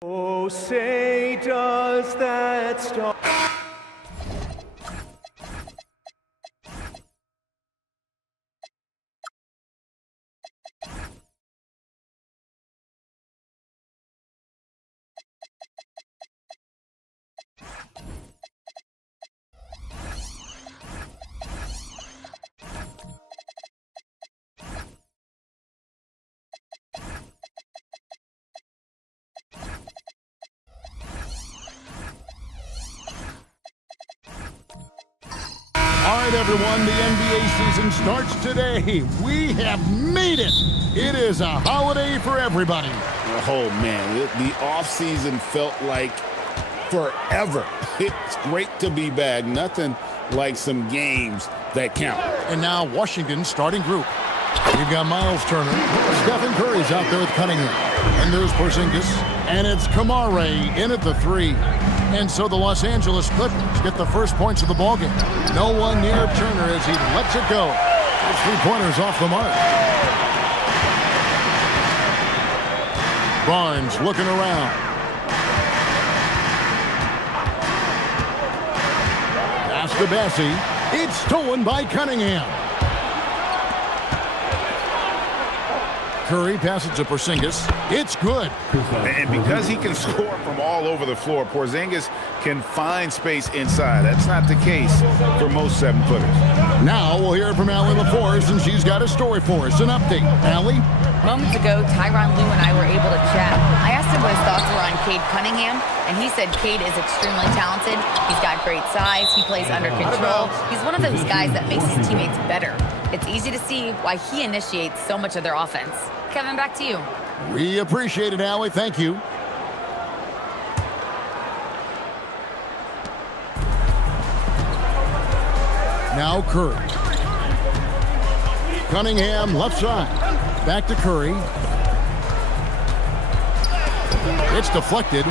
Oh, say does that star... All right, everyone, the NBA season starts today. We have made it. It is a holiday for everybody. Oh, man, the offseason felt like forever. It's great to be back. Nothing like some games that count. And now Washington's starting group. We've got Miles Turner. Stephen Curry's out there with Cunningham. And there's Porzingis. And it's Kamare in at the three. And so the Los Angeles Clippers get the first points of the ballgame. No one near Turner as he lets it go. Those three-pointers off the mark. Barnes looking around. Pass to Bassey. It's stolen by Cunningham. Curry passes to Porzingis. It's good. And because he can score from all over the floor, Porzingis can find space inside. That's not the case for most seven-footers. Now we'll hear from Allie LaForce, and she's got a story for us. An update. Allie? Moments ago, Tyronn Lue and I were able to chat. I asked him what his thoughts were on Cade Cunningham, and he said Cade is extremely talented. He's got great size. He plays under control. He's one of those guys that makes his teammates better. It's easy to see why he initiates so much of their offense. Kevin, back to you. We appreciate it, Allie. Thank you. Now Curry. Cunningham left side. Back to Curry. It's deflected.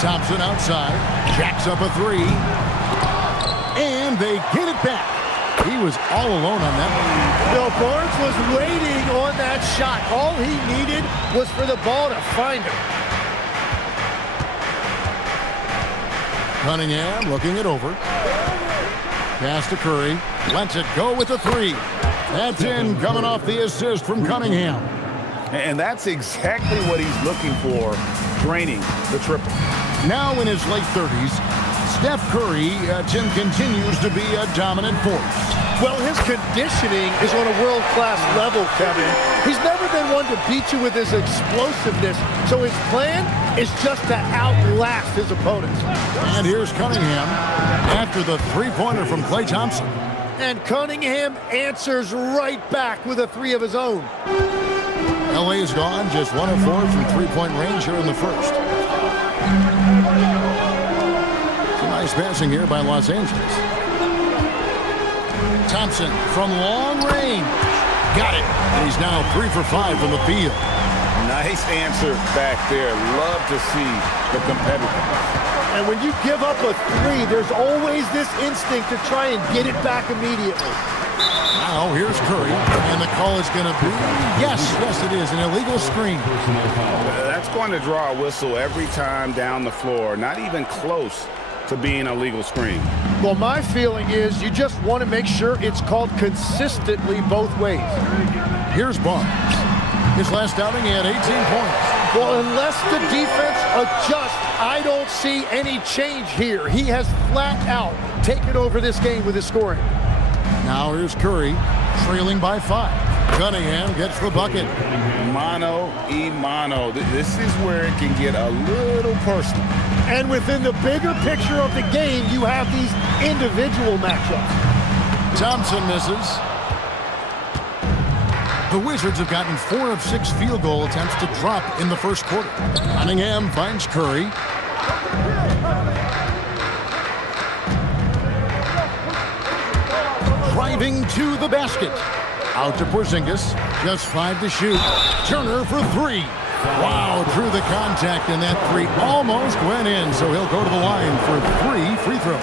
Thompson outside. Jacks up a three. And they get it back. He was all alone on that one. Bill Barnes was waiting on that shot. All he needed was for the ball to find him. Cunningham looking it over. Pass to Curry. Lets it go with a three. That's in, coming off the assist from Cunningham. And that's exactly what he's looking for, draining the triple. Now in his late 30s, Steph Curry, Tim, continues to be a dominant force. Well, his conditioning is on a world-class level, Kevin. He's never been one to beat you with his explosiveness, so his plan is just to outlast his opponents. And here's Cunningham after the three-pointer from Klay Thompson. And Cunningham answers right back with a three of his own. LA is gone, just 1 of 4 from three-point range here in the first. Pass passing here by Los Angeles. Thompson from long range. Got it. And he's now 3 for 5 from the field. Nice answer back there. Love to see the competitiveness. And when you give up a 3, there's always this instinct to try and get it back immediately. Now here's Curry, and the call is going to be, yes, it is, an illegal screen. That's going to draw a whistle every time down the floor. Not even close to being a legal screen. Well, my feeling is you just want to make sure it's called consistently both ways. Here's Barnes. His last outing, he had 18 points. Well, unless the defense adjusts, I don't see any change here. He has flat out taken over this game with his scoring. Now here's Curry, trailing by 5. Cunningham gets the bucket. Mano a mano. This is where it can get a little personal. And within the bigger picture of the game, you have these individual matchups. Thompson misses. The Wizards have gotten 4 of 6 field goal attempts to drop in the first quarter. Cunningham finds Curry. Driving to the basket. Out to Porzingis. Just 5 to shoot. Turner for 3. Wow, drew the contact, and that 3 almost went in, so he'll go to the line for 3 free throws.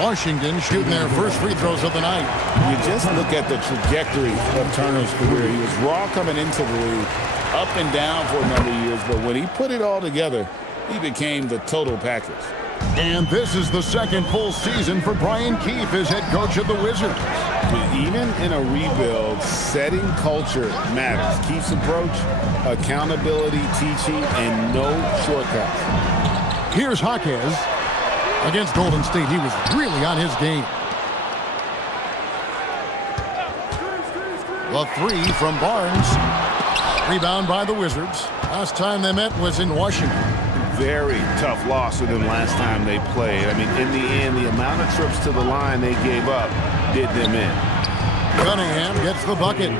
Washington shooting their first free throws of the night. You just look at the trajectory of Turner's career. He was raw coming into the league, up and down for a number of years, but when he put it all together, he became the total package. And this is the second full season for Brian Keefe as head coach of the Wizards. Even in a rebuild, setting culture matters. Keefe's approach, accountability, teaching, and no shortcuts. Here's Jaquez. Against Golden State, he was really on his game. The 3 from Barnes. Rebound by the Wizards. Last time they met was in Washington. Very tough loss for them last time they played. I mean, in the end, the amount of trips to the line they gave up did them in. Cunningham gets the bucket.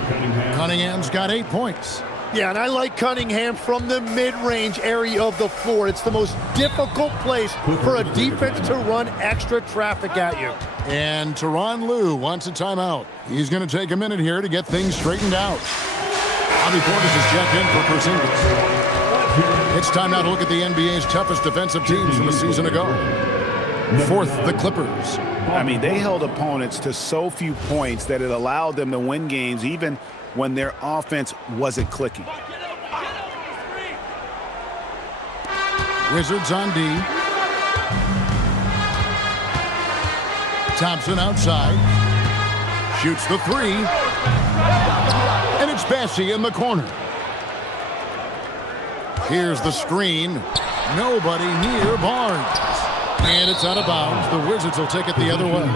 Cunningham's got 8 points. Yeah, and I like Cunningham from the mid-range area of the floor. It's the most difficult place for a defense to run extra traffic at you. And Tyronn Lue wants a timeout. He's going to take a minute here to get things straightened out. Bobby Portis is checked in for Porzingis. It's time now to look at the NBA's toughest defensive teams from a season ago. 4th, the Clippers. I mean, they held opponents to so few points that it allowed them to win games even when their offense wasn't clicking. Wizards on D. Thompson outside. Shoots the 3. And it's Bassey in the corner. Here's the screen. Nobody near Barnes. And it's out of bounds. The Wizards will take it the other way.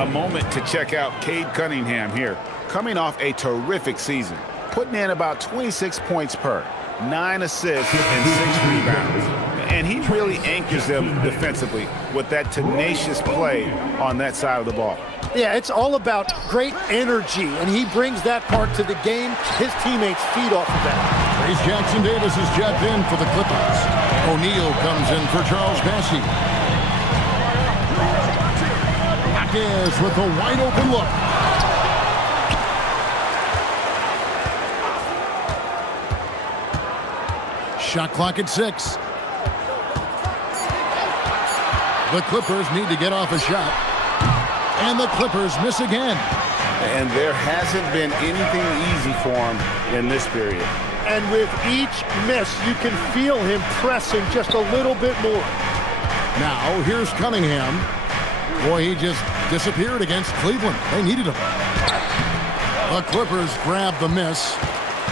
A moment to check out Cade Cunningham here. Coming off a terrific season. Putting in about 26 points per. 9 assists and 6 rebounds. And he really anchors them defensively with that tenacious play on that side of the ball. Yeah, it's all about great energy, and he brings that part to the game. His teammates feed off of that. Trace Jackson-Davis is jacked in for the Clippers. O'Neal comes in for Charles Bassey. Jaquez with a wide-open look. Shot clock at 6. The Clippers need to get off a shot. And the Clippers miss again. And there hasn't been anything easy for him in this period. And with each miss, you can feel him pressing just a little bit more. Now, here's Cunningham. Boy, he just disappeared against Cleveland. They needed him. The Clippers grab the miss.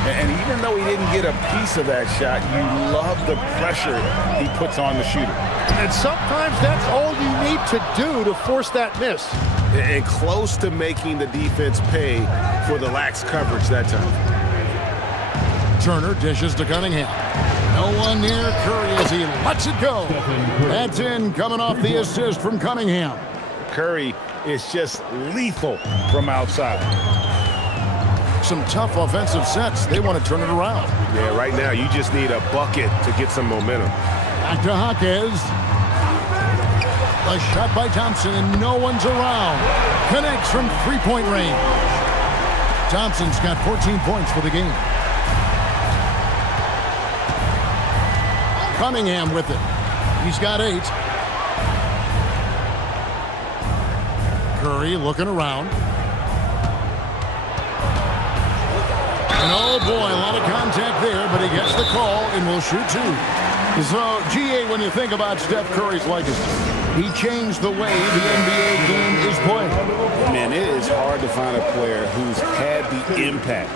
And even though he didn't get a piece of that shot, you love the pressure he puts on the shooter. And sometimes that's all you need to do to force that miss. And close to making the defense pay for the lax coverage that time. Turner dishes to Cunningham. No one near Curry as he lets it go. That's in, coming off the assist from Cunningham. Curry is just lethal from outside. Some tough offensive sets. They want to turn it around. Yeah, right now you just need a bucket to get some momentum. Back to Jaquez. A shot by Thompson, and no one's around. Connects from three-point range. Thompson's got 14 points for the game. Cunningham with it. He's got 8. Curry looking around. And oh boy, a lot of contact there, but he gets the call and will shoot 2. So, GA, when you think about Steph Curry's legacy, he changed the way the NBA game is played. Man, it is hard to find a player who's had the impact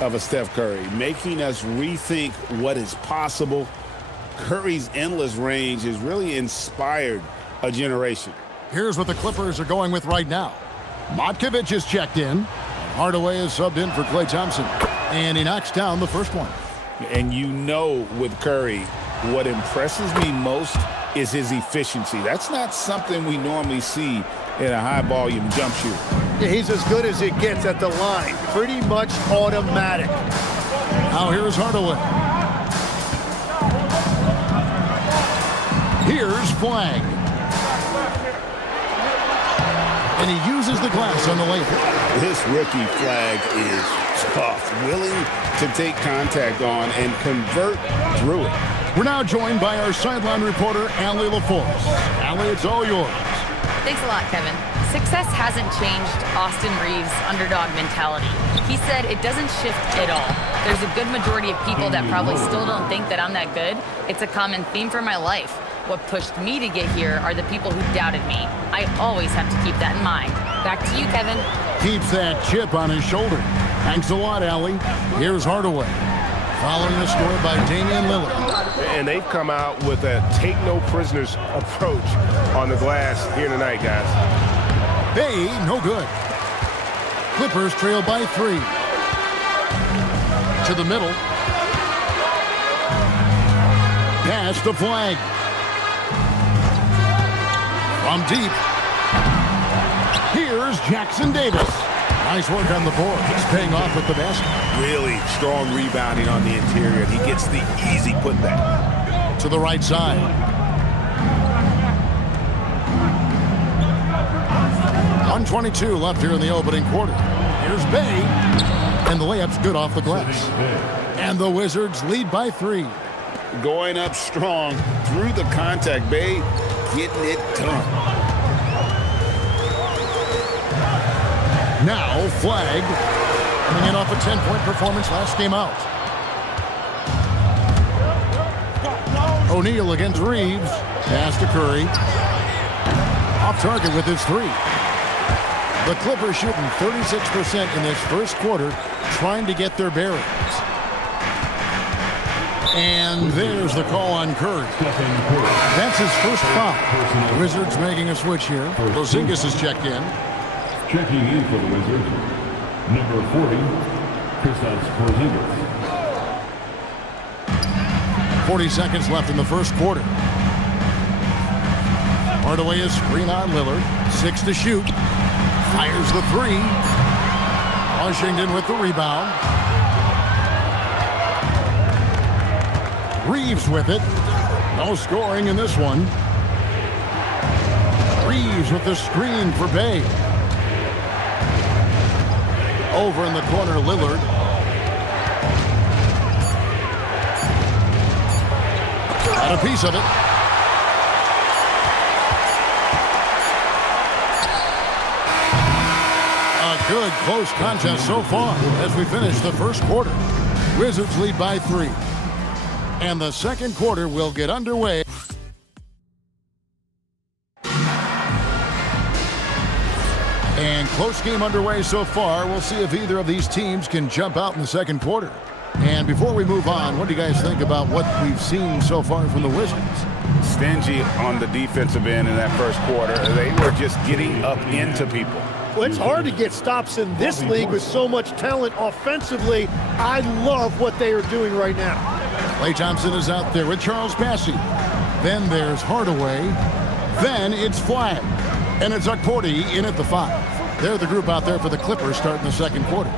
of a Steph Curry, making us rethink what is possible. Curry's endless range has really inspired a generation. Here's what the Clippers are going with right now. Motkovic is checked in. Hardaway is subbed in for Klay Thompson. And he knocks down the first one. And you know with Curry, what impresses me most is his efficiency. That's not something we normally see in a high-volume jump shooter. Yeah, he's as good as it gets at the line. Pretty much automatic. Now here's Hardaway. Here's Flag. And he uses the glass on the layup. This rookie Flag is tough, willing to take contact on and convert through it. We're now joined by our sideline reporter, Allie LaForce. Allie, it's all yours. Thanks a lot, Kevin. Success hasn't changed Austin Reeves' underdog mentality. He said it doesn't shift at all. There's a good majority of people that probably still don't think that I'm that good. It's a common theme for my life. What pushed me to get here are the people who doubted me. I always have to keep that in mind. Back to you, Kevin. Keeps that chip on his shoulder. Thanks a lot, Allie. Here's Hardaway. Following the score by Damian Lillard. And they've come out with a take-no-prisoners approach on the glass here tonight, guys. Bay, no good. Clippers trail by 3. To the middle. Pass to Flag. From deep. Here's Jackson Davis. Nice work on the board. It's paying off with the basket. Really strong rebounding on the interior. He gets the easy putback. To the right side. 1:22 left here in the opening quarter. Here's Bay. And the layup's good off the glass. And the Wizards lead by 3. Going up strong through the contact. Bay getting it done. Now Flag coming in off a 10-point performance last game out. O'Neal against Reeves. Pass to Curry. Off target with his 3. The Clippers shooting 36% in this first quarter, trying to get their bearings. And there's the call on Curry. That's his first foul. Wizards making a switch here. Porzingis is checked in. Checking in for the Wizards, number 40, Kristaps Porzingis. 40 seconds left in the first quarter. Hardaway is screen on Lillard. 6 to shoot. Fires the 3. Washington with the rebound. Reeves with it. No scoring in this one. Reeves with the screen for Bay. Over in the corner, Lillard. Got a piece of it. A good close contest so far as we finish the first quarter. Wizards lead by 3. And the second quarter will get underway. And close game underway so far. We'll see if either of these teams can jump out in the second quarter. And before we move on, what do you guys think about what we've seen so far from the Wizards? Stingy on the defensive end in that first quarter. They were just getting up into people. Well, it's hard to get stops in this league with so much talent offensively. I love what they are doing right now. Klay Thompson is out there with Charles Bassey. Then there's Hardaway. Then it's Flag. And it's Okporti in at the 5. They're the group out there for the Clippers starting the second quarter.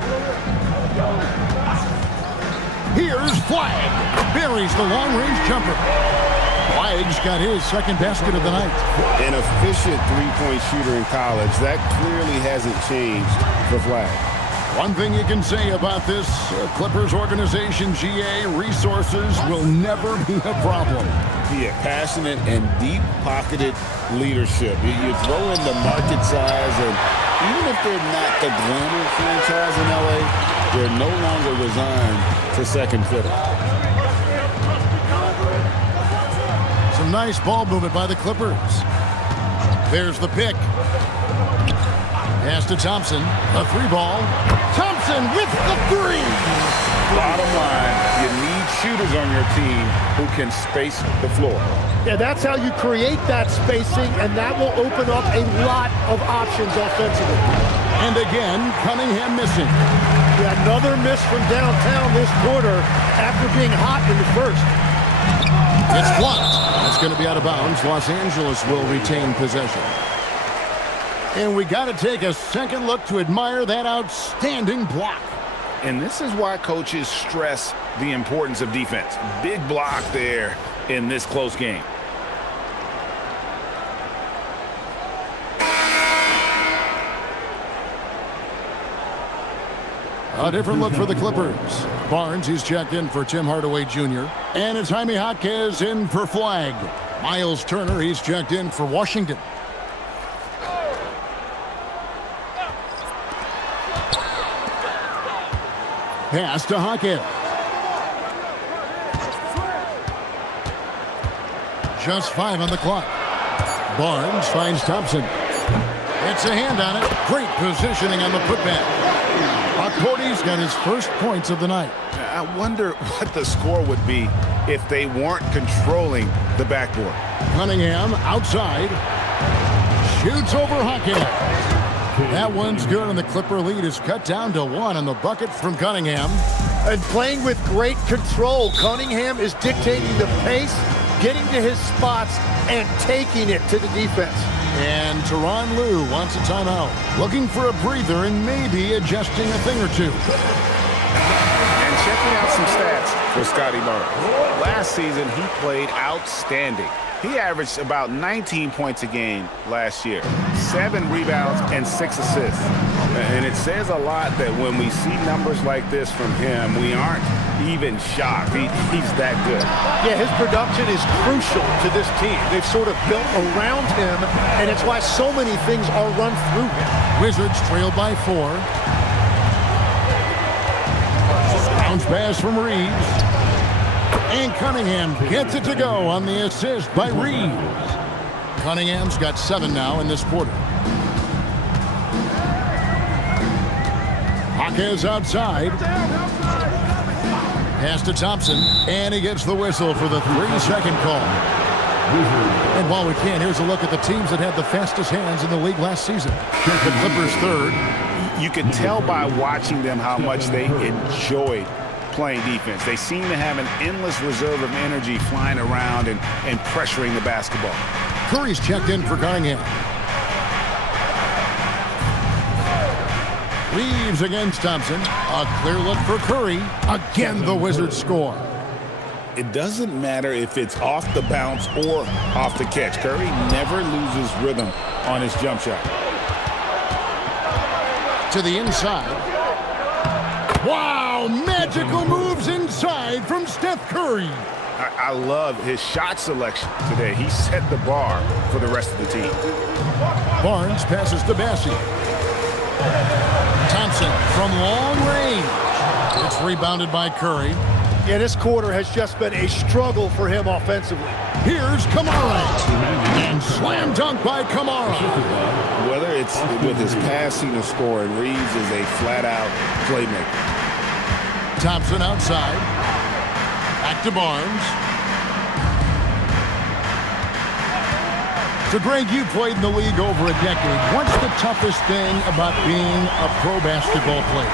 Here's Flag. Buries the long-range jumper. Flagg's got his second basket of the night. An efficient three-point shooter in college. That clearly hasn't changed for Flagg. One thing you can say about this Clippers organization, GA, resources will never be a problem. Yeah, passionate and deep-pocketed leadership. You throw in the market size, and even if they're not the glamour franchise in LA, they're no longer resigned to second fiddle. Some nice ball movement by the Clippers. There's the pick. Pass to Thompson. A three ball. Thompson with the three. Bottom line, you need shooters on your team who can space the floor. Yeah, that's how you create that spacing, and that will open up a lot of options offensively. And again, Cunningham missing. Yeah, another miss from downtown this quarter after being hot in the first. It's blocked. That's going to be out of bounds. Los Angeles will retain possession. And we got to take a second look to admire that outstanding block. And this is why coaches stress the importance of defense. Big block there in this close game. A different look for the Clippers. Barnes, he's checked in for Tim Hardaway Jr. And it's Jaime Jaquez in for Flagg. Miles Turner, he's checked in for Washington. Pass to Jaquez. Just 5 on the clock. Barnes finds Thompson. It's a hand on it. Great positioning on the putback. Cordy's got his first points of the night. I wonder what the score would be if they weren't controlling the backboard. Cunningham outside. Shoots over Jaquez. That one's good, and the Clipper lead is cut down to 1 on the bucket from Cunningham. And playing with great control, Cunningham is dictating the pace, getting to his spots, and taking it to the defense. And Tyronn Lue wants a timeout, looking for a breather and maybe adjusting a thing or two. And checking out some stats for Scottie Barnes. Last season, he played outstanding. He averaged about 19 points a game last year, 7 rebounds and 6 assists. And it says a lot that when we see numbers like this from him, we aren't even shocked. He's that good. Yeah, his production is crucial to this team. They've sort of built around him, and it's why so many things are run through him. Wizards trail by 4. Bounce pass from Reeves. And Cunningham gets it to go on the assist by Reeves. Cunningham's got 7 now in this quarter. Jaquez outside. Pass to Thompson, and he gets the whistle for the 3-second call. And while we can, here's a look at the teams that had the fastest hands in the league last season. The Clippers third. You can tell by watching them how much they enjoyed playing defense. They seem to have an endless reserve of energy flying around and pressuring the basketball. Curry's checked in for Cunningham. Reeves against Thompson. A clear look for Curry. Again, the Wizards score. It doesn't matter if it's off the bounce or off the catch. Curry never loses rhythm on his jump shot. To the inside. Wow, magical moves inside from Steph Curry. I love his shot selection today. He set the bar for the rest of the team. Barnes passes to Bassey. Thompson from long range. It's rebounded by Curry. Yeah, this quarter has just been a struggle for him offensively. Here's Kamara. And slam dunk by Kamara. Whether it's with his passing or scoring, Reeves is a flat-out playmaker. Thompson outside. Back to Barnes. So, Greg, you played in the league over a decade. What's the toughest thing about being a pro basketball player?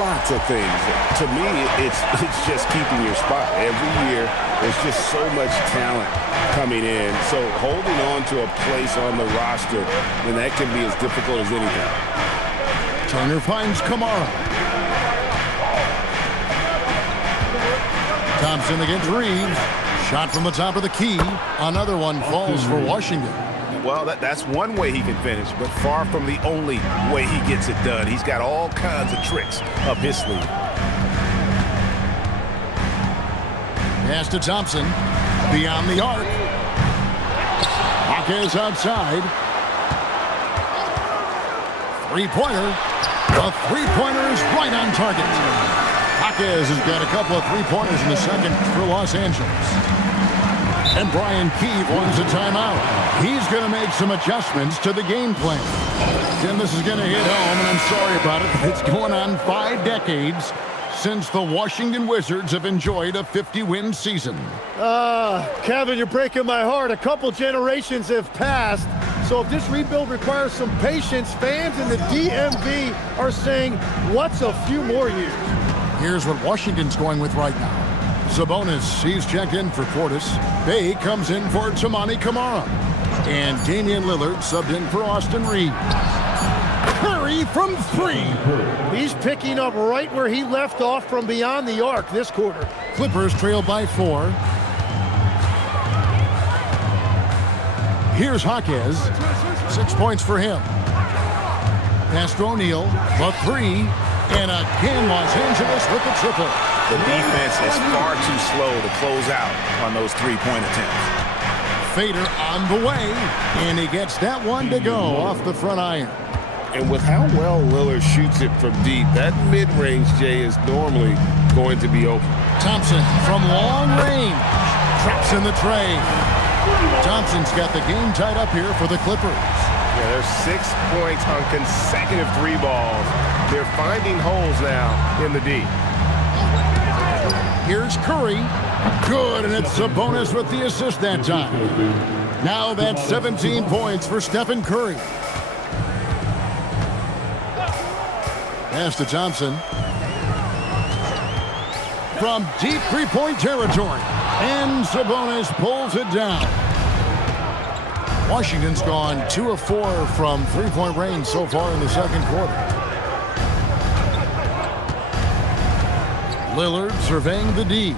Lots of things. To me, it's just keeping your spot. Every year, there's just so much talent coming in. So holding on to a place on the roster, and that can be as difficult as anything. Turner finds Kamara. Thompson against Reeves. Shot from the top of the key. Another one falls for Washington. Well, that's one way he can finish, but far from the only way he gets it done. He's got all kinds of tricks up his sleeve. Pass to Thompson. Beyond the arc. Jaquez outside. Three-pointer. The three-pointer is right on target. Jaquez has got a couple of three-pointers in the second for Los Angeles. And Brian Keefe wants a timeout. He's going to make some adjustments to the game plan. Tim, this is going to hit home, and I'm sorry about it, but it's going on 5 decades since the Washington Wizards have enjoyed a 50-win season. Kevin, you're breaking my heart. A couple generations have passed. So if this rebuild requires some patience, fans in the DMV are saying, what's a few more years? Here's what Washington's going with right now. Sabonis, he's checked in for Portis. Bay comes in for Tamani Kamara. And Damian Lillard subbed in for Austin Reeves. Curry from 3. He's picking up right where he left off from beyond the arc this quarter. Clippers trail by 4. Here's Jaquez. 6 points for him. Pass to O'Neal. The 3. And again, Los Angeles with the triple. The defense is far too slow to close out on those three-point attempts. Fader on the way, and he gets that one to go off the front iron. And with how well Lillard shoots it from deep, that mid-range, Jay, is normally going to be open. Thompson from long range. Traps in the tray. Thompson's got the game tied up here for the Clippers. Yeah, there's 6 points on consecutive 3 balls. They're finding holes now in the D. Here's Curry. Good, and it's Sabonis with the assist that time. Now that's 17 points for Stephen Curry. Pass to Thompson. From deep three-point territory. And Sabonis pulls it down. Washington's gone 2 of 4 from three-point range so far in the second quarter. Lillard surveying the D.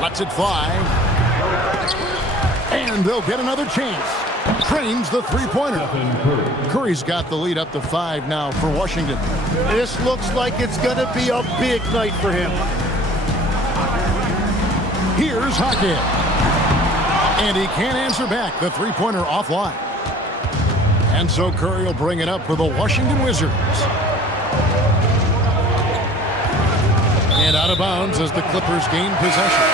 Lets it fly. And they'll get another chance. Trains the three-pointer. Curry's got the lead up to 5 now for Washington. This looks like it's going to be a big night for him. Here's Jaquez. And he can't answer back. The three-pointer offline. And so Curry will bring it up for the Washington Wizards. And out of bounds as the Clippers gain possession.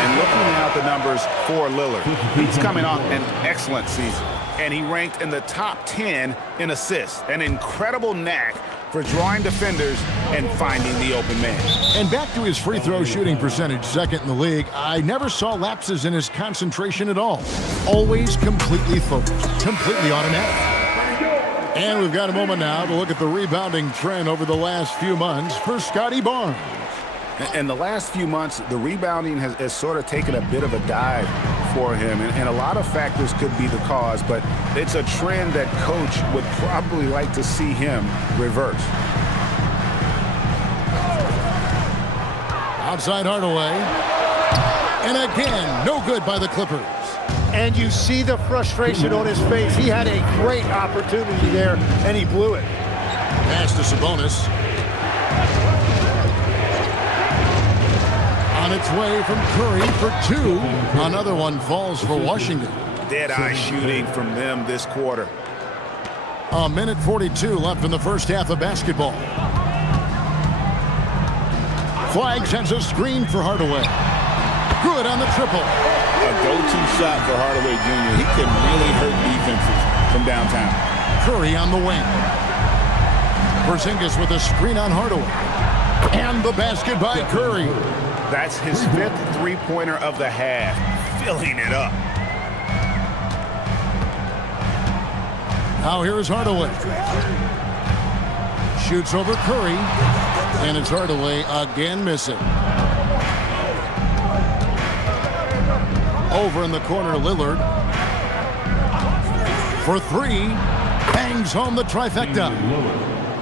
And looking now at the numbers for Lillard, he's coming off an excellent season. And he ranked in the top 10 in assists. An incredible knack for drawing defenders and finding the open man. And back to his free throw shooting percentage, second in the league. I never saw lapses in his concentration at all. Always completely focused, completely automatic. And we've got a moment now to look at the rebounding trend over the last few months for Scotty Barnes. In the last few months, the rebounding has sort of taken a bit of a dive for him, and a lot of factors could be the cause, but it's a trend that coach would probably like to see him reverse. Outside Hardaway. And again, no good by the Clippers. And you see the frustration on his face. He had a great opportunity there, and he blew it. Pass to Sabonis. On its way from Curry for 2. Another one falls for Washington. Dead-eye shooting from them this quarter. A minute 42 left in the first half of basketball. Flag sends a screen for Hardaway. Good on the triple. A go-to shot for Hardaway Jr. He can really hurt defenses from downtown. Curry on the wing. Porzingis with a screen on Hardaway. And the basket by Curry. That's his 5th three-pointer of the half, filling it up. Now here's Hardaway. Shoots over Curry. And it's Hardaway again missing. Over in the corner, Lillard. For 3. Bangs home the trifecta.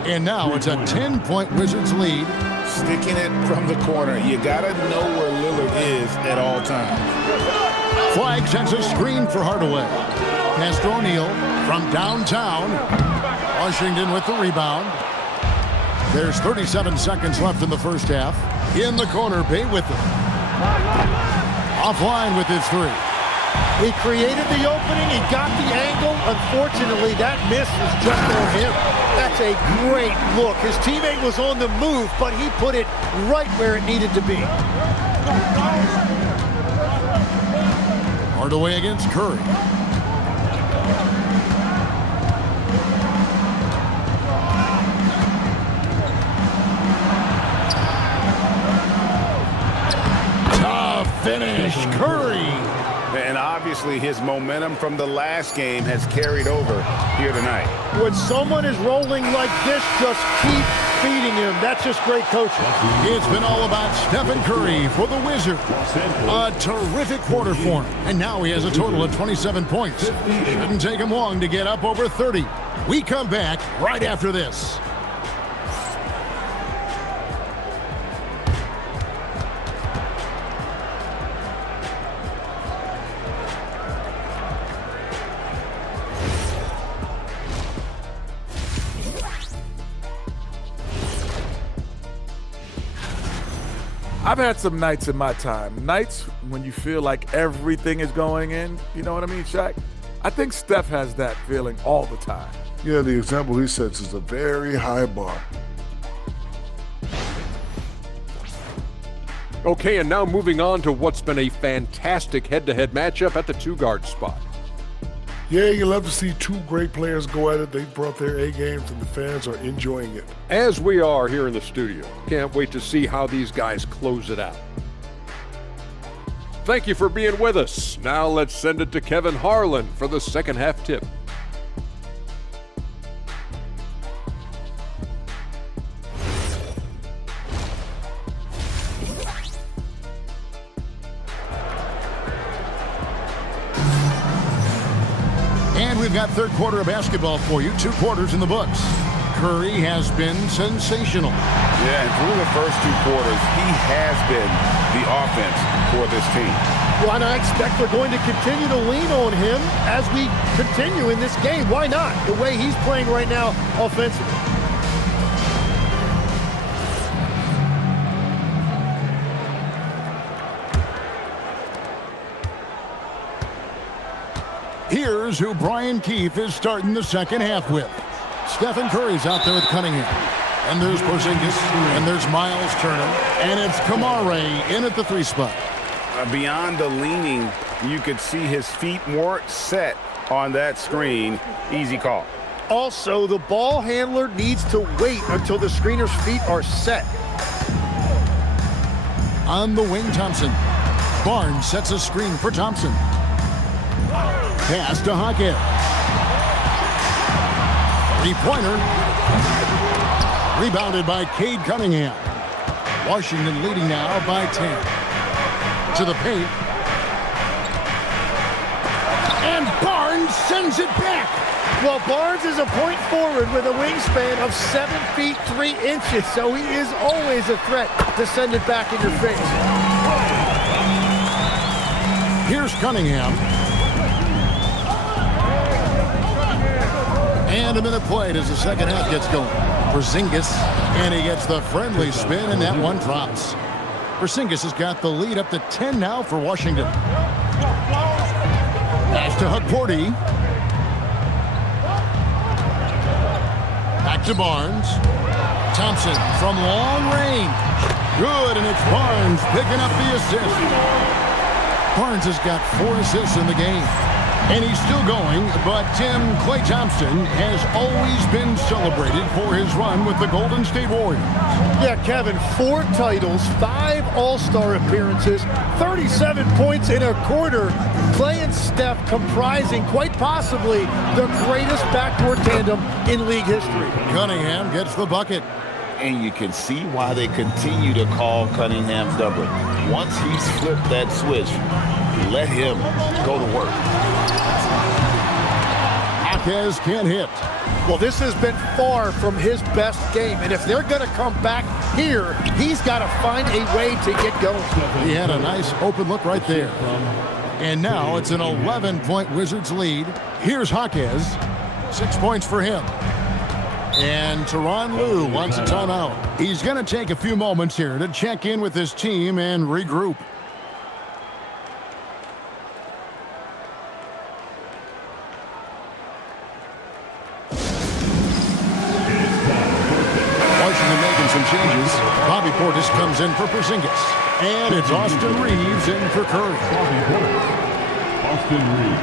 And now it's a 10-point Wizards lead. Sticking it from the corner. You got to know where Lillard is at all times. Flag sends a screen for Hardaway. Pass to O'Neal from downtown. Washington with the rebound. There's 37 seconds left in the first half. In the corner, Bay with it. Offline with his three. He created the opening. He got the angle. Unfortunately, that miss was just on him. That's a great look. His teammate was on the move, but he put it right where it needed to be. Hardaway against Curry. Tough finish, Curry. And obviously his momentum from the last game has carried over here tonight. When someone is rolling like this, just keep feeding him. That's just great coaching. It's been all about Stephen Curry for the Wizards. A terrific quarter for him. And now he has a total of 27 points. Shouldn't take him long to get up over 30. We come back right after this. I've had some nights in my time. Nights when you feel like everything is going in. You know what I mean, Shaq? I think Steph has that feeling all the time. Yeah, the example he sets is a very high bar. Okay, and now moving on to what's been a fantastic head-to-head matchup at the two-guard spot. Yeah, you love to see two great players go at it. They brought their A games, and the fans are enjoying it. As we are here in the studio. Can't wait to see how these guys close it out. Thank you for being with us. Now let's send it to Kevin Harlan for the second half tip. And we've got third quarter of basketball for you. 2 quarters in the books. Curry has been sensational. Yeah, and through the first 2 quarters, he has been the offense for this team. Well, and I expect they're going to continue to lean on him as we continue in this game. Why not? The way he's playing right now offensively. Here's who Brian Keefe is starting the second half with. Stephen Curry's out there with Cunningham. And there's Porzingis. And there's Miles Turner. And it's Kamare in at the 3 spot. Beyond the leaning, you could see his feet more set on that screen. Easy call. Also, the ball handler needs to wait until the screener's feet are set. On the wing, Thompson. Barnes sets a screen for Thompson. Pass to Hackett. 3-pointer. Rebounded by Cade Cunningham. Washington leading now by 10. To the paint. And Barnes sends it back. Well, Barnes is a point forward with a wingspan of 7 feet 3 inches, so he is always a threat to send it back in your face. Here's Cunningham. And a minute played as the second half gets going. Porzingis, and he gets the friendly spin, and that one drops. Porzingis has got the lead up to 10 now for Washington. Pass to Hukporti. Back to Barnes. Thompson from long range. Good, and it's Barnes picking up the assist. Barnes has got 4 assists in the game. And he's still going, but Tim, Klay Thompson has always been celebrated for his run with the Golden State Warriors. Yeah, Kevin, 4 titles, 5 All-Star appearances, 37 points in a quarter. Klay and Steph comprising quite possibly the greatest backcourt tandem in league history. Cunningham gets the bucket. And you can see why they continue to call Cunningham doubling. Once he's flipped that switch, let him go to work. Jaquez can't hit. Well, this has been far from his best game, and if they're going to come back here, he's got to find a way to get going. He had a nice open look right there. And now it's an 11-point Wizards lead. Here's Jaquez. 6 points for him. And Tyronn Lue wants a timeout. He's going to take a few moments here to check in with his team and regroup. Washington making some changes. Bobby Portis comes in for Porzingis. And it's Austin Reeves in for Curry. Austin Reeves.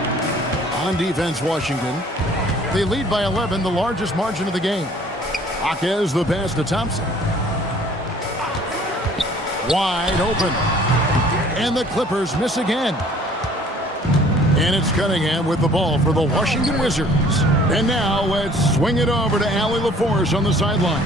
On defense, Washington. They lead by 11, the largest margin of the game. Jaquez the pass to Thompson. Wide open. And the Clippers miss again. And it's Cunningham with the ball for the Washington Wizards. And now let's swing it over to Allie LaForce on the sideline.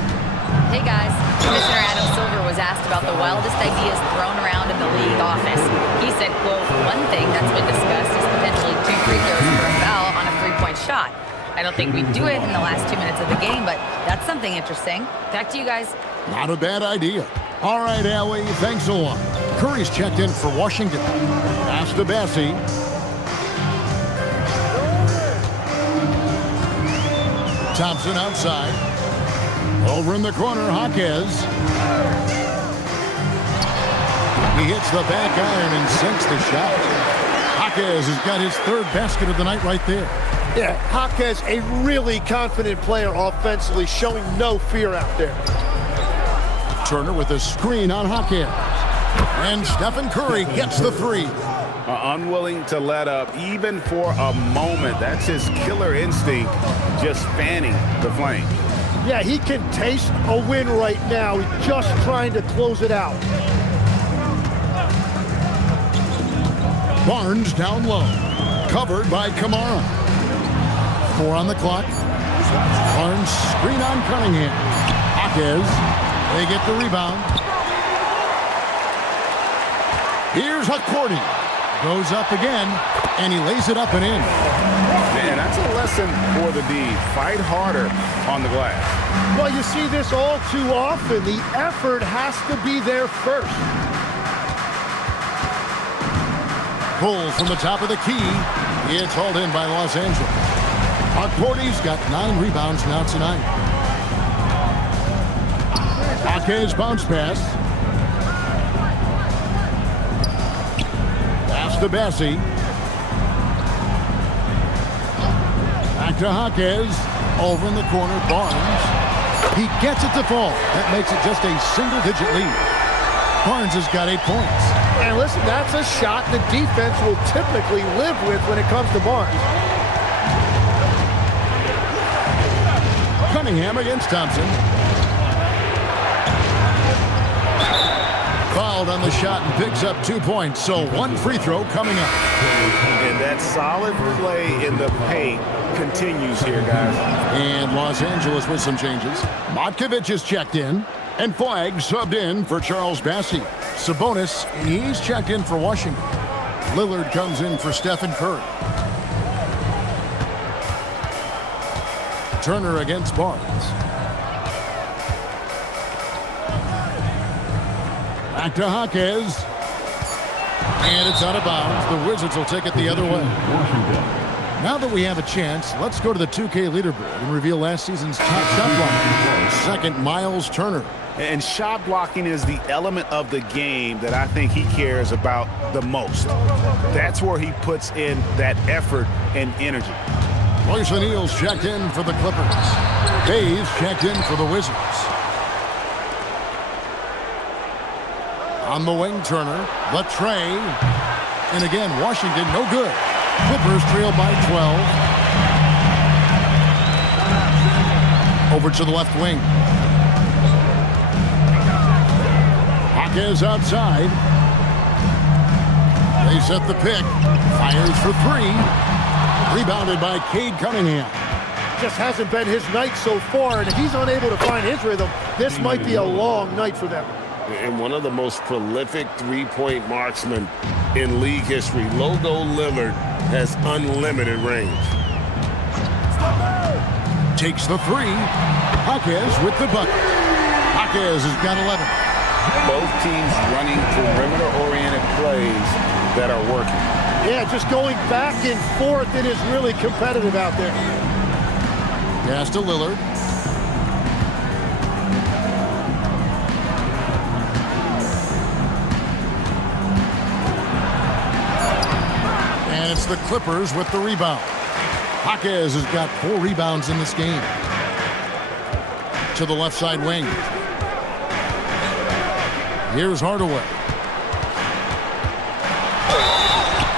Hey guys, Commissioner Adam Silver was asked about the wildest ideas thrown around in the league office. He said, quote, one thing that's been discussed is potentially 2 free throws for a foul on a 3-point shot. I don't think we'd do it in the last 2 minutes of the game, but that's something interesting. Back to you guys. Not a bad idea. All right, Allie, thanks a lot. Curry's checked in for Washington. Pass to Bassie. Thompson outside. Over in the corner, Jaquez. He hits the back iron and sinks the shot. Jaquez has got his 3rd basket of the night right there. Yeah, Jaquez, a really confident player offensively, showing no fear out there. Turner with a screen on Jaquez. And Stephen Curry gets the 3. Unwilling to let up even for a moment. That's his killer instinct, just fanning the flame. Yeah, he can taste a win right now. He's just trying to close it out. Barnes down low. Covered by Kamara. 4 on the clock. Barnes screen on Cunningham. Jaquez. They get the rebound. Here's Hakordi. Goes up again, and he lays it up and in. Man, that's a lesson for the D. Fight harder on the glass. Well, you see this all too often. The effort has to be there first. Pull from the top of the key. It's hauled in by Los Angeles. Hakordi's got 9 rebounds now tonight. Jaquez bounce pass. To Bassie. Back to Jaquez. Over in the corner, Barnes. He gets it to fall. That makes it just a single-digit lead. Barnes has got 8 points. And listen, that's a shot the defense will typically live with when it comes to Barnes. Cunningham against Thompson. Fouled on the shot and picks up 2 points. So 1 free throw coming up. And that solid play in the paint continues here, guys. And Los Angeles with some changes. Matkovic is checked in. And Flagg subbed in for Charles Bassie. Sabonis, he's checked in for Washington. Lillard comes in for Stephen Curry. Turner against Barnes. Back to Jaquez. And it's out of bounds. The Wizards will take it the other way. Now that we have a chance, let's go to the 2K leaderboard and reveal last season's top shot blocker. Second, Miles Turner. And shot blocking is the element of the game that I think he cares about the most. That's where he puts in that effort and energy. Royce O'Neal's checked in for the Clippers. Hayes checked in for the Wizards. On the wing, Turner. Latrey. And again, Washington, no good. Clippers trail by 12. Over to the left wing. Jaquez outside. They set the pick. Fires for 3. Rebounded by Cade Cunningham. Just hasn't been his night so far, and if he's unable to find his rhythm, this might be a long night for them. And one of the most prolific three-point marksmen in league history, Logo Lillard, has unlimited range. Takes the three. Jaquez with the bucket. Jaquez has got 11. Both teams running perimeter-oriented plays that are working. Yeah, just going back and forth. It is really competitive out there. Pass to Lillard. And it's the Clippers with the rebound. Jaquez has got 4 rebounds in this game. To the left side wing. Here's Hardaway.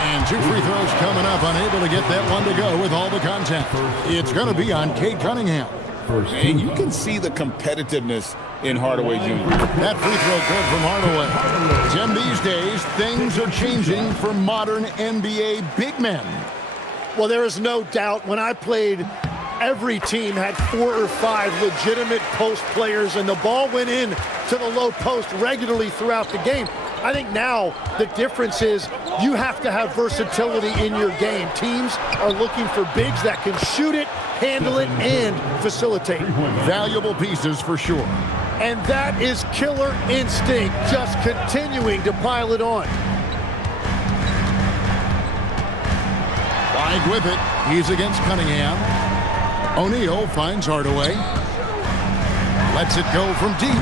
And 2 free throws coming up, unable to get that one to go with all the contact. It's going to be on Cade Cunningham. And you can see the competitiveness in Hardaway Jr. That free throw good from Hardaway. Tim, these days, things are changing for modern NBA big men. Well, there is no doubt when I played, every team had 4 or 5 legitimate post players, and the ball went in to the low post regularly throughout the game. I think now the difference is you have to have versatility in your game. Teams are looking for bigs that can shoot it, handle it, and facilitate. Valuable pieces for sure. And that is killer instinct, just continuing to pile it on. Wide with it. He's against Cunningham. O'Neal finds Hardaway. Lets it go from deep.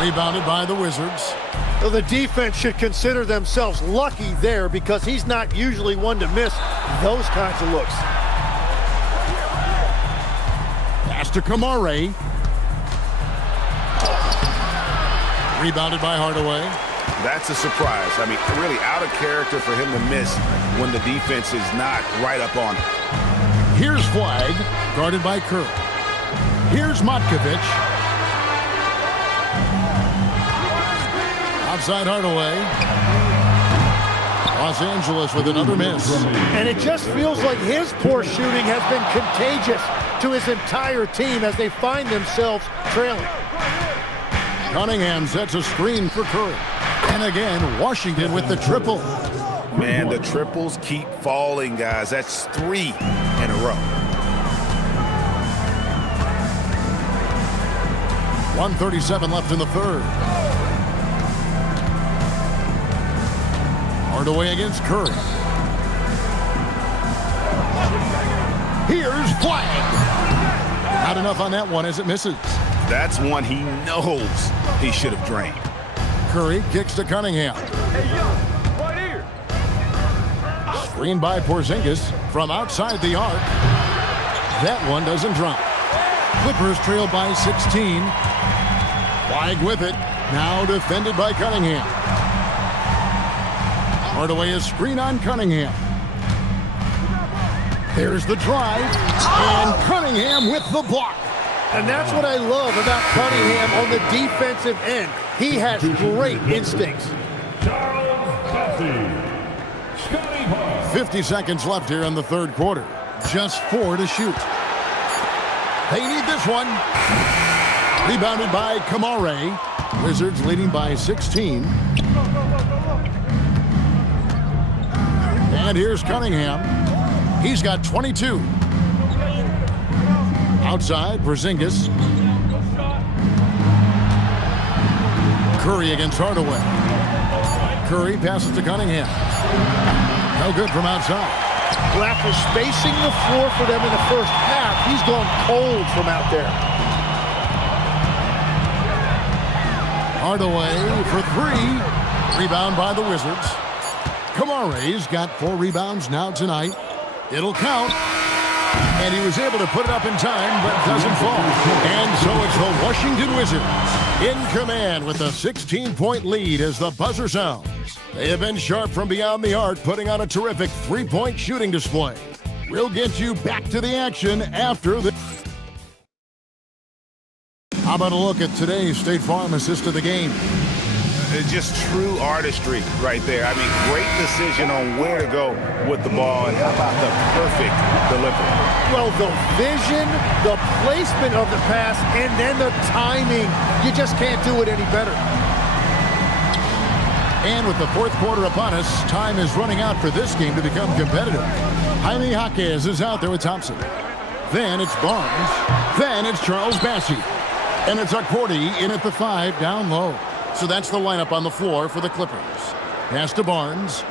Rebounded by the Wizards. Well, the defense should consider themselves lucky there because he's not usually one to miss those kinds of looks. Pass to Kamare. Rebounded by Hardaway. That's a surprise. I mean, really out of character for him to miss when the defense is not right up on him. Here's Flag, guarded by Kerr. Here's Matkovic. Outside Hardaway. Los Angeles with another miss. And it just feels like his poor shooting has been contagious to his entire team as they find themselves trailing. Cunningham sets a screen for Curry. And again, Washington with the triple. Man, the triples keep falling, guys. That's 3 in a row. 1:37 left in the third. Hardaway against Curry. Here's Flag. Not enough on that one as it misses. That's one he knows he should have drained. Curry kicks to Cunningham. Right here. Screened by Porzingis from outside the arc. That one doesn't drop. Clippers trail by 16. Flag with it. Now defended by Cunningham. Hardaway is screen on Cunningham. There's the drive. And Cunningham with the block. And that's what I love about Cunningham on the defensive end. He has great instincts. 50 seconds left here in the third quarter. Just 4 to shoot. They need this one. Rebounded by Kamare. Wizards leading by 16. And here's Cunningham. He's got 22. Outside, Porzingis. Curry against Hardaway. Curry passes to Cunningham. No good from outside. Well, after spacing the floor for them in the first half, he's gone cold from out there. Hardaway for 3. Rebound by the Wizards. Kamare's got 4 rebounds now tonight. It'll count. And he was able to put it up in time, but doesn't fall. And so it's the Washington Wizards in command with a 16-point lead as the buzzer sounds. They have been sharp from beyond the arc, putting on a terrific 3-point shooting display. We'll get you back to the action after the... How about a look at today's State Farm assist of the game? It's just true artistry right there. I mean, great decision on where to go with the ball, and how about the perfect delivery? Well, the vision, the placement of the pass, and then the timing. You just can't do it any better. And with the fourth quarter upon us, time is running out for this game to become competitive. Jaime Jaquez is out there with Thompson. Then it's Barnes. Then it's Charles Bassey. And it's Okporti in at the 5 down low. So that's the lineup on the floor for the Clippers. Pass to Barnes.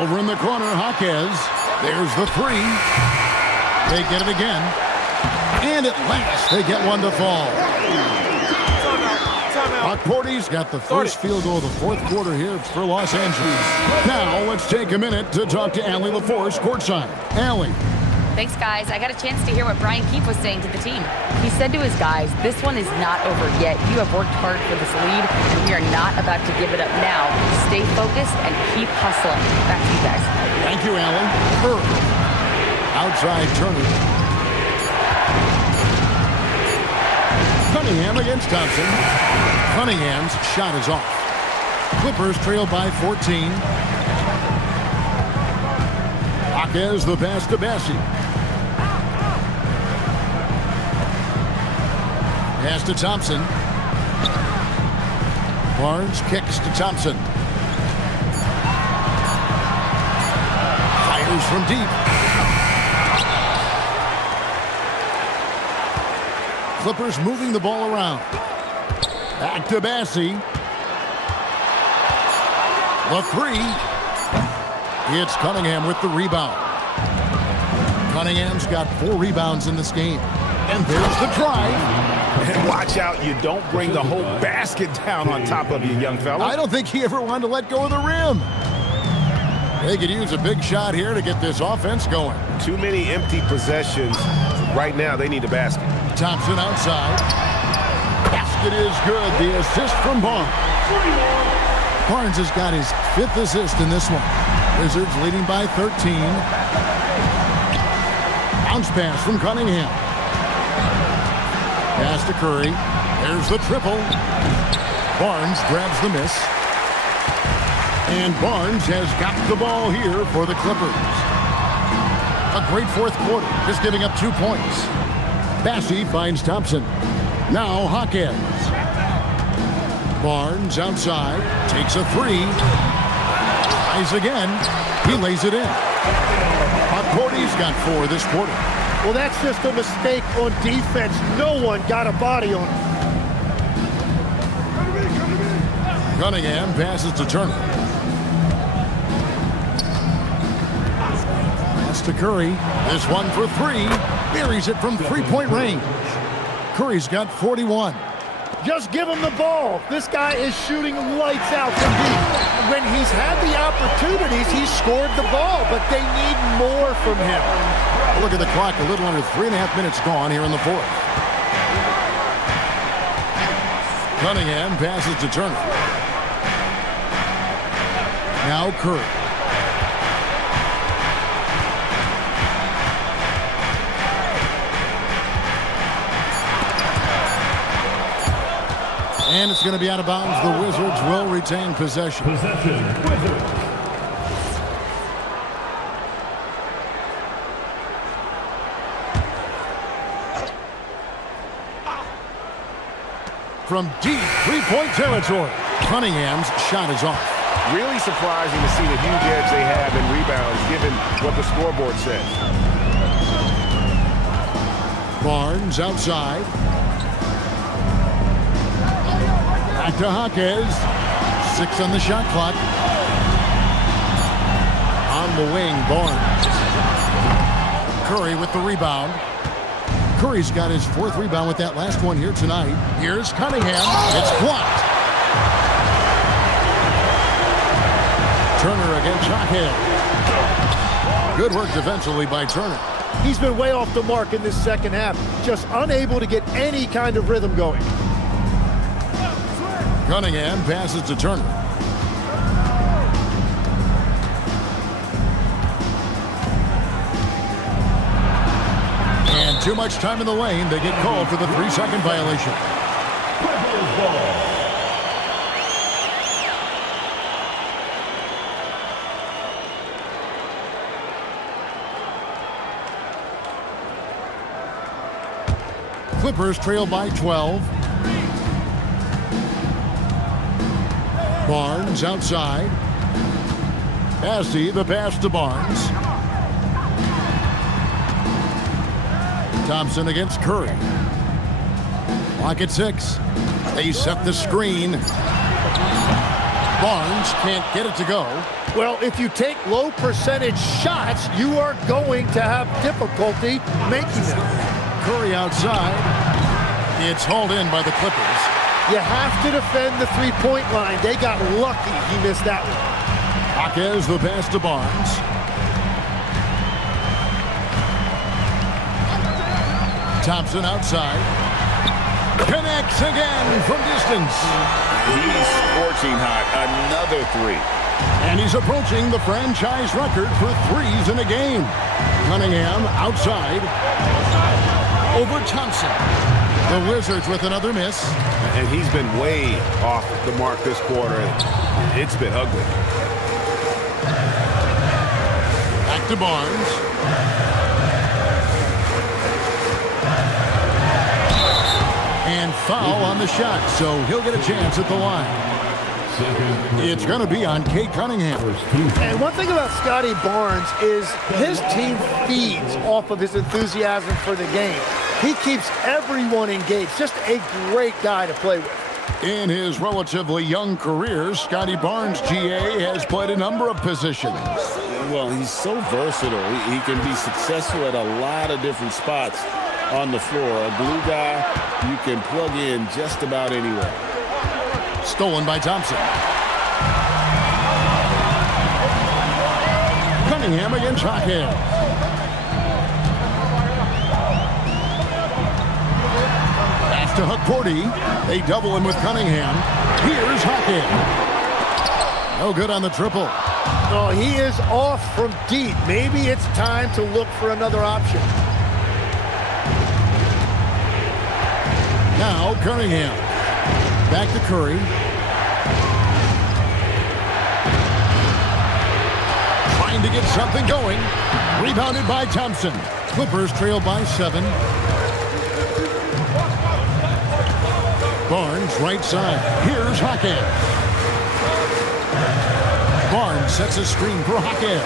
Over in the corner, Jaquez. There's the 3. They get it again. And at last, they get one to fall. Okporti's got the first field goal of the fourth quarter here for Los Angeles. Now, let's take a minute to talk to Allie LaForce courtside. Allie. Thanks, guys. I got a chance to hear what Brian Keefe was saying to the team. He said to his guys, this one is not over yet. You have worked hard for this lead, and we are not about to give it up now. Stay focused and keep hustling. Back to you guys. Thank you, Allen. Outside Turner. Cunningham against Thompson. Cunningham's shot is off. Clippers trail by 14. Jaquez the pass to Bassey. Pass to Thompson. Barnes kicks to Thompson. Fires from deep. Clippers moving the ball around. Back to Bassey. The 3. It's Cunningham with the rebound. Cunningham's got 4 rebounds in this game. And there's the drive. And watch out, you don't bring the whole basket down on top of you, young fella. I don't think he ever wanted to let go of the rim. They could use a big shot here to get this offense going. Too many empty possessions. Right now, they need a basket. Thompson outside. Basket is good. The assist from Barnes. Barnes has got his 5th assist in this one. Wizards leading by 13. Bounce pass from Cunningham. Pass to Curry. There's the triple. Barnes grabs the miss. And Barnes has got the ball here for the Clippers. A great fourth quarter, just giving up 2 points. Bassey finds Thompson. Now Jaquez. Barnes outside, takes a 3. Tries again. He lays it in. Okporti's got 4 this quarter. Well, that's just a mistake on defense. No one got a body on him. Cunningham passes to Turner. Pass to Curry. This one for 3. Buries it from 3-point range. Curry's got 41. Just give him the ball. This guy is shooting lights out from deep. When he's had the opportunities, he's scored the ball, but they need more from him. Look at the clock, a little under 3.5 minutes gone here in the fourth. Cunningham passes to Turner. Now Curry. And it's going to be out of bounds. The Wizards will retain possession. Wizards. From deep 3-point territory, Cunningham's shot is off. Really surprising to see the huge edge they have in rebounds, given what the scoreboard says. Barnes outside. Back to Jaquez. 6 on the shot clock. On the wing, Barnes. Curry with the rebound. Curry's got his 4th rebound with that last one here tonight. Here's Cunningham. It's blocked. Turner against Jaquez. Good work defensively by Turner. He's been way off the mark in this second half. Just unable to get any kind of rhythm going. Cunningham passes to Turner. And too much time in the lane. They get called for the 3-second violation. Clippers trail by 12. Barnes outside. Bassey, the pass to Barnes. Thompson against Curry. Clock at 6. They set the screen. Barnes can't get it to go. Well, if you take low percentage shots, you are going to have difficulty making them. Curry outside. It's hauled in by the Clippers. You have to defend the three-point line. They got lucky he missed that one. Jaquez the pass to Barnes. Thompson outside. Connects again from distance. He's scorching hot. Another three. And he's approaching the franchise record for threes in a game. Cunningham outside. Over Thompson. The Wizards with another miss. And he's been way off the mark this quarter. It's been ugly. Back to Barnes. And foul on the shot, so he'll get a chance at the line. It's going to be on Cade Cunningham. And one thing about Scotty Barnes is his team feeds off of his enthusiasm for the game. He keeps everyone engaged. Just a great guy to play with. In his relatively young career, Scotty Barnes, GA, has played a number of positions. Well, he's so versatile. He can be successful at a lot of different spots on the floor. A glue guy you can plug in just about anywhere. Stolen by Thompson. Cunningham against Jaquez. Pass to Hukporti. They double him with Cunningham. Here's Jaquez. No good on the triple. Oh, he is off from deep. Maybe it's time to look for another option. Now Cunningham. Back to Curry. Trying to get something going. Rebounded by Thompson. Clippers trail by 7. Barnes right side. Here's Jaquez. Barnes sets a screen for Jaquez.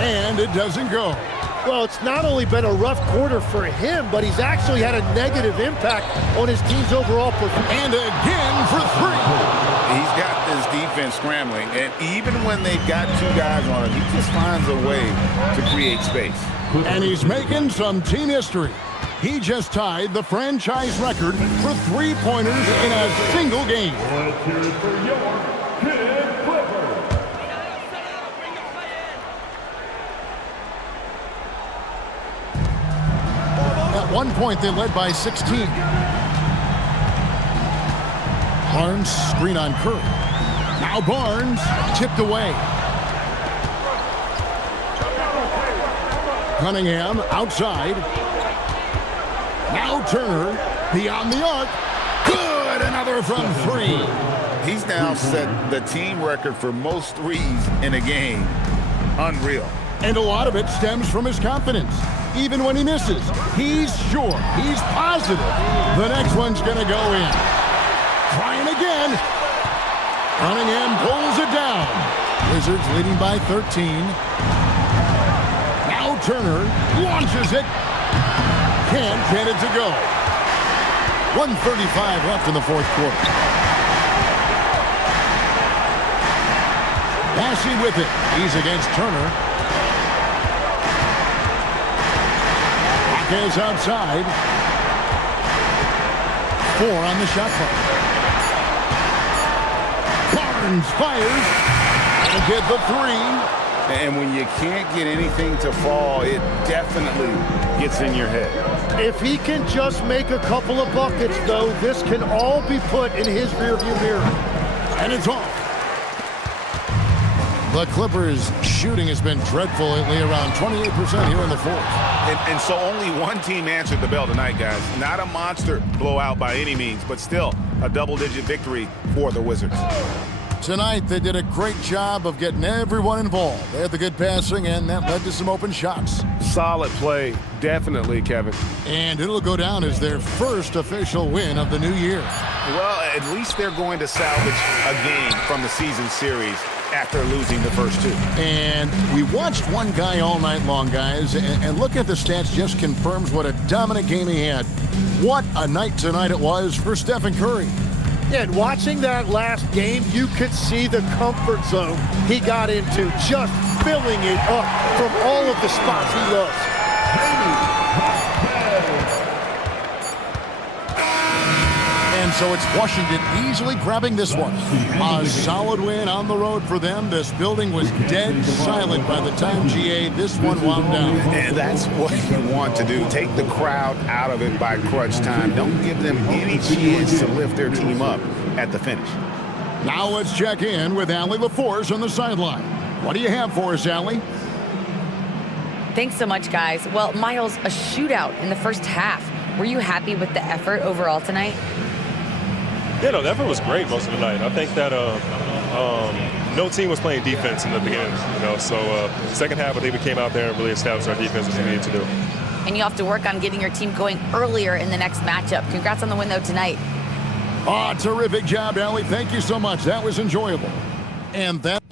And it doesn't go. Well, it's not only been a rough quarter for him, but he's actually had a negative impact on his team's overall performance. And again for 3. He's got this defense scrambling, and even when they've got 2 guys on him, he just finds a way to create space. And he's making some team history. He just tied the franchise record for three-pointers in a single game. Let's hear it for your Kid Clipper. At one point, they led by 16. Barnes screen on Curry. Now Barnes tipped away. Cunningham outside. Now Turner beyond the arc. Good, another from 3. He's now set the team record for most threes in a game. Unreal. And a lot of it stems from his confidence. Even when he misses, he's sure, he's positive the next one's going to go in. Trying again. Cunningham pulls it down. Wizards leading by 13. Now Turner launches it. Can't get it to go. 1:35 left in the fourth quarter. Massey with it. He's against Turner. Jaquez outside. 4 on the shot clock. Barnes fires and get the 3. And when you can't get anything to fall, it definitely gets in your head. If he can just make a couple of buckets, though, this can all be put in his rearview mirror. And it's off. The Clippers' shooting has been dreadful lately, around 28% here in the fourth. And so only one team answered the bell tonight, guys. Not a monster blowout by any means, but still a double-digit victory for the Wizards. Tonight, they did a great job of getting everyone involved. They had the good passing, and that led to some open shots. Solid play, definitely, Kevin. And it'll go down as their first official win of the new year. Well, at least they're going to salvage a game from the season series after losing the first two. And we watched one guy all night long, guys, and look at the stats just confirms what a dominant game he had. What a night tonight it was for Stephen Curry. Yeah, and watching that last game, you could see the comfort zone he got into, just filling it up from all of the spots he loves. And so it's Washington easily grabbing this one. A solid win on the road for them. This building was dead silent by the time, GA, this one wound down. And that's what you want to do. Take the crowd out of it by crunch time. Don't give them any chance to lift their team up at the finish. Now let's check in with Allie LaForce on the sideline. What do you have for us, Allie? Thanks so much, guys. Well, Miles, a shootout in the first half. Were you happy with the effort overall tonight? Yeah, no, the effort was great most of the night. I think that no team was playing defense in the beginning, so second half I think we came out there and really established our defense, which we needed to do. And you have to work on getting your team going earlier in the next matchup. Congrats on the win, though, tonight. Terrific job, Allie. Thank you so much. That was enjoyable. And that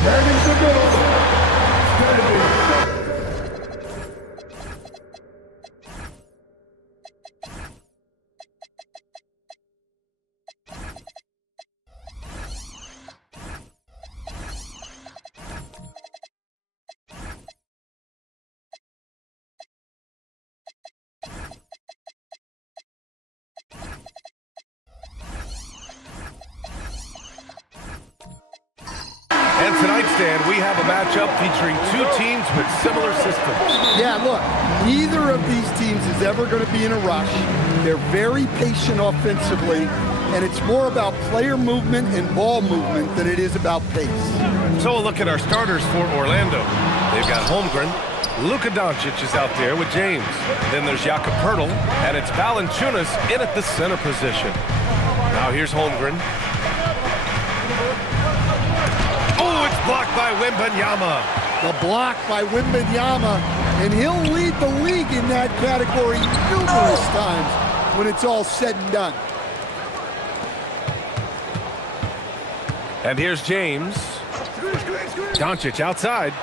Standing the middle. Standing second. And tonight, Stan, we have a matchup featuring two teams with similar systems. Yeah, look, neither of these teams is ever going to be in a rush. They're very patient offensively, and it's more about player movement and ball movement than it is about pace. So a look at our starters for Orlando. They've got Holmgren. Luka Doncic is out there with James. Then there's Jakob Poeltl, and it's Valanciunas in at the center position. Now here's Holmgren. Oh, it's blocked by Wembanyama. The block by Wembanyama, and he'll lead the league in that category numerous times when it's all said and done. And here's James. Doncic outside.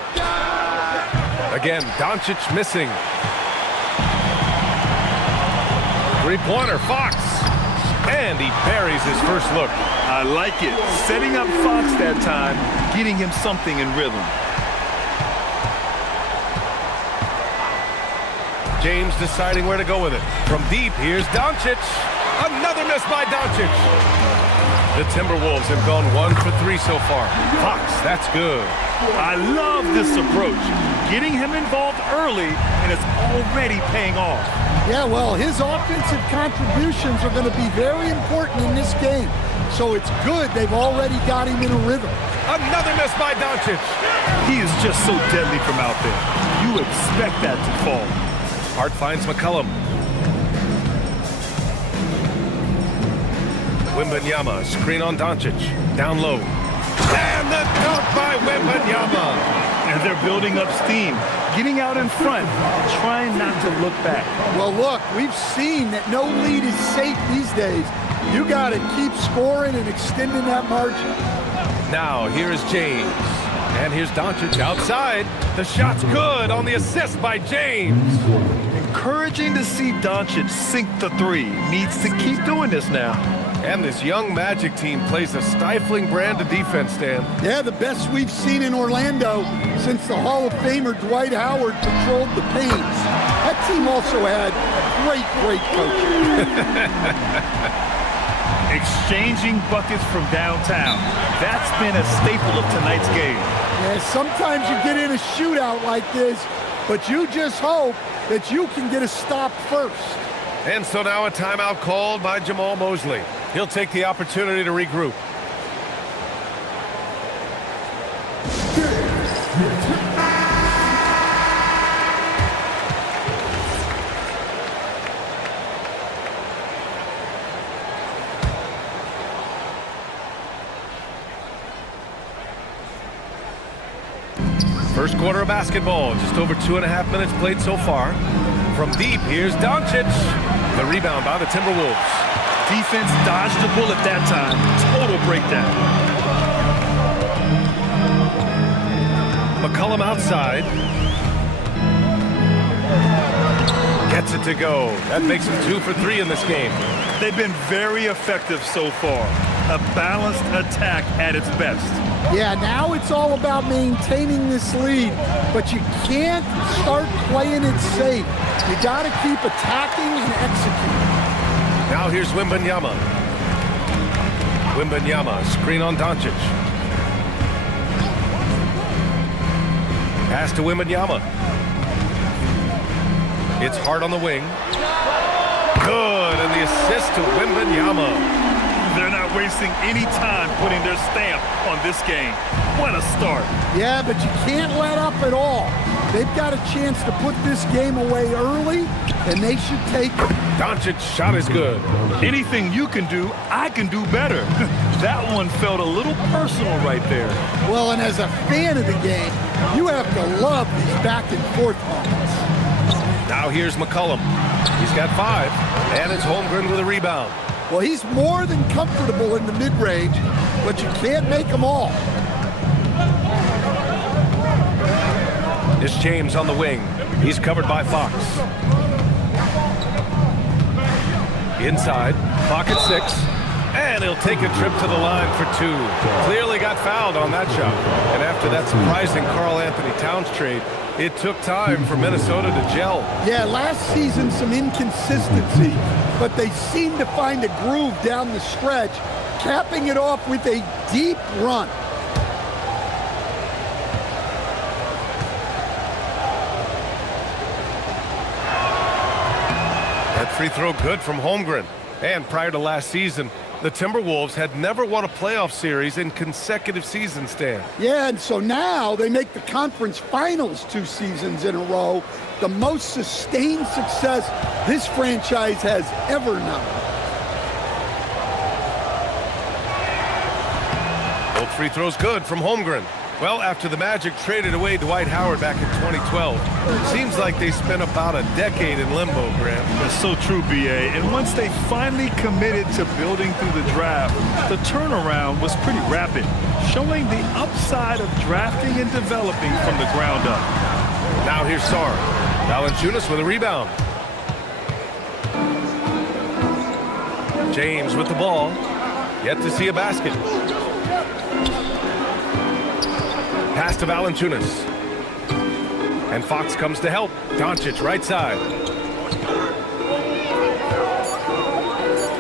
Again, Doncic missing. Three-pointer, Fox. And he buries his first look. I like it. Setting up Fox that time, getting him something in rhythm. James deciding where to go with it. From deep, here's Doncic. Another miss by Doncic. The Timberwolves have gone 1 for 3 so far. Fox, that's good. I love this approach. Getting him involved early, and it's already paying off. Yeah, well, his offensive contributions are going to be very important in this game. So it's good they've already got him in a rhythm. Another miss by Doncic. He is just so deadly from out there. You expect that to fall. Hart finds McCollum. Wembanyama, screen on Doncic. Down low. And the dunk by Wembanyama. And they're building up steam, getting out in front, trying not to look back. Well, look, we've seen that no lead is safe these days. You got to keep scoring and extending that margin. Now, here is James. And here's Doncic outside. The shot's good on the assist by James. Encouraging to see Doncic sink the three. Needs to keep doing this now. And this young Magic team plays a stifling brand of defense, Stan. Yeah, the best we've seen in Orlando since the Hall of Famer Dwight Howard patrolled the paint. That team also had great coaching. Exchanging buckets from downtown. That's been a staple of tonight's game. Yeah, sometimes you get in a shootout like this, but you just hope that you can get a stop first. And so now a timeout called by Jamal Mosley. He'll take the opportunity to regroup. First quarter of basketball, just over 2.5 minutes played so far. From deep, here's Doncic. The rebound by the Timberwolves. Defense dodged the bullet that time. Total breakdown. McCollum outside. Gets it to go. That makes him 2 for 3 in this game. They've been very effective so far. A balanced attack at its best. Yeah, now it's all about maintaining this lead, but you can't start playing it safe. You got to keep attacking and executing. Now here's Wembanyama. Wembanyama, screen on Doncic. Pass to Wembanyama. It's Hart on the wing. Good, and the assist to Wembanyama. They're not wasting any time putting their stamp on this game. What a start. Yeah, but you can't let up at all. They've got a chance to put this game away early, and they should take it. Doncic's shot is good. Anything you can do, I can do better. That one felt a little personal right there. Well, and as a fan of the game, you have to love these back-and-forth moments. Now here's McCollum. He's got 5, and it's Holmgren with a rebound. Well, he's more than comfortable in the mid-range, but you can't make them all. It's James on the wing. He's covered by Fox. Inside, pocket 6. And he'll take a trip to the line for 2. Clearly got fouled on that shot. And after that surprising Karl-Anthony Towns trade, it took time for Minnesota to gel. Yeah, last season some inconsistency, but they seem to find a groove down the stretch, capping it off with a deep run. That free throw good from Holmgren. And prior to last season, the Timberwolves had never won a playoff series in consecutive seasons, Stan. Yeah, and so now they make the conference finals 2 seasons in a row, the most sustained success this franchise has ever known. Both free throws good from Holmgren. Well, after the Magic traded away Dwight Howard back in 2012, seems like they spent about a decade in limbo, Graham. That's so true, B.A. And once they finally committed to building through the draft, the turnaround was pretty rapid, showing the upside of drafting and developing from the ground up. Now here's Sarr. Valanciunas with a rebound. James with the ball. Yet to see a basket. Pass to Valanciunas. And Fox comes to help. Doncic right side.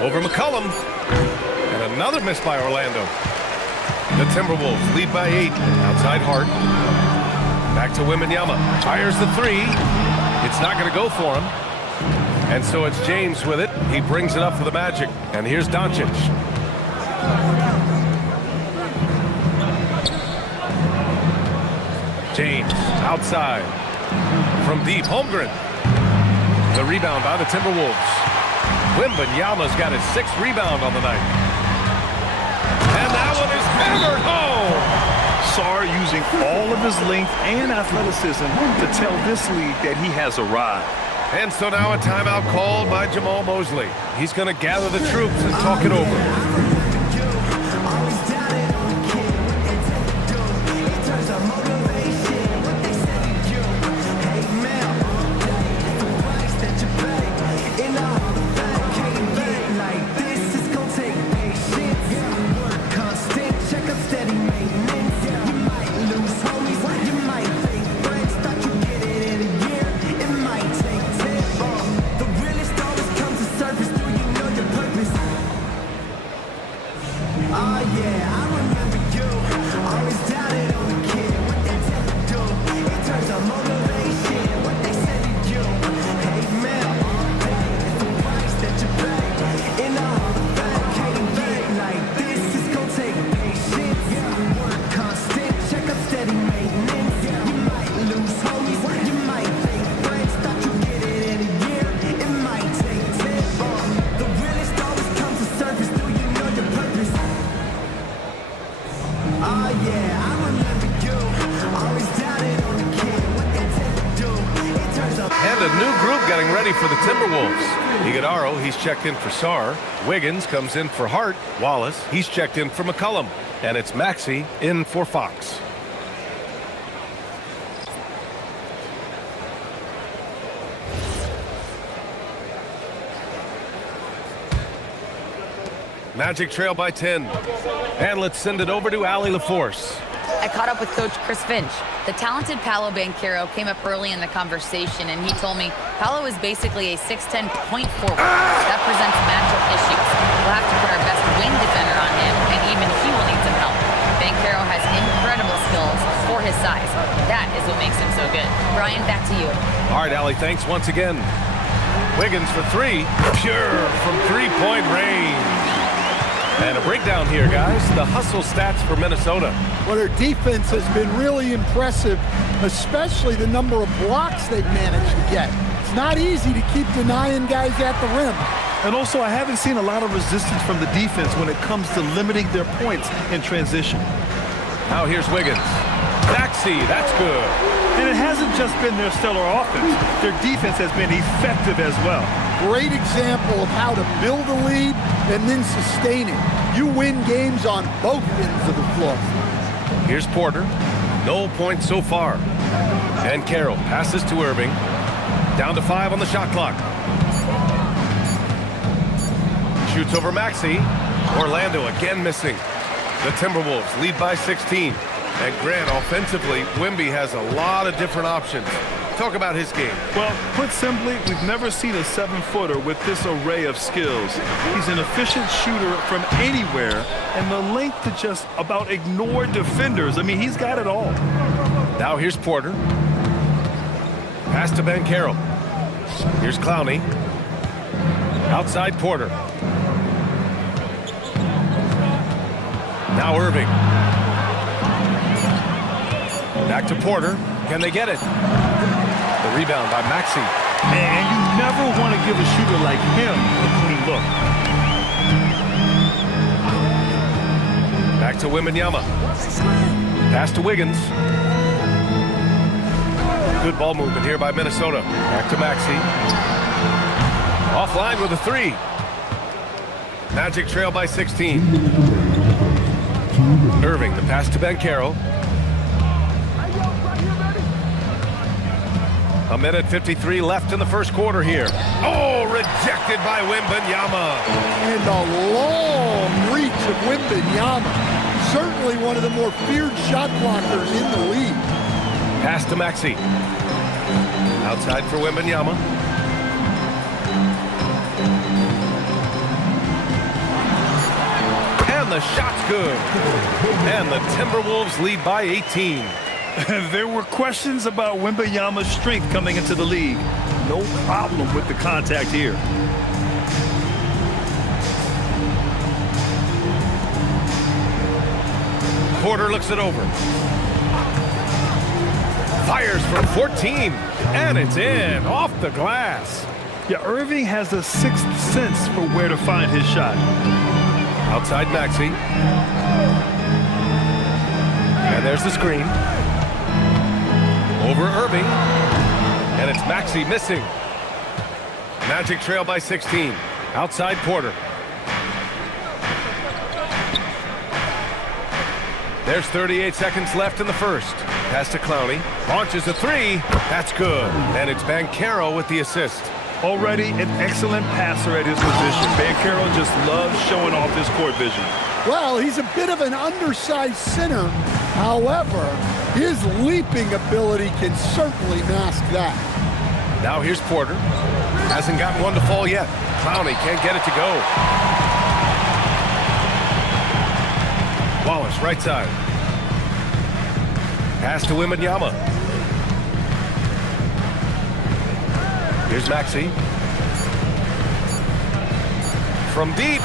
Over McCollum. And another miss by Orlando. The Timberwolves lead by 8. Outside Hart. Back to Wembanyama. Fires the 3. It's not going to go for him. And so it's James with it. He brings it up for the Magic. And here's Doncic. James outside. From deep, Holmgren. The rebound by the Timberwolves. Wembanyama's got his 6th rebound on the night. And that one is hammered home. Sarr using all of his length and athleticism to tell this league that he has arrived. And so now a timeout called by Jamal Mosley. He's going to gather the troops and talk it over. For the Timberwolves. Iguodaro, he's checked in for Sarr. Wiggins comes in for Hart. Wallace, he's checked in for McCollum. And it's Maxey in for Fox. Magic trail by 10. And let's send it over to Allie LaForce. I caught up with Coach Chris Finch. The talented Paolo Banchero came up early in the conversation, and he told me Paolo is basically a 6'10" point forward. That presents matchup issues. We'll have to put our best wing defender on him, and even he will need some help. Banchero has incredible skills for his size. That is what makes him so good. Brian, back to you. All right, Allie, thanks once again. Wiggins for 3. Pure from 3-point range. And a breakdown here, guys. The hustle stats for Minnesota. Well, their defense has been really impressive, especially the number of blocks they've managed to get. It's not easy to keep denying guys at the rim. And also, I haven't seen a lot of resistance from the defense when it comes to limiting their points in transition. Now here's Wiggins. Maxey, that's good. And it hasn't just been their stellar offense. Their defense has been effective as well. Great example of how to build a lead and then sustain it. You win games on both ends of the floor. Here's Porter. No points so far. And Carroll passes to Irving. Down to 5 on the shot clock. Shoots over Maxey. Orlando again missing. The Timberwolves lead by 16. And Grant, offensively, Wemby has a lot of different options. Talk about his game. Well, put simply, we've never seen a 7-footer with this array of skills. He's an efficient shooter from anywhere, and the length to just about ignore defenders. I mean, he's got it all. Now here's Porter. Pass to Banchero. Here's Clowney. Outside Porter. Now Irving. Back to Porter. Can they get it? The rebound by Maxey. And you never want to give a shooter like him a clean look. Back to Wembanyama. Pass to Wiggins. Good ball movement here by Minnesota. Back to Maxey. Offline with a 3. Magic trail by 16. Irving, the pass to Banchero. A minute 53 left in the first quarter here. Oh, rejected by Wembanyama. And a long reach of Wembanyama. Certainly one of the more feared shot blockers in the league. Pass to Maxey. Outside for Wembanyama. And the shot's good. And the Timberwolves lead by 18. There were questions about Wembanyama's strength coming into the league. No problem with the contact here. Porter looks it over. Fires from 14. And it's in. Off the glass. Yeah, Irving has a sixth sense for where to find his shot. Outside Maxey. And there's the screen. Over Irving. And it's Maxey missing. Magic trail by 16. Outside Porter. There's 38 seconds left in the first. Pass to Clowney. Launches a 3. That's good. And it's Banchero with the assist. Already an excellent passer at his position. Banchero just loves showing off his court vision. Well, he's a bit of an undersized center. However, his leaping ability can certainly mask that. Now here's Porter. Hasn't gotten one to fall yet. Clowney can't get it to go. Wallace, right side. Pass to Wembanyama. Here's Maxey. From deep.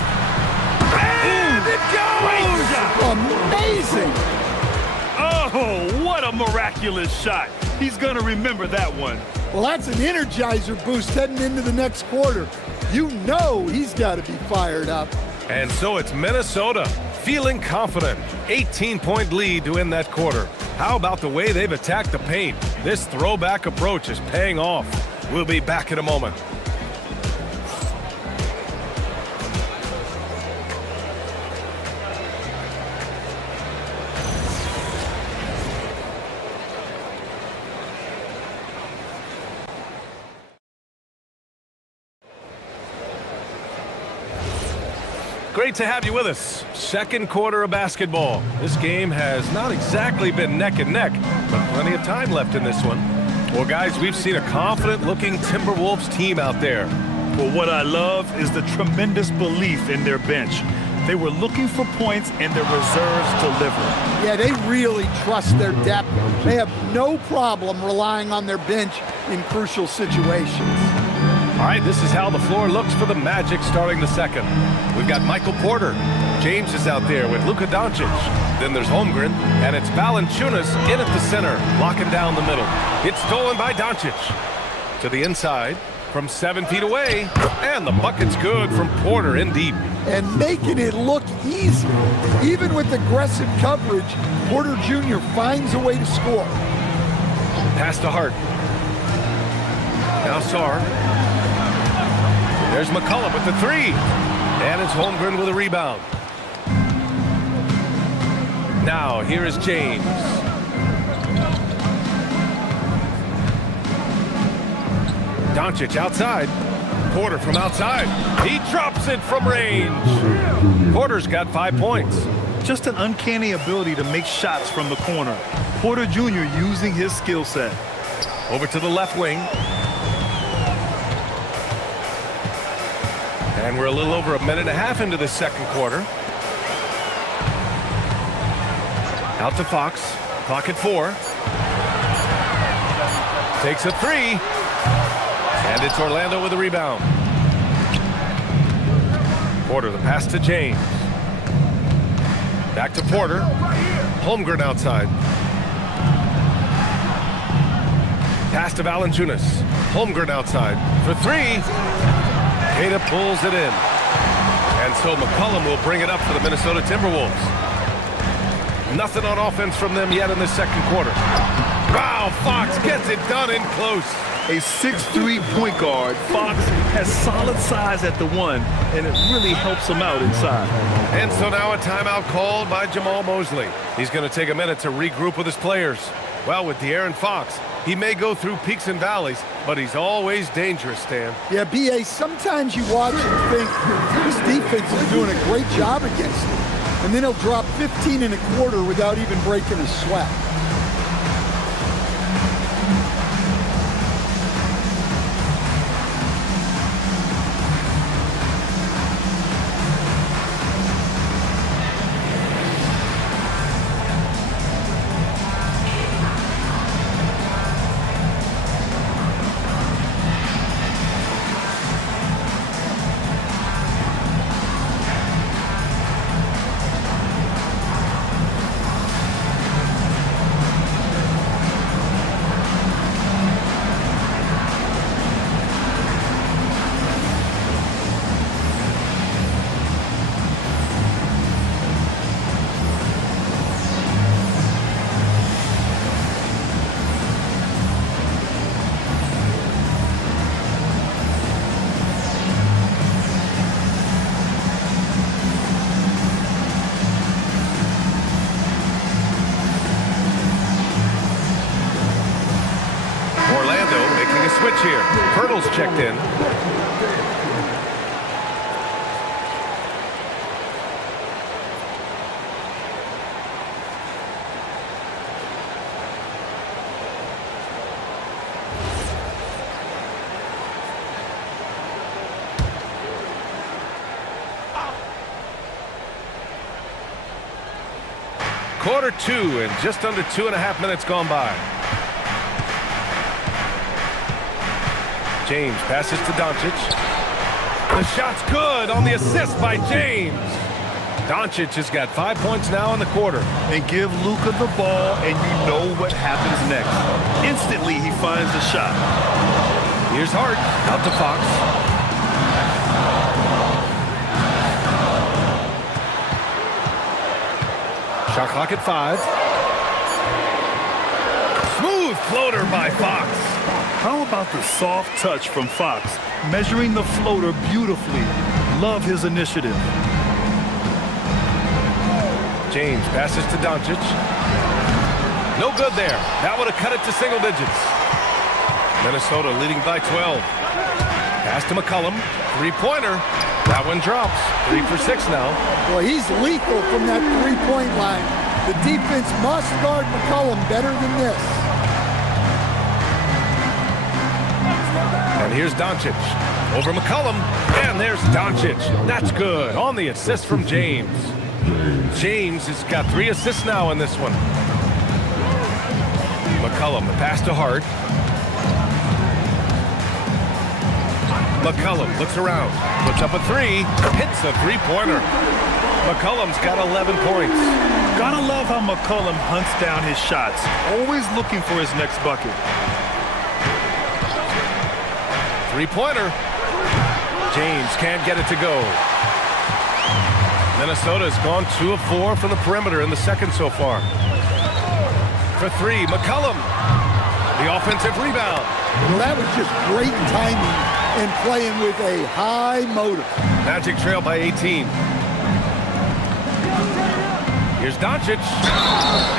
And it goes! Amazing! Oh, what a miraculous shot. He's going to remember that one. Well, that's an energizer boost heading into the next quarter. You know he's got to be fired up. And so it's Minnesota feeling confident. 18-point lead to end that quarter. How about the way they've attacked the paint? This throwback approach is paying off. We'll be back in a moment. Great to have you with us. Second quarter of basketball. This game has not exactly been neck and neck, but plenty of time left in this one. Well, guys, we've seen a confident-looking Timberwolves team out there. Well, what I love is the tremendous belief in their bench. They were looking for points, and their reserves delivered. Yeah, they really trust their depth. They have no problem relying on their bench in crucial situations. All right, this is how the floor looks for the Magic starting the second. We've got Michael Porter. James is out there with Luka Doncic. Then there's Holmgren, and it's Valanciunas in at the center, locking down the middle. It's stolen by Doncic. To the inside, from 7 feet away, and the bucket's good from Porter in deep. And making it look easy. Even with aggressive coverage, Porter Jr. finds a way to score. Pass to Hart. Now Sarr. There's McCullough with the 3. And it's Holmgren with a rebound. Now here is James. Doncic outside. Porter from outside. He drops it from range. Porter's got 5 points. Just an uncanny ability to make shots from the corner. Porter Jr. using his skill set. Over to the left wing. And we're a little over a minute and a half into the second quarter. Out to Fox. Clock at 4. Takes a 3. And it's Orlando with the rebound. Porter, the pass to James. Back to Porter. Holmgren outside. Pass to Valanciunas. Holmgren outside for 3. Queta pulls it in. And so McCollum will bring it up for the Minnesota Timberwolves. Nothing on offense from them yet in the second quarter. Wow, Fox gets it done in close. A 6'3" point guard. Fox has solid size at the 1, and it really helps him out inside. And so now a timeout called by Jamal Mosley. He's going to take a minute to regroup with his players. Well, with De'Aaron Fox, he may go through peaks and valleys, but he's always dangerous, Stan. Yeah, B.A., sometimes you watch and think this defense is doing a great job against him. And then he'll drop 15 and a quarter without even breaking a sweat. Switch here. Pirtle's checked in. Quarter 2 and just under 2.5 minutes gone by. James passes to Doncic. The shot's good on the assist by James. Doncic has got 5 points now in the quarter. And give Luka the ball, and you know what happens next. Instantly, he finds the shot. Here's Hart. Out to Fox. Shot clock at 5. Smooth floater by Fox. How about the soft touch from Fox? Measuring the floater beautifully. Love his initiative. James passes to Doncic. No good there. That would have cut it to single digits. Minnesota leading by 12. Pass to McCollum. Three-pointer. That one drops. 3 for 6 now. Boy, he's lethal from that three-point line. The defense must guard McCollum better than this. And here's Doncic. Over McCollum. And there's Doncic. That's good. On the assist from James. James has got 3 assists now in this one. McCollum, the pass to Hart. McCollum looks around. Puts up a 3. Hits a three-pointer. McCollum's got 11 points. Gotta love how McCollum hunts down his shots. Always looking for his next bucket. Three-pointer. James can't get it to go. Minnesota's gone 2 of 4 from the perimeter in the second so far. For 3, McCollum. The offensive rebound. Well, that was just great timing and playing with a high motor. Magic trail by 18. Here's Doncic.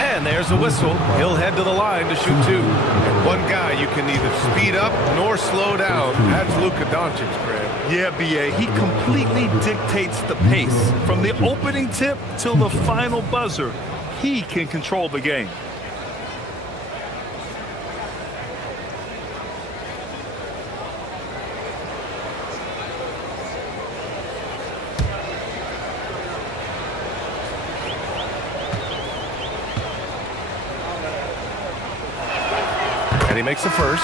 And there's a whistle. He'll head to the line to shoot 2. And one guy you can neither speed up nor slow down. That's Luka Doncic, Grant. Yeah, B.A., he completely dictates the pace. From the opening tip till the final buzzer, he can control the game. And he makes the first.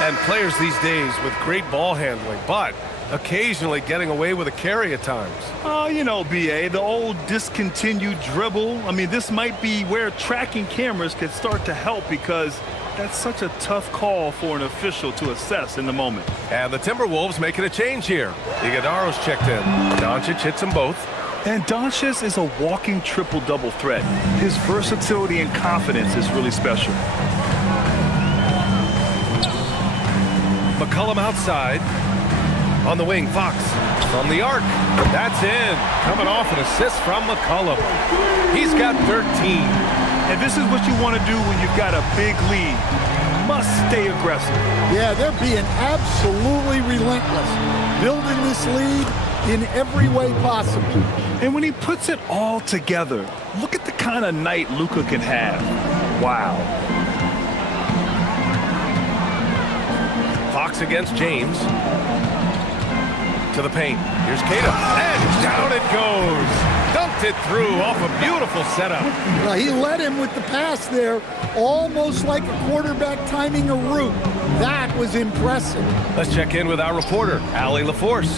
And players these days with great ball handling, but occasionally getting away with a carry at times. Oh, you know, B.A., the old discontinued dribble. I mean, this might be where tracking cameras could start to help because that's such a tough call for an official to assess in the moment. And the Timberwolves making a change here. Iguodala's checked in. Doncic hits them both. And Doncic is a walking triple-double threat. His versatility and confidence is really special. McCollum outside. On the wing, Fox from the arc. That's in. Coming off an assist from McCollum. He's got 13. And this is what you want to do when you've got a big lead. Must stay aggressive. Yeah, they're being absolutely relentless. Building this lead in every way possible. And when he puts it all together, look at the kind of night Luka can have. Wow. Fox against James. To the paint. Here's Keita. And down it goes. Dunked it through off a beautiful setup. Well, he led him with the pass there, almost like a quarterback timing a route. That was impressive. Let's check in with our reporter, Allie LaForce.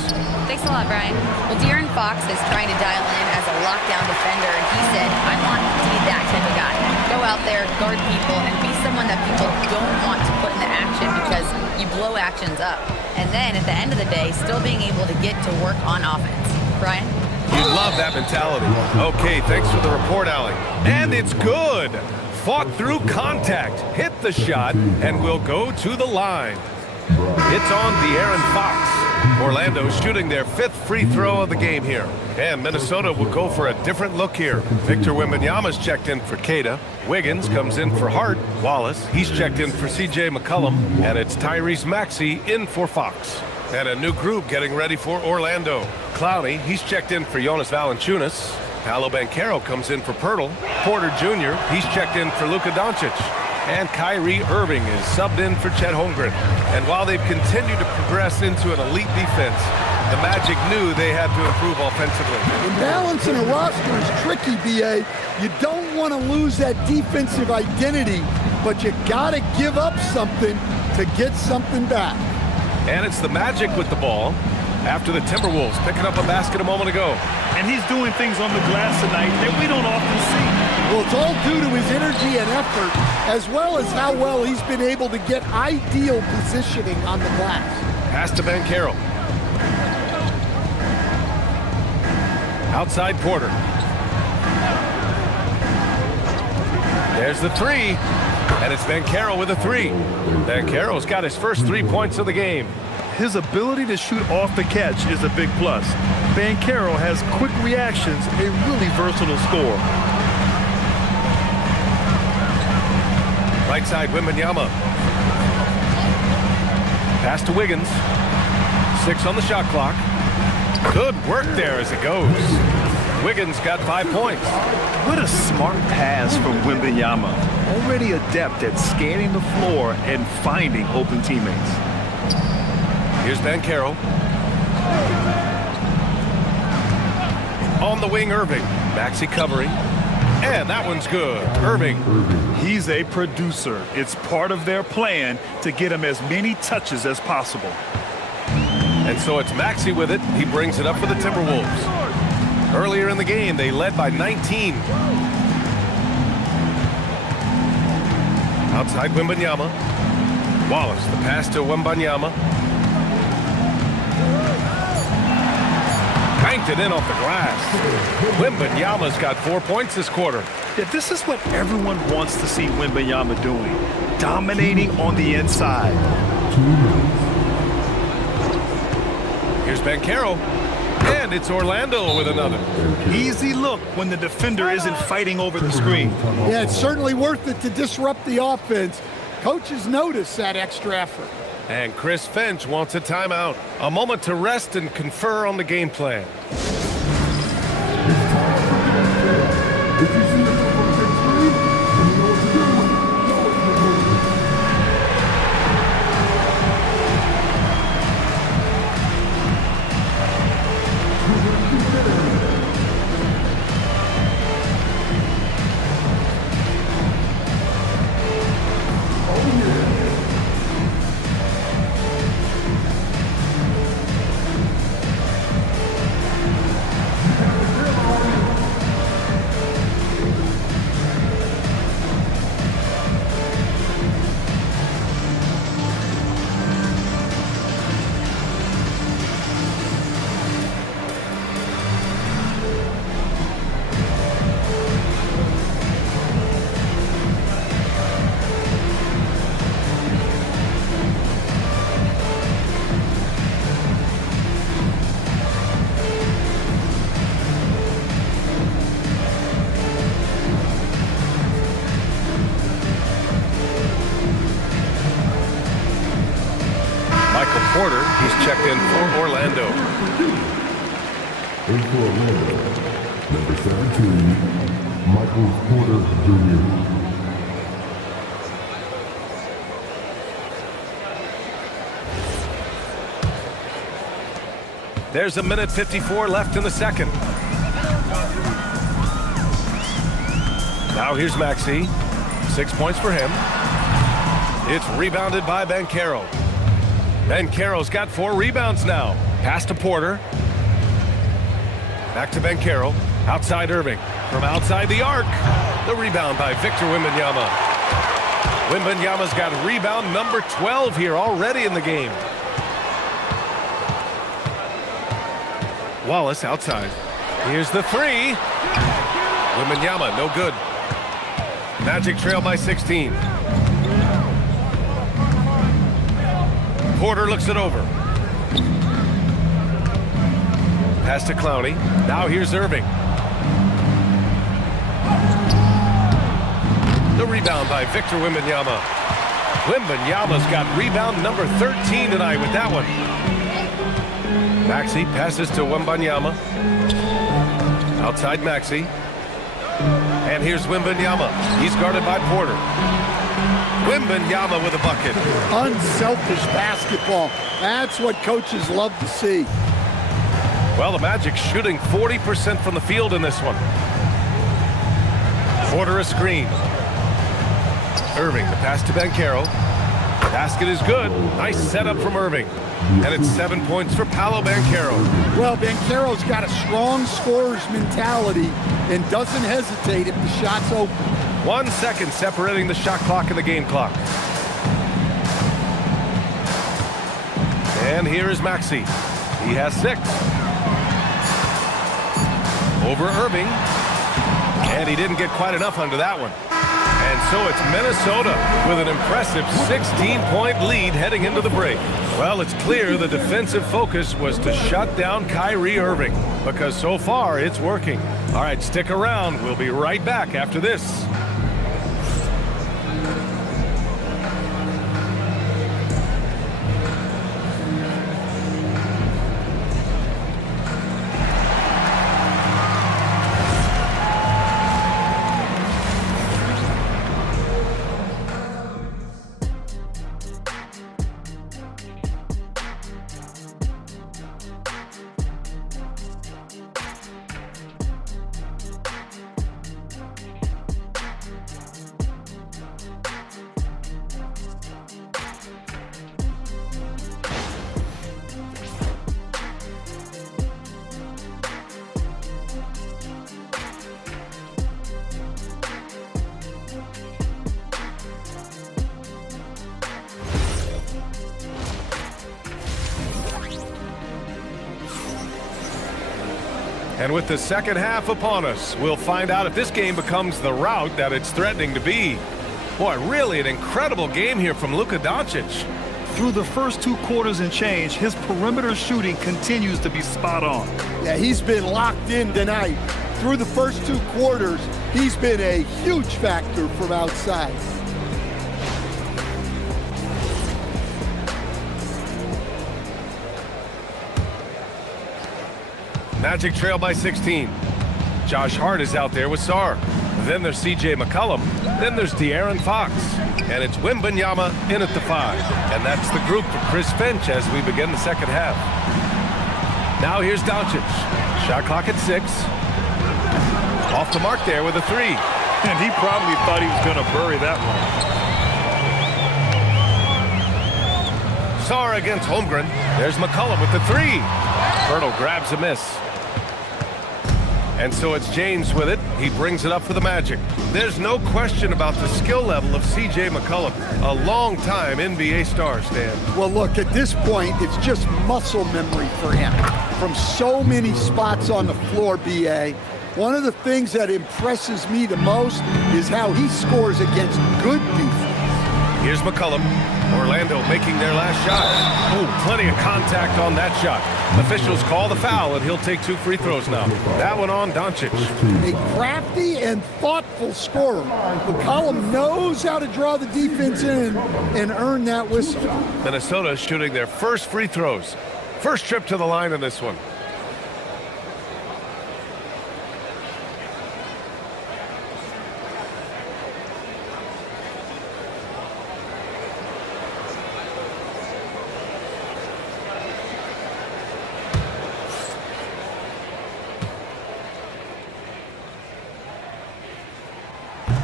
Thanks a lot, Brian. Well, De'Aaron Fox is trying to dial in as a lockdown defender, and he said, I want to be that type of guy. Go out there, guard people, and be someone that people don't want to put into action because you blow actions up. And then at the end of the day, still being able to get to work on offense. Brian? You love that mentality. Okay, thanks for the report, Allie. And it's good. Fought through contact, hit the shot, and will go to the line. It's on De'Aaron Fox. Orlando shooting their 5th free throw of the game here. And Minnesota will go for a different look here. Victor Wembanyama's checked in for Keita. Wiggins comes in for Hart. Wallace, he's checked in for C.J. McCollum. And it's Tyrese Maxey in for Fox. And a new group getting ready for Orlando. Clowney, he's checked in for Jonas Valanciunas. Paolo Banchero comes in for Pirtle. Porter Jr., he's checked in for Luka Doncic. And Kyrie Irving is subbed in for Chet Holmgren. And while they've continued to progress into an elite defense, the Magic knew they had to improve offensively. And balancing a roster is tricky, B.A. You don't want to lose that defensive identity, but you got to give up something to get something back. And it's the Magic with the ball after the Timberwolves picking up a basket a moment ago. And he's doing things on the glass tonight that we don't often see. Well, it's all due to his energy and effort, as well as how well he's been able to get ideal positioning on the glass. Pass to Banchero. Outside Porter. There's the 3. And it's Banchero with a 3. Banchero's got his first 3 points of the game. His ability to shoot off the catch is a big plus. Banchero has quick reactions, a really versatile scorer. Right side, Wembanyama. Pass to Wiggins. 6 on the shot clock. Good work there as it goes. Wiggins got 5 points. What a smart pass from Wembanyama. Already adept at scanning the floor and finding open teammates. Here's Banchero. On the wing, Irving. Maxey covering. And that one's good. Irving. He's a producer. It's part of their plan to get him as many touches as possible. And so it's Maxey with it. He brings it up for the Timberwolves. Earlier in the game, they led by 19. Outside Wembanyama. Wallace, the pass to Wembanyama. Banked it in off the glass. Wembanyama's got 4 points this quarter. Yeah, this is what everyone wants to see Wembanyama doing. Dominating on the inside. Here's Banchero. And it's Orlando with another. Easy look when the defender isn't fighting over the screen. Yeah, it's certainly worth it to disrupt the offense. Coaches notice that extra effort. And Chris Finch wants a timeout. A moment to rest and confer on the game plan. Porter, he's checked in for Orlando. In for Orlando, number 17, Michael Porter Jr. There's a minute 54 left in the second. Now here's Maxey. 6 points for him. It's rebounded by Banchero. Banchero's got 4 rebounds now. Pass to Porter. Back to Banchero. Outside Irving. From outside the arc. The rebound by Victor Wembanyama. Wembanyama's got rebound number 12 here already in the game. Wallace outside. Here's the three. Wembanyama, no good. Magic trail by 16. Porter looks it over. Pass to Clowney. Now here's Irving. The rebound by Victor Wembanyama. Wembanyama's got rebound number 13 tonight with that one. Maxey passes to Wembanyama. Outside Maxey. And here's Wembanyama. He's guarded by Porter. Wembanyama with a bucket. Unselfish basketball. That's what coaches love to see. Well, the Magic shooting 40% from the field in this one. Porter a screen. Irving, the pass to Banchero. Basket is good. Nice setup from Irving. And it's 7 points for Paolo Banchero. Well, Banchero's got a strong scorer's mentality and doesn't hesitate if the shot's open. 1 second separating the shot clock and the game clock. And here is Maxey. He has 6. Over Irving. And he didn't get quite enough under that one. And so it's Minnesota with an impressive 16-point lead heading into the break. Well, it's clear the defensive focus was to shut down Kyrie Irving, because so far it's working. All right, stick around. We'll be right back after this. And with the second half upon us, we'll find out if this game becomes the rout that it's threatening to be. Boy, really an incredible game here from Luka Doncic. through the first 2 quarters and change, his perimeter shooting continues to be spot on. Yeah, he's been locked in tonight. Through the first 2 quarters, he's been a huge factor from outside. Magic trail by 16. Josh Hart is out there with Sarr. Then there's C.J. McCollum. Then there's De'Aaron Fox. And it's Wembanyama in at the 5. And that's the group for Chris Finch as we begin the second half. Now here's Doncic. Shot clock at 6. Off the mark there with a 3. And he probably thought he was going to bury that one. Sarr against Holmgren. There's McCollum with the 3. Pirtle grabs a miss. And so it's James with it. He brings it up for the Magic. There's no question about the skill level of C.J. McCollum, a long-time NBA star, Stan. Well, look, at this point, it's just muscle memory for him. From so many spots on the floor, B.A., one of the things that impresses me the most is how he scores against good defense. Here's McCollum. Orlando making their last shot. Oh, plenty of contact on that shot. Officials call the foul, and he'll take 2 free throws now. That one on Doncic. A crafty and thoughtful scorer. McCollum knows how to draw the defense in and earn that whistle. Minnesota shooting their first free throws. First trip to the line in this one.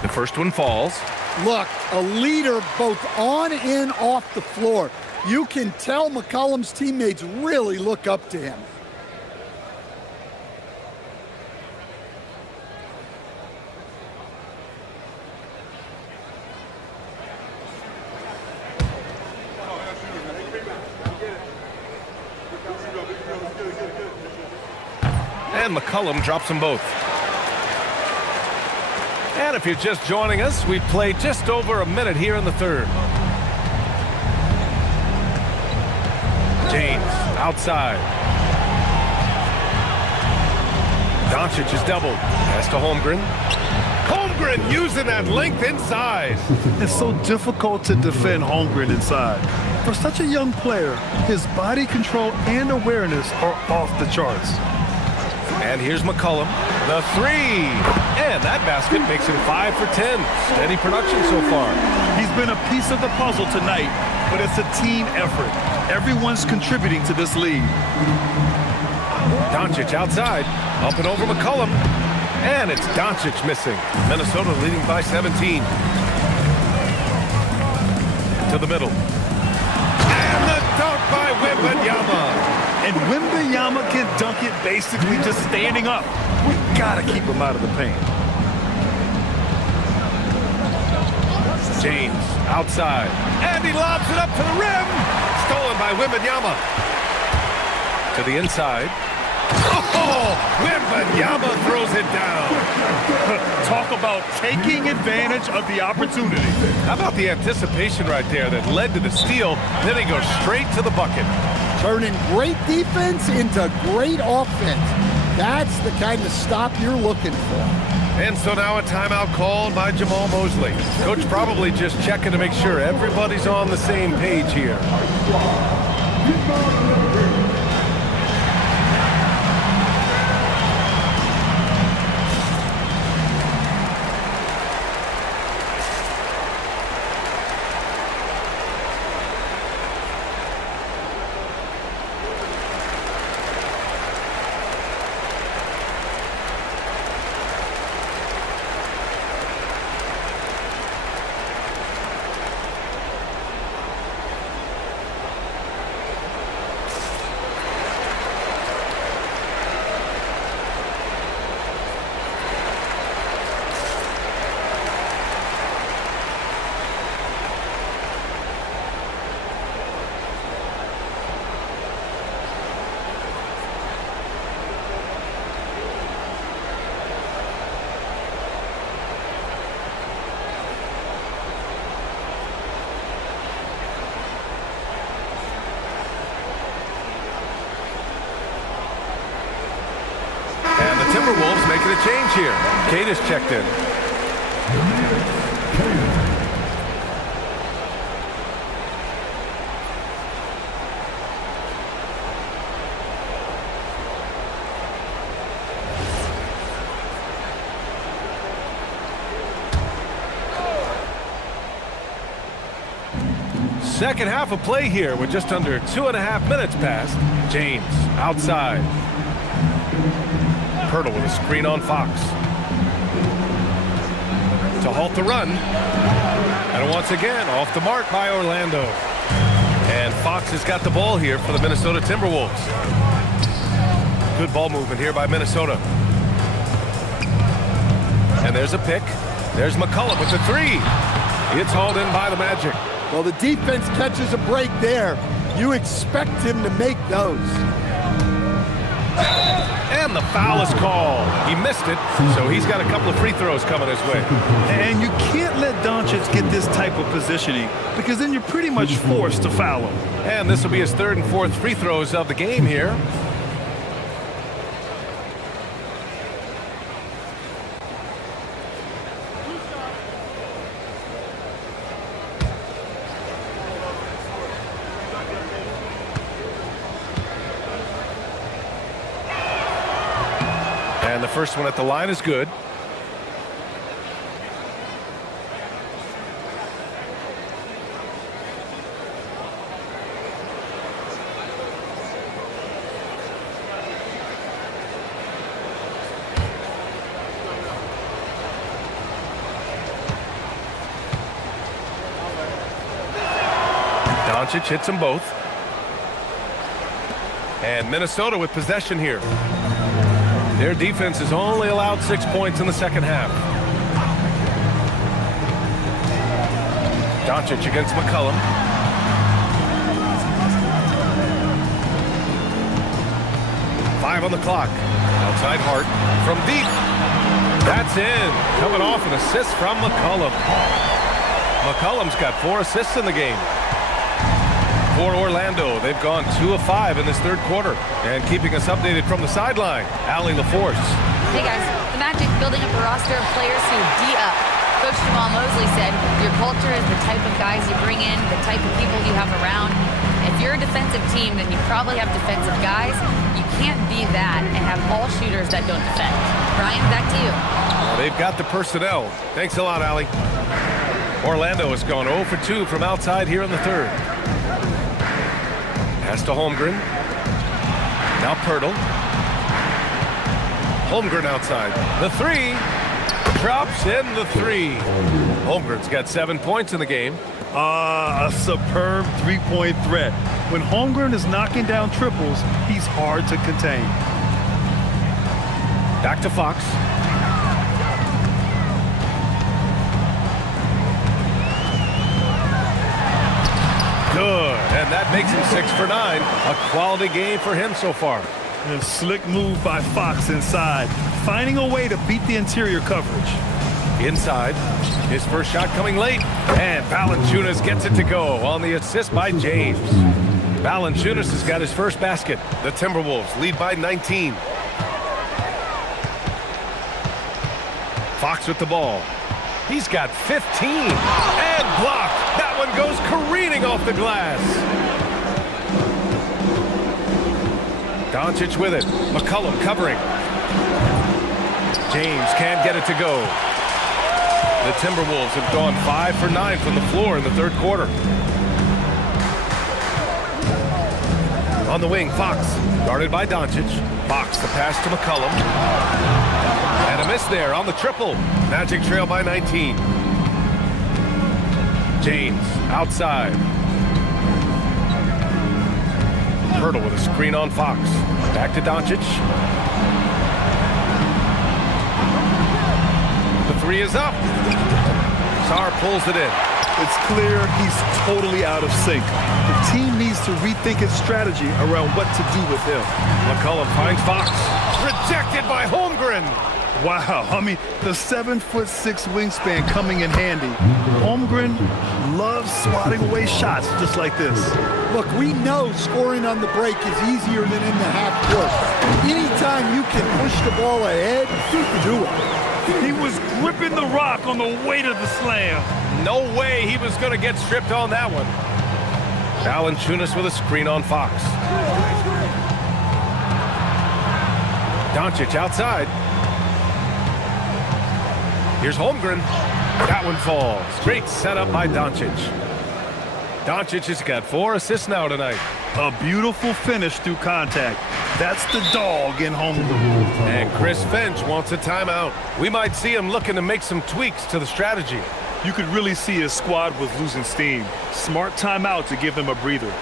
The first one falls. Look, a leader both on and off the floor. You can tell McCollum's teammates really look up to him. And McCollum drops them both. And if you're just joining us, we've played just over a minute here in the third. James outside. Doncic is doubled. Pass to Holmgren. Holmgren using that length inside. It's so difficult to defend Holmgren inside. For such a young player, his body control and awareness are off the charts. And here's McCollum, the 3. And that basket makes him 5 for 10. Steady production so far. He's been a piece of the puzzle tonight, but it's a team effort. Everyone's contributing to this lead. Doncic outside, up and over McCollum. And it's Doncic missing. Minnesota leading by 17. To the middle. And the dunk by Wembanyama. And Wembanyama can dunk it basically just standing up. We gotta keep him out of the paint. James outside. And he lobs it up to the rim. Stolen by Wembanyama. To the inside. Oh, Wembanyama throws it down. Talk about taking advantage of the opportunity. How about the anticipation right there that led to the steal? Then he goes straight to the bucket. Turning great defense into great offense. That's the kind of stop you're looking for. And so now a timeout called by Jamal Mosley. Coach probably just checking to make sure everybody's on the same page here. making a change here. Cade is checked in. Second half of play here with just under 2.5 minutes passed. James outside. Pirtle with a screen on Fox. To halt the run. And once again, off the mark by Orlando. And Fox has got the ball here for the Minnesota Timberwolves. Good ball movement here by Minnesota. And there's a pick. There's McCollum with the three. It's hauled in by the Magic. Well, the defense catches a break there. You expect him to make those. And the foul is called. He missed it, so he's got a couple of free throws coming his way. And you can't let Doncic get this type of positioning because then you're pretty much forced to foul him. And this will be his third and fourth free throws of the game here. And the first one at the line is good. Doncic hits them both. And Minnesota with possession here. Their defense has only allowed 6 points in the second half. Doncic against McCollum. Five on the clock. Outside Hart from deep. That's in. Coming off an assist from McCollum. McCollum's got 4 assists in the game. For Orlando, they've gone 2 of 5 in this third quarter. And keeping us updated from the sideline, Allie LaForce. Hey guys, the Magic building up a roster of players who D up. Coach Jamal Mosley said, your culture is the type of guys you bring in, the type of people you have around. If you're a defensive team, then you probably have defensive guys. You can't be that and have all shooters that don't defend. Brian, back to you. Well, they've got the personnel. Thanks a lot, Allie. Orlando has gone 0 for 2 from outside here in the third. Pass to Holmgren. Now Pirtle. Holmgren outside. The three. Drops in the three. Holmgren's got 7 points in the game. A superb three-point threat. When Holmgren is knocking down triples, he's hard to contain. Back to Fox. Good, and that makes him 6 for 9. A quality game for him so far. A slick move by Fox inside, finding a way to beat the interior coverage. Inside, his first shot coming late, and Valanciunas gets it to go on the assist by James. Valanciunas has got his first basket. The Timberwolves lead by 19. Fox with the ball. He's got 15 and blocked. That one goes careening off the glass. Doncic with it. McCollum covering. James can't get it to go. The Timberwolves have gone 5 for 9 from the floor in the third quarter. On the wing, Fox, guarded by Doncic. Fox, the pass to McCollum. And a miss there on the triple. Magic trail by 19. James, outside. Pirtle with a screen on Fox. Back to Doncic. The three is up. Sarr pulls it in. It's clear he's totally out of sync. The team needs to rethink its strategy around what to do with him. McCollum finds Fox. Rejected by Holmgren. Wow, I mean, the 7'6" wingspan coming in handy. Holmgren loves swatting away shots just like this. Look, we know scoring on the break is easier than in the half court. Anytime you can push the ball ahead, do it. He was gripping the rock on the weight of the slam. No way he was going to get stripped on that one. Valanciunas with a screen on Fox. Doncic outside. Here's Holmgren. That one falls. Great setup by Doncic. Doncic has got 4 assists now tonight. A beautiful finish through contact. That's the dog in Holmgren. And Chris Finch wants a timeout. We might see him looking to make some tweaks to the strategy. You could really see his squad was losing steam. Smart timeout to give them a breather.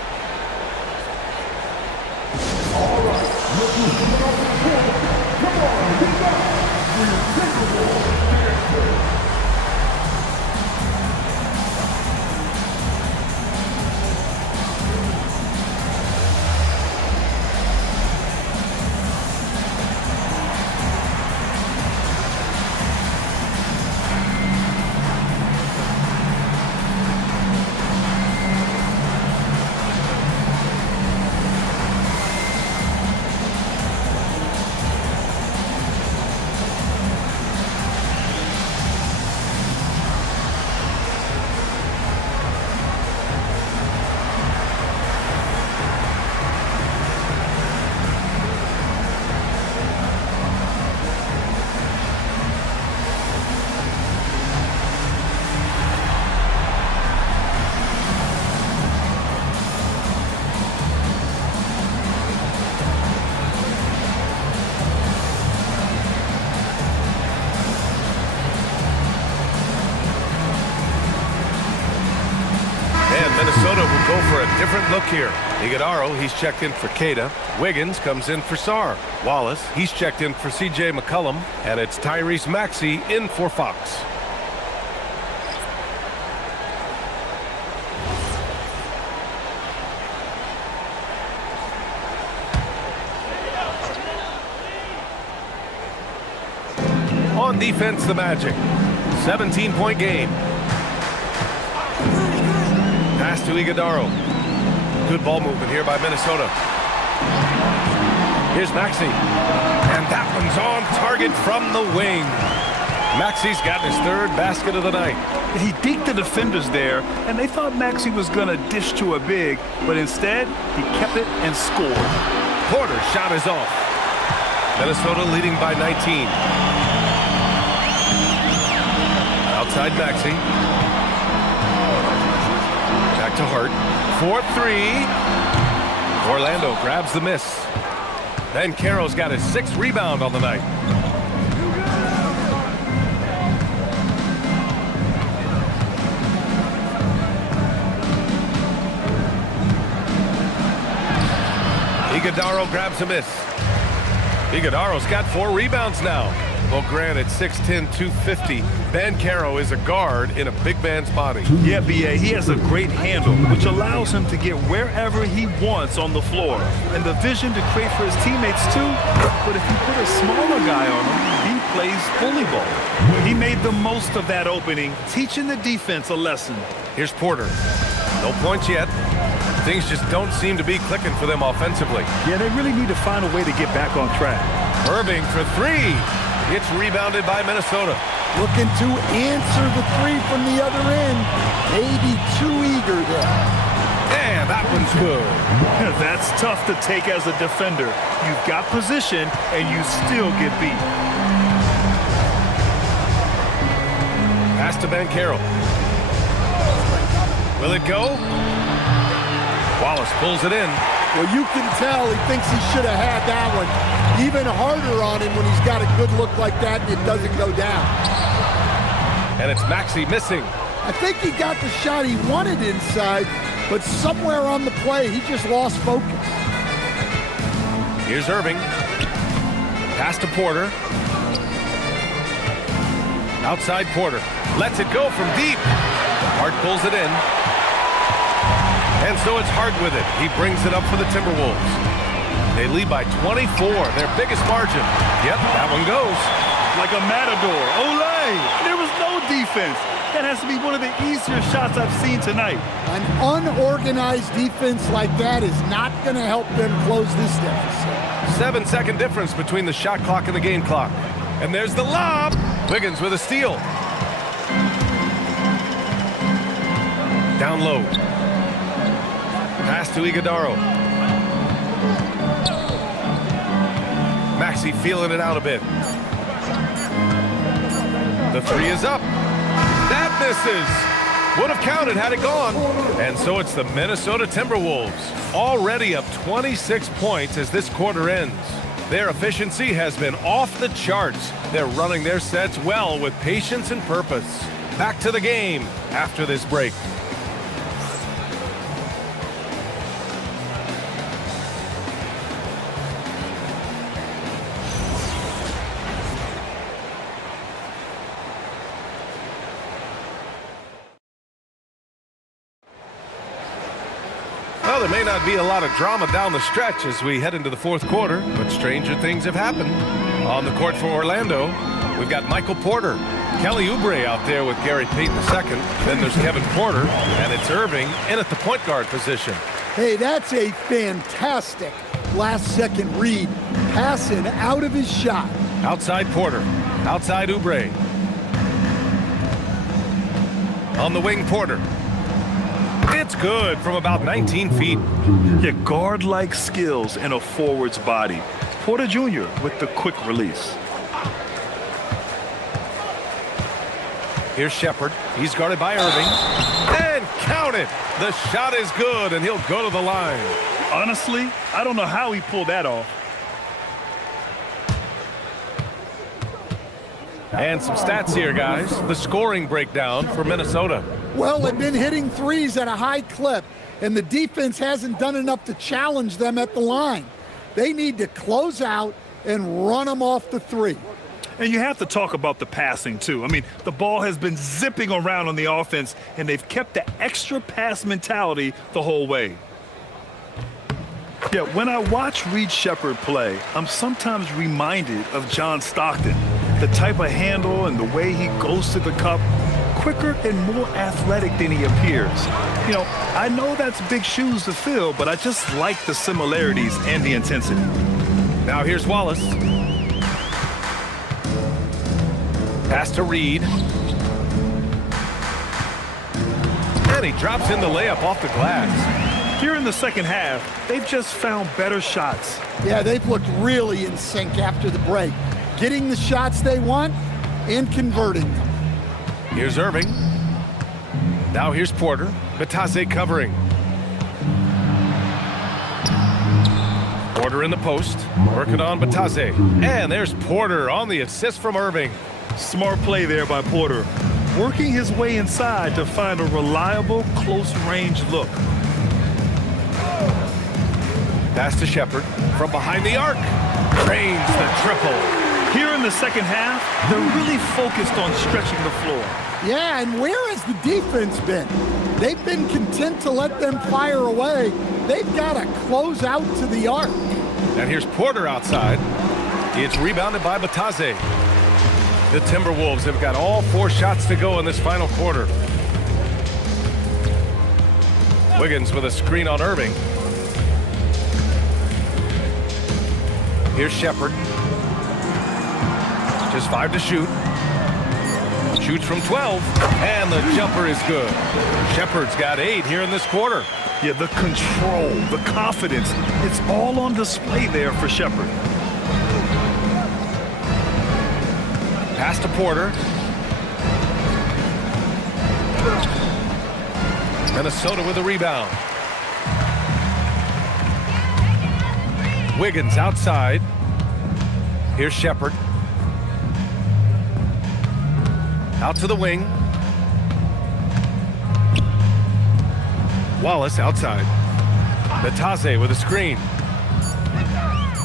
Minnesota will go for a different look here. Iguodala, he's checked in for Queta. Wiggins comes in for Sarr. Wallace, he's checked in for C.J. McCollum. And it's Tyrese Maxey in for Fox. On defense, the Magic. 17-point game. Pass to Iguodala. Good ball movement here by Minnesota. Here's Maxey. And that one's on target from the wing. Maxey's got his 3rd basket of the night. He deked the defenders there, and they thought Maxey was going to dish to a big, but instead, he kept it and scored. Porter's shot is off. Minnesota leading by 19. Outside Maxey. Back to Hart. 4-3. Orlando grabs the miss. Then Banchero's got his 6th rebound on the night. Iguodala grabs a miss. Iguodala's got 4 rebounds now. Well, granted, 6'10", 250. Banchero is a guard in a big man's body. Yeah, B.A., he has a great handle, which allows him to get wherever he wants on the floor. And the vision to create for his teammates, too. But if you put a smaller guy on him, he plays bully ball. He made the most of that opening, teaching the defense a lesson. Here's Porter. No points yet. Things just don't seem to be clicking for them offensively. Yeah, they really need to find a way to get back on track. Irving for 3. It's rebounded by Minnesota. Looking to answer the 3 from the other end. Maybe too eager there. And that one's good. That's tough to take as a defender. You've got position, and you still get beat. Pass to Banchero. Will it go? Wallace pulls it in. Well, you can tell he thinks he should have had that one. Even harder on him when he's got a good look like that and it doesn't go down. And it's Maxey missing. I think he got the shot he wanted inside, but somewhere on the play, he just lost focus. Here's Irving. Pass to Porter. Outside Porter. Lets it go from deep. Hart pulls it in. And so it's Hart with it. He brings it up for the Timberwolves. They lead by 24, their biggest margin. Yep, that one goes. Like a matador. Olay! There was no defense. That has to be one of the easier shots I've seen tonight. An unorganized defense like that is not going to help them close this deficit. 7-second difference between the shot clock and the game clock. And there's the lob. Wiggins with a steal. Down low. Pass to Iguodaro. Maxey feeling it out a bit. The three is up. That misses. Would have counted had it gone. And so it's the Minnesota Timberwolves, already up 26 points as this quarter ends. Their efficiency has been off the charts. They're running their sets well with patience and purpose. Back to the game after this break. Well, there may not be a lot of drama down the stretch as we head into the fourth quarter, but stranger things have happened. On the court for Orlando, we've got Michael Porter, Kelly Oubre out there with Gary Payton II. Then there's Kevin Porter, and it's Irving in at the point guard position. Hey, that's a fantastic last-second read, passing out of his shot. Outside Porter, outside Oubre. On the wing, Porter. It's good from about 19 feet. Yeah, guard-like skills in a forward's body. Porter Jr. with the quick release. Here's Shepherd. He's guarded by Irving. And count it! The shot is good, and he'll go to the line. Honestly, I don't know how he pulled that off. And some stats here, guys. The scoring breakdown for Minnesota. Well, they've been hitting threes at a high clip, and the defense hasn't done enough to challenge them at the line. They need to close out and run them off the three. And you have to talk about the passing, too. I mean, the ball has been zipping around on the offense, and they've kept the extra pass mentality the whole way. Yeah, when I watch Reed Shepherd play, I'm sometimes reminded of John Stockton. The type of handle and the way he goes to the cup, quicker and more athletic than he appears. You know, I know that's big shoes to fill, but I just like the similarities and the intensity. Now here's Wallace. Pass to Reed. And he drops in the layup off the glass. Here in the second half, they've just found better shots. Yeah, they've looked really in sync after the break. Getting the shots they want and converting them. Here's Irving. Now here's Porter. Bitadze covering. Porter in the post. Working on Bitadze. And there's Porter on the assist from Irving. Smart play there by Porter. Working his way inside to find a reliable, close-range look. Pass to Shepherd. From behind the arc. Drains the triple. Here in the second half, they're really focused on stretching the floor. Yeah, and where has the defense been? They've been content to let them fire away. They've got to close out to the arc. And here's Porter outside. It's rebounded by Bitadze. The Timberwolves have got all 4 shots to go in this final quarter. Wiggins with a screen on Irving. Here's Shepherd. Just 5 to shoot. Shoots from 12, and the jumper is good. Shepherd's got 8 here in this quarter. Yeah, the control, the confidence, it's all on display there for Shepherd. Pass to Porter. Minnesota with the rebound. Wiggins outside. Here's Shepherd. Out to the wing. Wallace outside. Bitadze with a screen.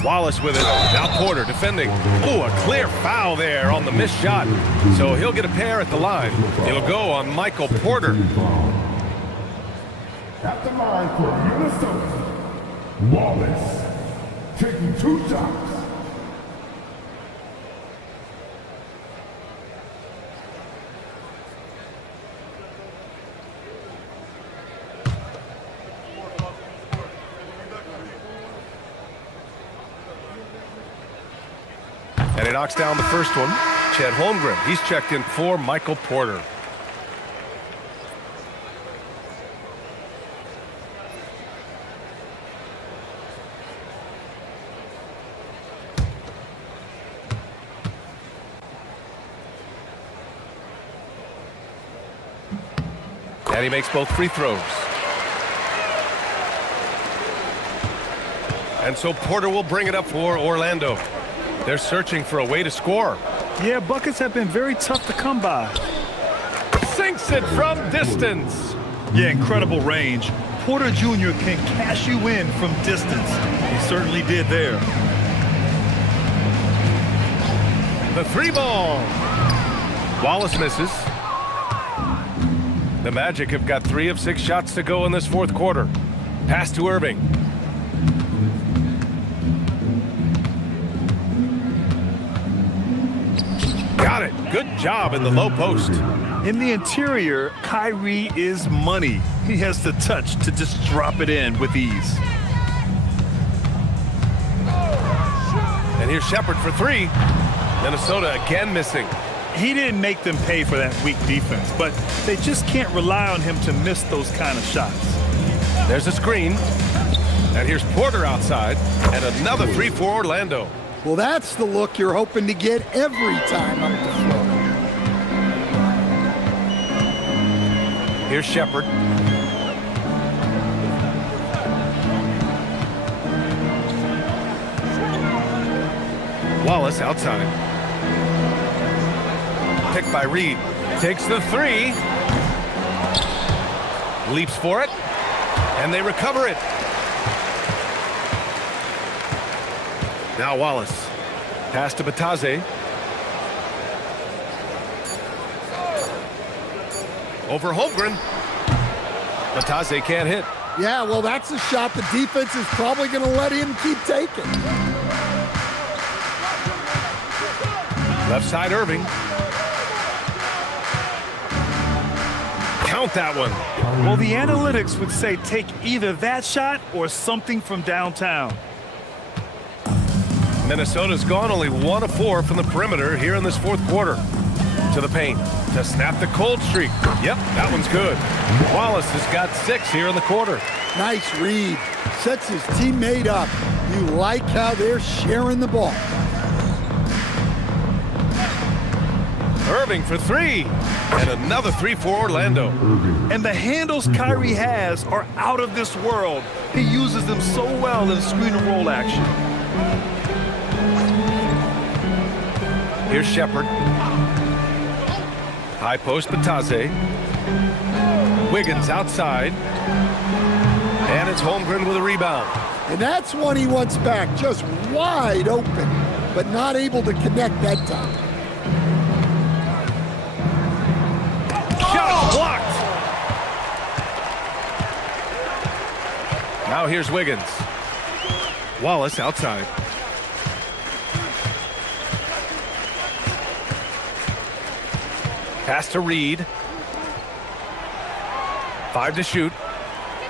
Wallace with it. Now Porter defending. Oh, a clear foul there on the missed shot. So he'll get a pair at the line. It'll go on Michael Porter. At the line for Minnesota, Wallace. taking 2 shots. And he knocks down the first one. Chet Holmgren, he's checked in for Michael Porter. And he makes both free throws. And so Porter will bring it up for Orlando. They're searching for a way to score. Yeah, buckets have been very tough to come by. Sinks it from distance. Yeah, incredible range. Porter Jr. can cash you in from distance. He certainly did there. The 3-ball. Wallace misses. The Magic have got 3 of 6 shots to go in this fourth quarter. Pass to Irving. Got it. Good job in the low post. In the interior, Kyrie is money. He has the touch to just drop it in with ease. And here's Shepherd for 3. Minnesota again missing. He didn't make them pay for that weak defense, but they just can't rely on him to miss those kind of shots. There's a screen. And here's Porter outside. And another 3 for Orlando. Well, that's the look you're hoping to get every time up the floor. Here's Shepherd. Wallace outside. Picked by Reed. Takes the 3. Leaps for it. And they recover it. Now Wallace. Pass to Batase. Over Holmgren. Batase can't hit. Yeah, well, that's a shot the defense is probably going to let him keep taking. Left side Irving. Count that one. Well, the analytics would say take either that shot or something from downtown. Minnesota's gone only 1 of 4 from the perimeter here in this fourth quarter. To the paint to snap the cold streak. Yep, that one's good. Wallace has got 6 here in the quarter. Nice read. Sets his teammate up. You like how they're sharing the ball. Irving for 3. And another 3 for Orlando. And the handles Kyrie has are out of this world. He uses them so well in screen and roll action. Here's Shepherd. High post Batase. Wiggins outside. And it's Holmgren with a rebound. And that's one he wants back, just wide open, but not able to connect that time. Shot blocked. Now here's Wiggins. Wallace outside. Pass to Reed. 5 to shoot.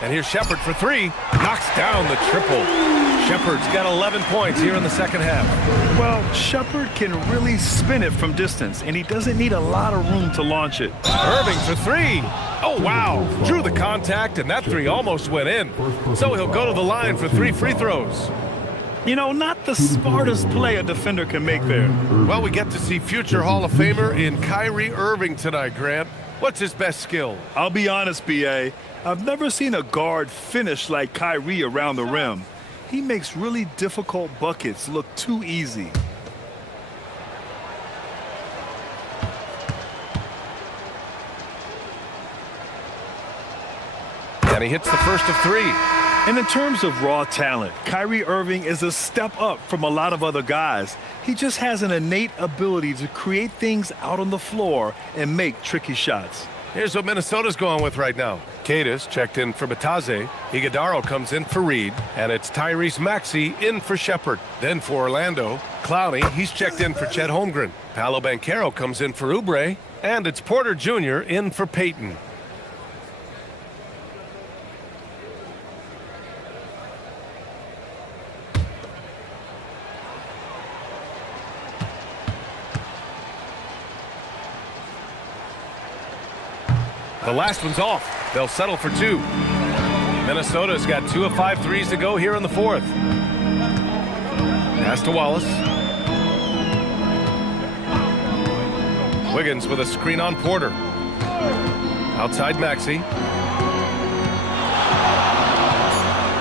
And here's Shepherd for 3. Knocks down the triple. Shepherd's got 11 points here in the second half. Well, Shepherd can really spin it from distance, and he doesn't need a lot of room to launch it. Irving for 3. Oh, wow. Drew the contact, and that 3 almost went in. So he'll go to the line for 3 free throws. You know, not the smartest play a defender can make there. Well, we get to see future Hall of Famer in Kyrie Irving tonight, Grant. What's his best skill? I'll be honest, B.A. I've never seen a guard finish like Kyrie around the rim. He makes really difficult buckets look too easy. And he hits the first of 3. And in terms of raw talent, Kyrie Irving is a step up from a lot of other guys. He just has an innate ability to create things out on the floor and make tricky shots. Here's what Minnesota's going with right now. Cadis checked in for Bataze. Iguodaro comes in for Reed. And it's Tyrese Maxey in for Shepard. Then for Orlando, Clowney, he's checked in for Chet Holmgren. Paolo Banchero comes in for Oubre. And it's Porter Jr. in for Payton. The last one's off. They'll settle for 2. Minnesota's got 2 of 5 threes to go here in the 4th. Pass to Wallace. Wiggins with a screen on Porter. Outside Maxey.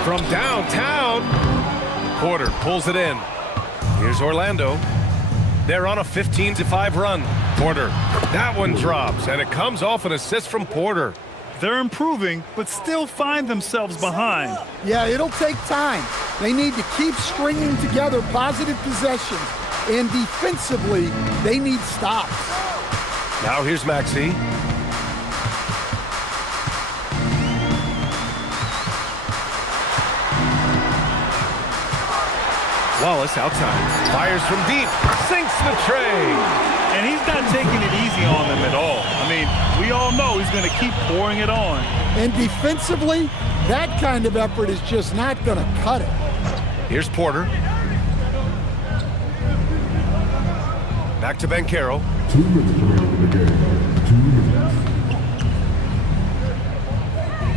From downtown, Porter pulls it in. Here's Orlando. They're on a 15-5 run. Porter, that one drops, and it comes off an assist from Porter. They're improving, but still find themselves behind. Yeah, it'll take time. They need to keep stringing together positive possessions, and defensively, they need stops. Now here's Maxey. Wallace outside. Fires from deep. Sinks the tray. And he's not taking it easy on them at all. I mean, we all know he's going to keep pouring it on. And defensively, that kind of effort is just not going to cut it. Here's Porter. Back to Banchero. 2 minutes remaining in the game. 2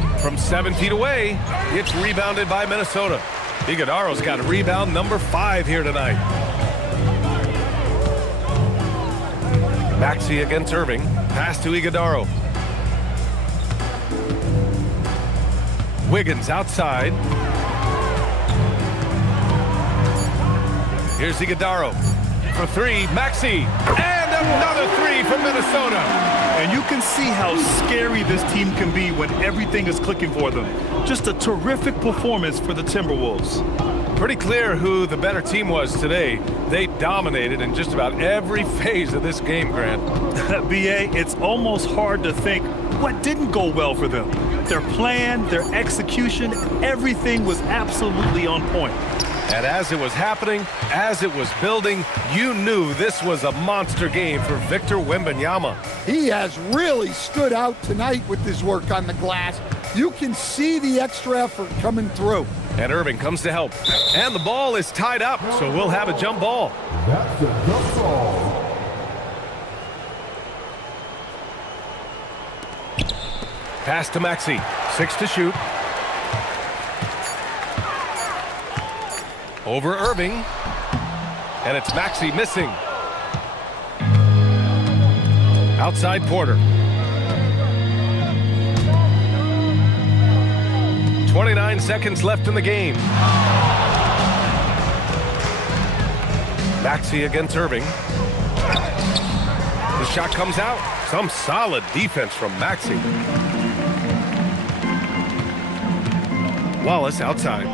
minutes. From 7 feet away, it's rebounded by Minnesota. Iguodaro's got rebound number 5 here tonight. Maxey against Irving. Pass to Iguodaro. Wiggins outside. Here's Iguodaro. For 3, Maxey. And another 3 from Minnesota. And you can see how scary this team can be when everything is clicking for them. Just a terrific performance for the Timberwolves. Pretty clear who the better team was today. They dominated in just about every phase of this game, Grant. B.A., it's almost hard to think what didn't go well for them. Their plan, their execution, everything was absolutely on point. And as it was happening, as it was building, you knew this was a monster game for Victor Wembanyama. He has really stood out tonight with his work on the glass. You can see the extra effort coming through. And Irving comes to help. And the ball is tied up, so we'll have a jump ball. That's a jump ball. Pass to Maxey. 6 to shoot. Over Irving. And it's Maxey missing. Outside Porter. 29 seconds left in the game. Maxey against Irving. The shot comes out. Some solid defense from Maxey. Wallace outside.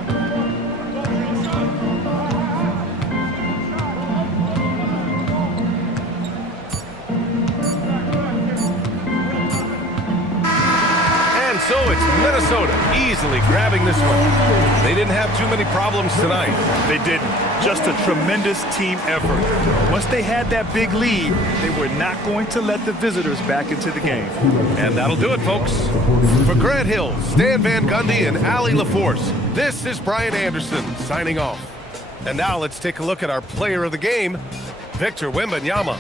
So it's Minnesota easily grabbing this one. They didn't have too many problems tonight. They didn't. Just a tremendous team effort. Once they had that big lead, they were not going to let the visitors back into the game. And that'll do it, folks. For Grant Hill, Stan Van Gundy, and Allie LaForce, this is Brian Anderson signing off. And now let's take a look at our player of the game, Victor Wembanyama.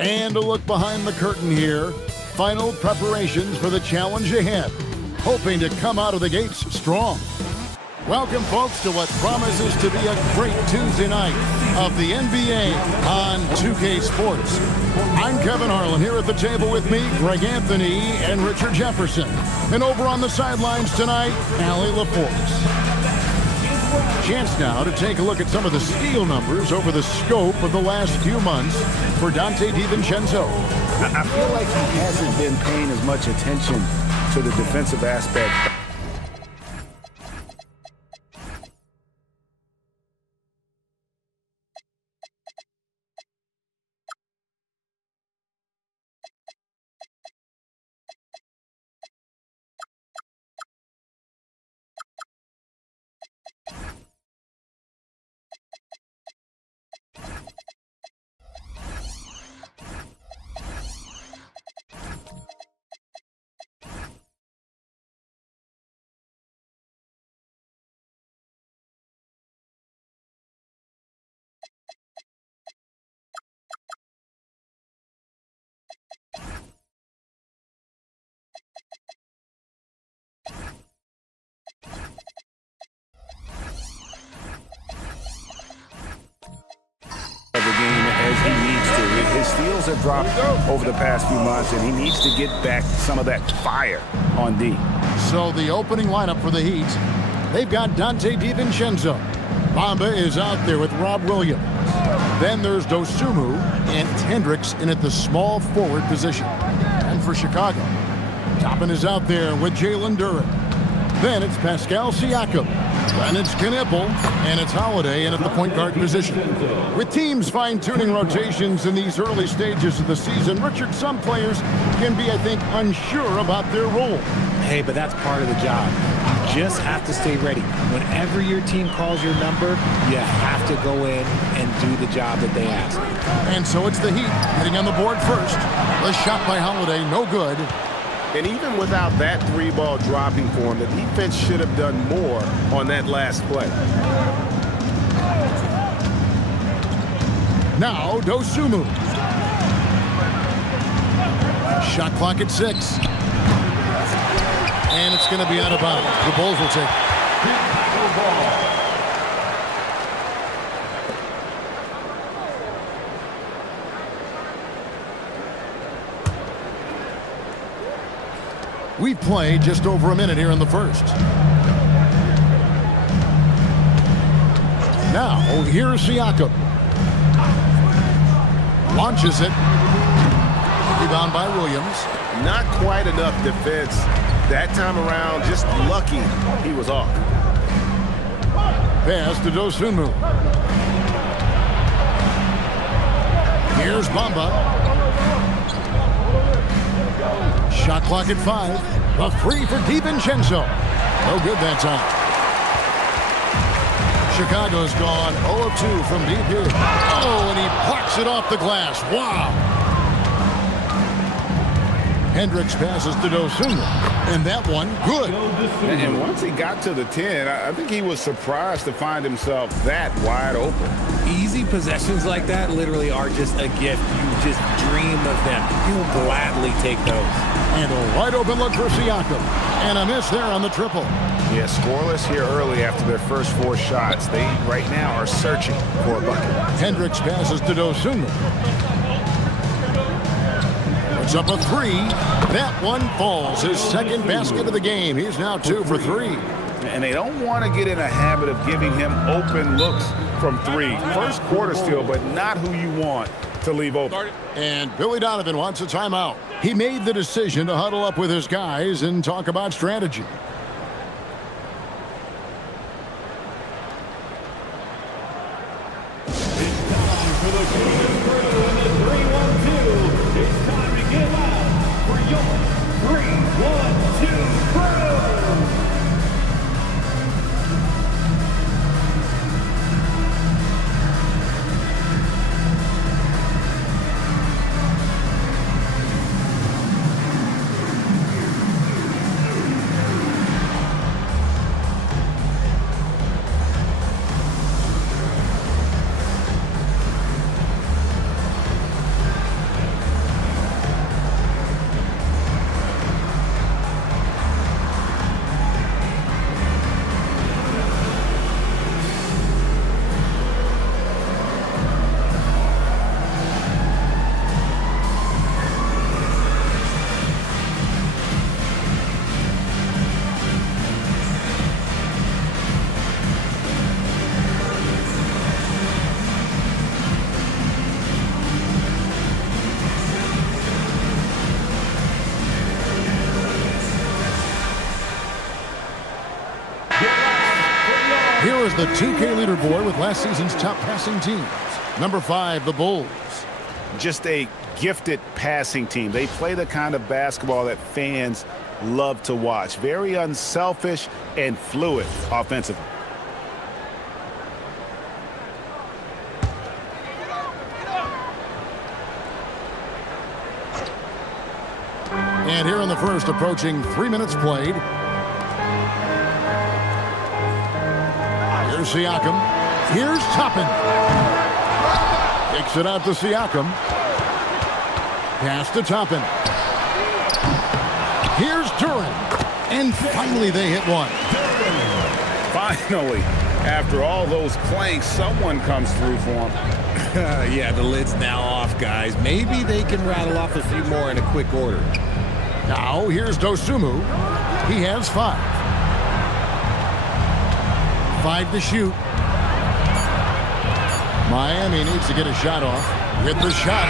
And a look behind the curtain here. Final preparations for the challenge ahead. Hoping to come out of the gates strong. Welcome, folks, to what promises to be a great Tuesday night of the NBA on 2K Sports. I'm Kevin Harlan, here at the table with me, Greg Anthony and Richard Jefferson. And over on the sidelines tonight, Allie LaForce. Chance now to take a look at some of the steal numbers over the scope of the last few months for Donte DiVincenzo. I feel like he hasn't been paying as much attention to the defensive aspect. His steals have dropped over the past few months, and he needs to get back some of that fire on D. So the opening lineup for the Heat, they've got Donte DiVincenzo. Bamba is out there with Rob Williams. Then there's Dosunmu and Hendricks in at the small forward position. And for Chicago, Toppin is out there with Jalen Duren. Then it's Pascal Siakam. Then it's Knipple, and it's Holiday in at the point guard position. With teams fine-tuning rotations in these early stages of the season, Richard, some players can be, I think, unsure about their role. Hey, but that's part of the job. You just have to stay ready. Whenever your team calls your number, you have to go in and do the job that they ask. And so it's the Heat getting on the board first. The shot by Holiday, no good. And even without that three ball dropping for him, the defense should have done more on that last play. Now Dosunmu. Shot clock at 6. And it's going to be out of bounds. The Bulls will take it. We've played just over a minute here in the first. Now, here's Siakam. Launches it. Rebound by Williams. Not quite enough defense that time around. Just lucky he was off. Pass to Dosunmu. Here's Bamba. Shot clock at 5. A free for DiVincenzo. No good that time. Chicago's gone 0 of 2 from deep here. Oh, and he blocks it off the glass. Wow. Hendricks passes to Dosunmu. And that one, good. And once he got to the 10, I think he was surprised to find himself that wide open. Easy possessions like that literally are just a gift. You just dream of them. You will gladly take those. And a wide open look for Siakam. And a miss there on the triple. Yeah, scoreless here early after their first 4 shots. They right now are searching for a bucket. Hendricks passes to Dosunmu. Puts up a 3. That one falls. His second basket of the game. He's now 2 for 3. And they don't want to get in a habit of giving him open looks from 3. First quarter steal, but not who you want to leave open. And Billy Donovan wants a timeout. He made the decision to huddle up with his guys and talk about strategy. Here's the 2K leaderboard with last season's top passing teams. Number 5, the Bulls. Just a gifted passing team. They play the kind of basketball that fans love to watch. Very unselfish and fluid offensively. And here in the first, approaching 3 minutes played. Here's Siakam. Here's Toppin. Kicks it out to Siakam. Pass to Toppin. Here's Duran. And finally they hit one. Finally, after all those planks, someone comes through for him. Yeah, the lid's now off, guys. Maybe they can rattle off a few more in a quick order. Now, here's Dosunmu. He has 5. 5 to shoot. Miami needs to get a shot off. With the shot.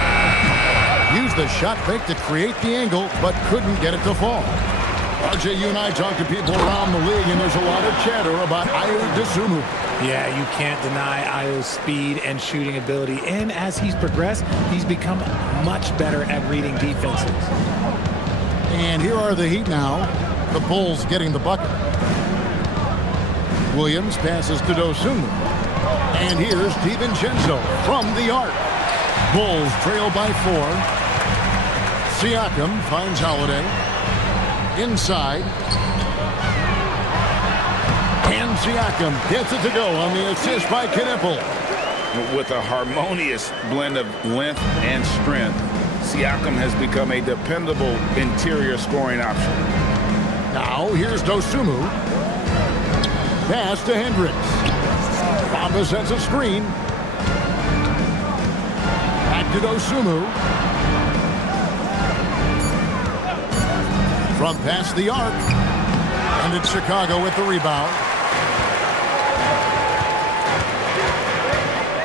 Used the shot fake to create the angle, but couldn't get it to fall. RJ, you and I talk to people around the league, and there's a lot of chatter about Ayo Dosunmu. Yeah, you can't deny Ayo's speed and shooting ability. And as he's progressed, he's become much better at reading defenses. And here are the Heat now. The Bulls getting the bucket. Williams passes to Dosunmu. And here's DiVincenzo from the arc. Bulls trail by 4. Siakam finds Holiday. Inside. And Siakam gets it to go on the assist by Knipple. With a harmonious blend of length and strength, Siakam has become a dependable interior scoring option. Now here's Dosunmu. Pass to Hendricks. Bamba sets a screen. Back to Dosunmu. From past the arc. And it's Chicago with the rebound.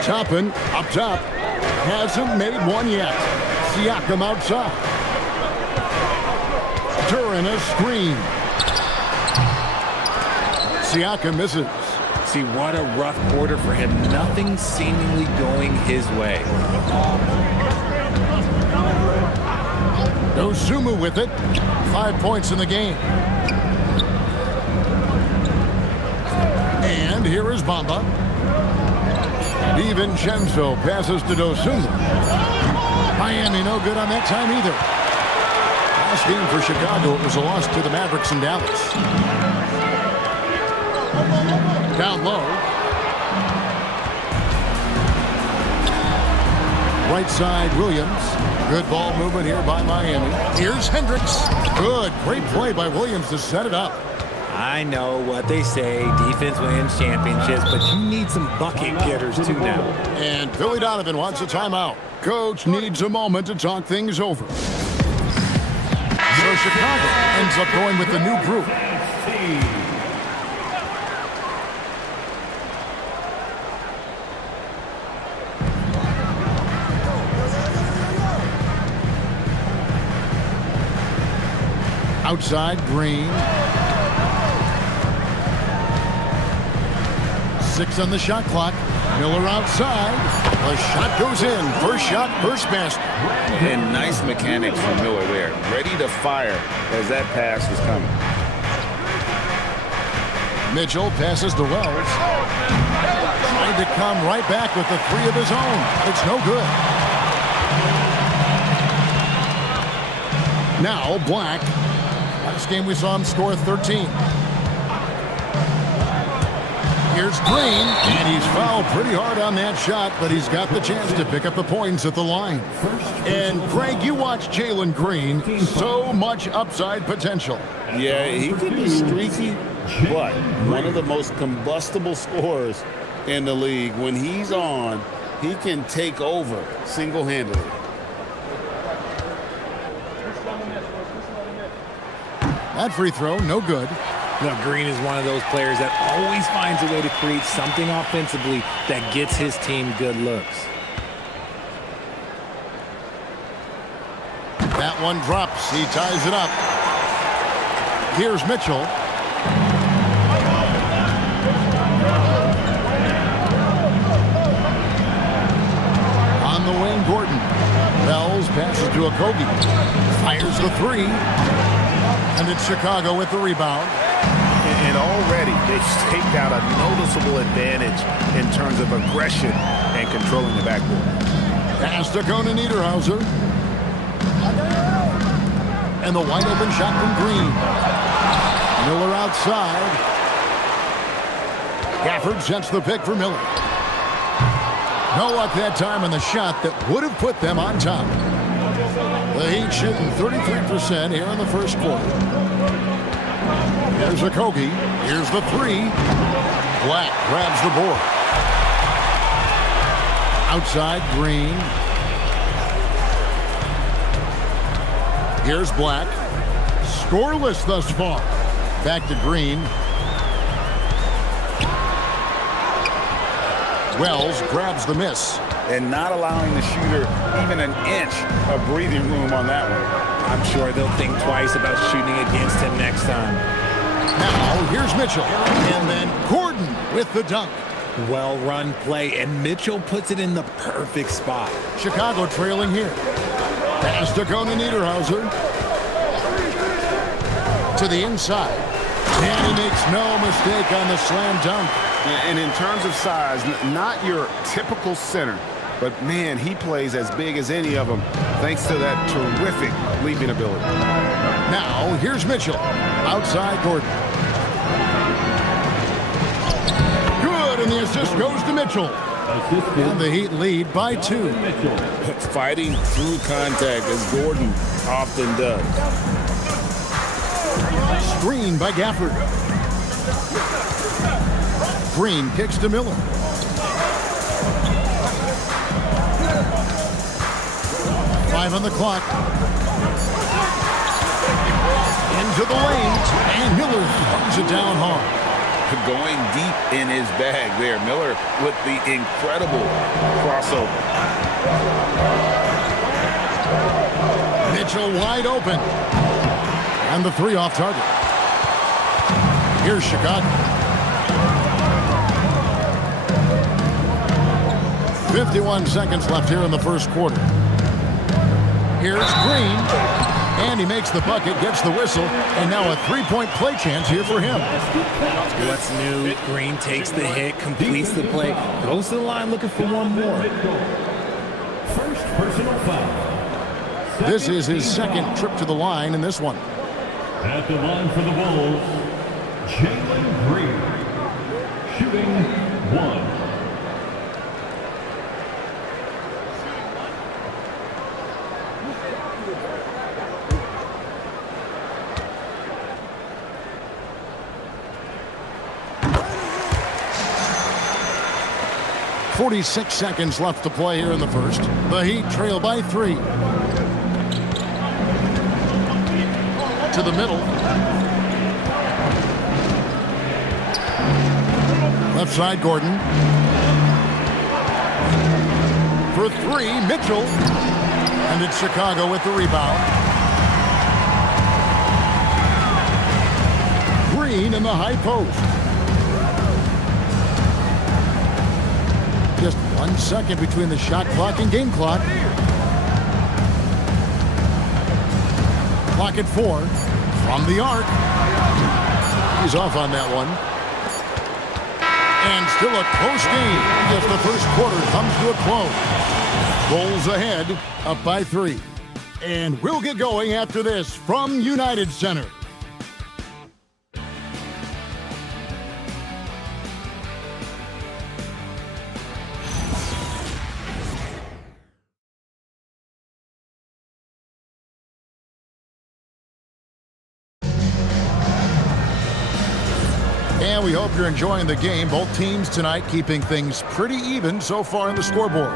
Toppin up top. Hasn't made one yet. Siakam outside. Duran a screen. Siakam misses. See, what a rough quarter for him. Nothing seemingly going his way. Dosunmu with it. 5 points in the game. And here is Bamba. DiVincenzo passes to Dosunmu. Miami no good on that time either. Last game for Chicago, it was a loss to the Mavericks in Dallas. Down low. Right side, Williams. Good ball movement here by Miami. Here's Hendricks. Good, great play by Williams to set it up. I know what they say, defense wins championships, but you need some bucket getters too now. And Billy Donovan wants a timeout. Coach needs a moment to talk things over. So Chicago ends up going with the new group. Outside, Green. 6 on the shot clock. Miller outside. The shot goes in. First shot, first basket. And nice mechanics from Miller there. Ready to fire as that pass was coming. Mitchell passes to Wells. Trying to come right back with the 3 of his own. It's no good. Now Black. Last game we saw him score 13. Here's Green, and he's fouled pretty hard on that shot, but he's got the chance to pick up the points at the line. And Greg, you watch Jalen Green, so much upside potential. Yeah, he could be streaky, but one of the most combustible scorers in the league. When he's on, he can take over single-handedly. That free throw, no good. Now, Green is one of those players that always finds a way to create something offensively that gets his team good looks. That one drops. He ties it up. Here's Mitchell. passes to Okogie. Fires the three. And it's Chicago with the rebound. And already they've staked out a noticeable advantage in terms of aggression and controlling the backboard. Pass to Conan Niederhauser. And the wide open shot from Green. Miller outside. Gafford sets the pick for Miller. No luck that time on the shot that would have put them on top. The Heat shooting 33% here in the first quarter. Here's Okogie. Here's the three. Black grabs the board. Outside, Green. Here's Black. Scoreless thus far. Back to Green. Wells grabs the miss. And not allowing the shooter even an inch of breathing room on that one. I'm sure they'll think twice about shooting against him next time. Now, here's Mitchell. And then Gordon with the dunk. Well-run play, and Mitchell puts it in the perfect spot. Chicago trailing here. Pass to Conan Niederhauser. To the inside. And he makes no mistake on the slam dunk. And in terms of size, not your typical center, but man, he plays as big as any of them thanks to that terrific leaping ability. Now, here's Mitchell. Outside Gordon. Good, and the assist goes to Mitchell. And the Heat lead by 2. Fighting through contact as Gordon often does. Screen by Gafford. Green kicks to Miller. Five on the clock. Into the lane, and Miller throws it down hard. Going deep in his bag there. Miller with the incredible crossover. Mitchell wide open. And the three off target. Here's Chicago. 51 seconds left here in the first quarter. Here's Green. And he makes the bucket, gets the whistle, and now a three-point play chance here for him. What's new? Green takes the hit, completes the play, goes to the line looking for one more. First personal foul. This is his second trip to the line in this one. At the line for the Bulls, Jalen Green, shooting 1. .46 seconds left to play here in the first. The Heat trail by 3. To the middle. Left side, Gordon. For 3, Mitchell. And it's Chicago with the rebound. Green in the high post. Just 1 second between the shot clock and game clock. Clock at 4. From the arc. He's off on that one. And still a close game as the first quarter comes to a close. Bulls ahead, up by 3. And we'll get going after this from United Center. And we hope you're enjoying the game. Both teams tonight keeping things pretty even so far on the scoreboard.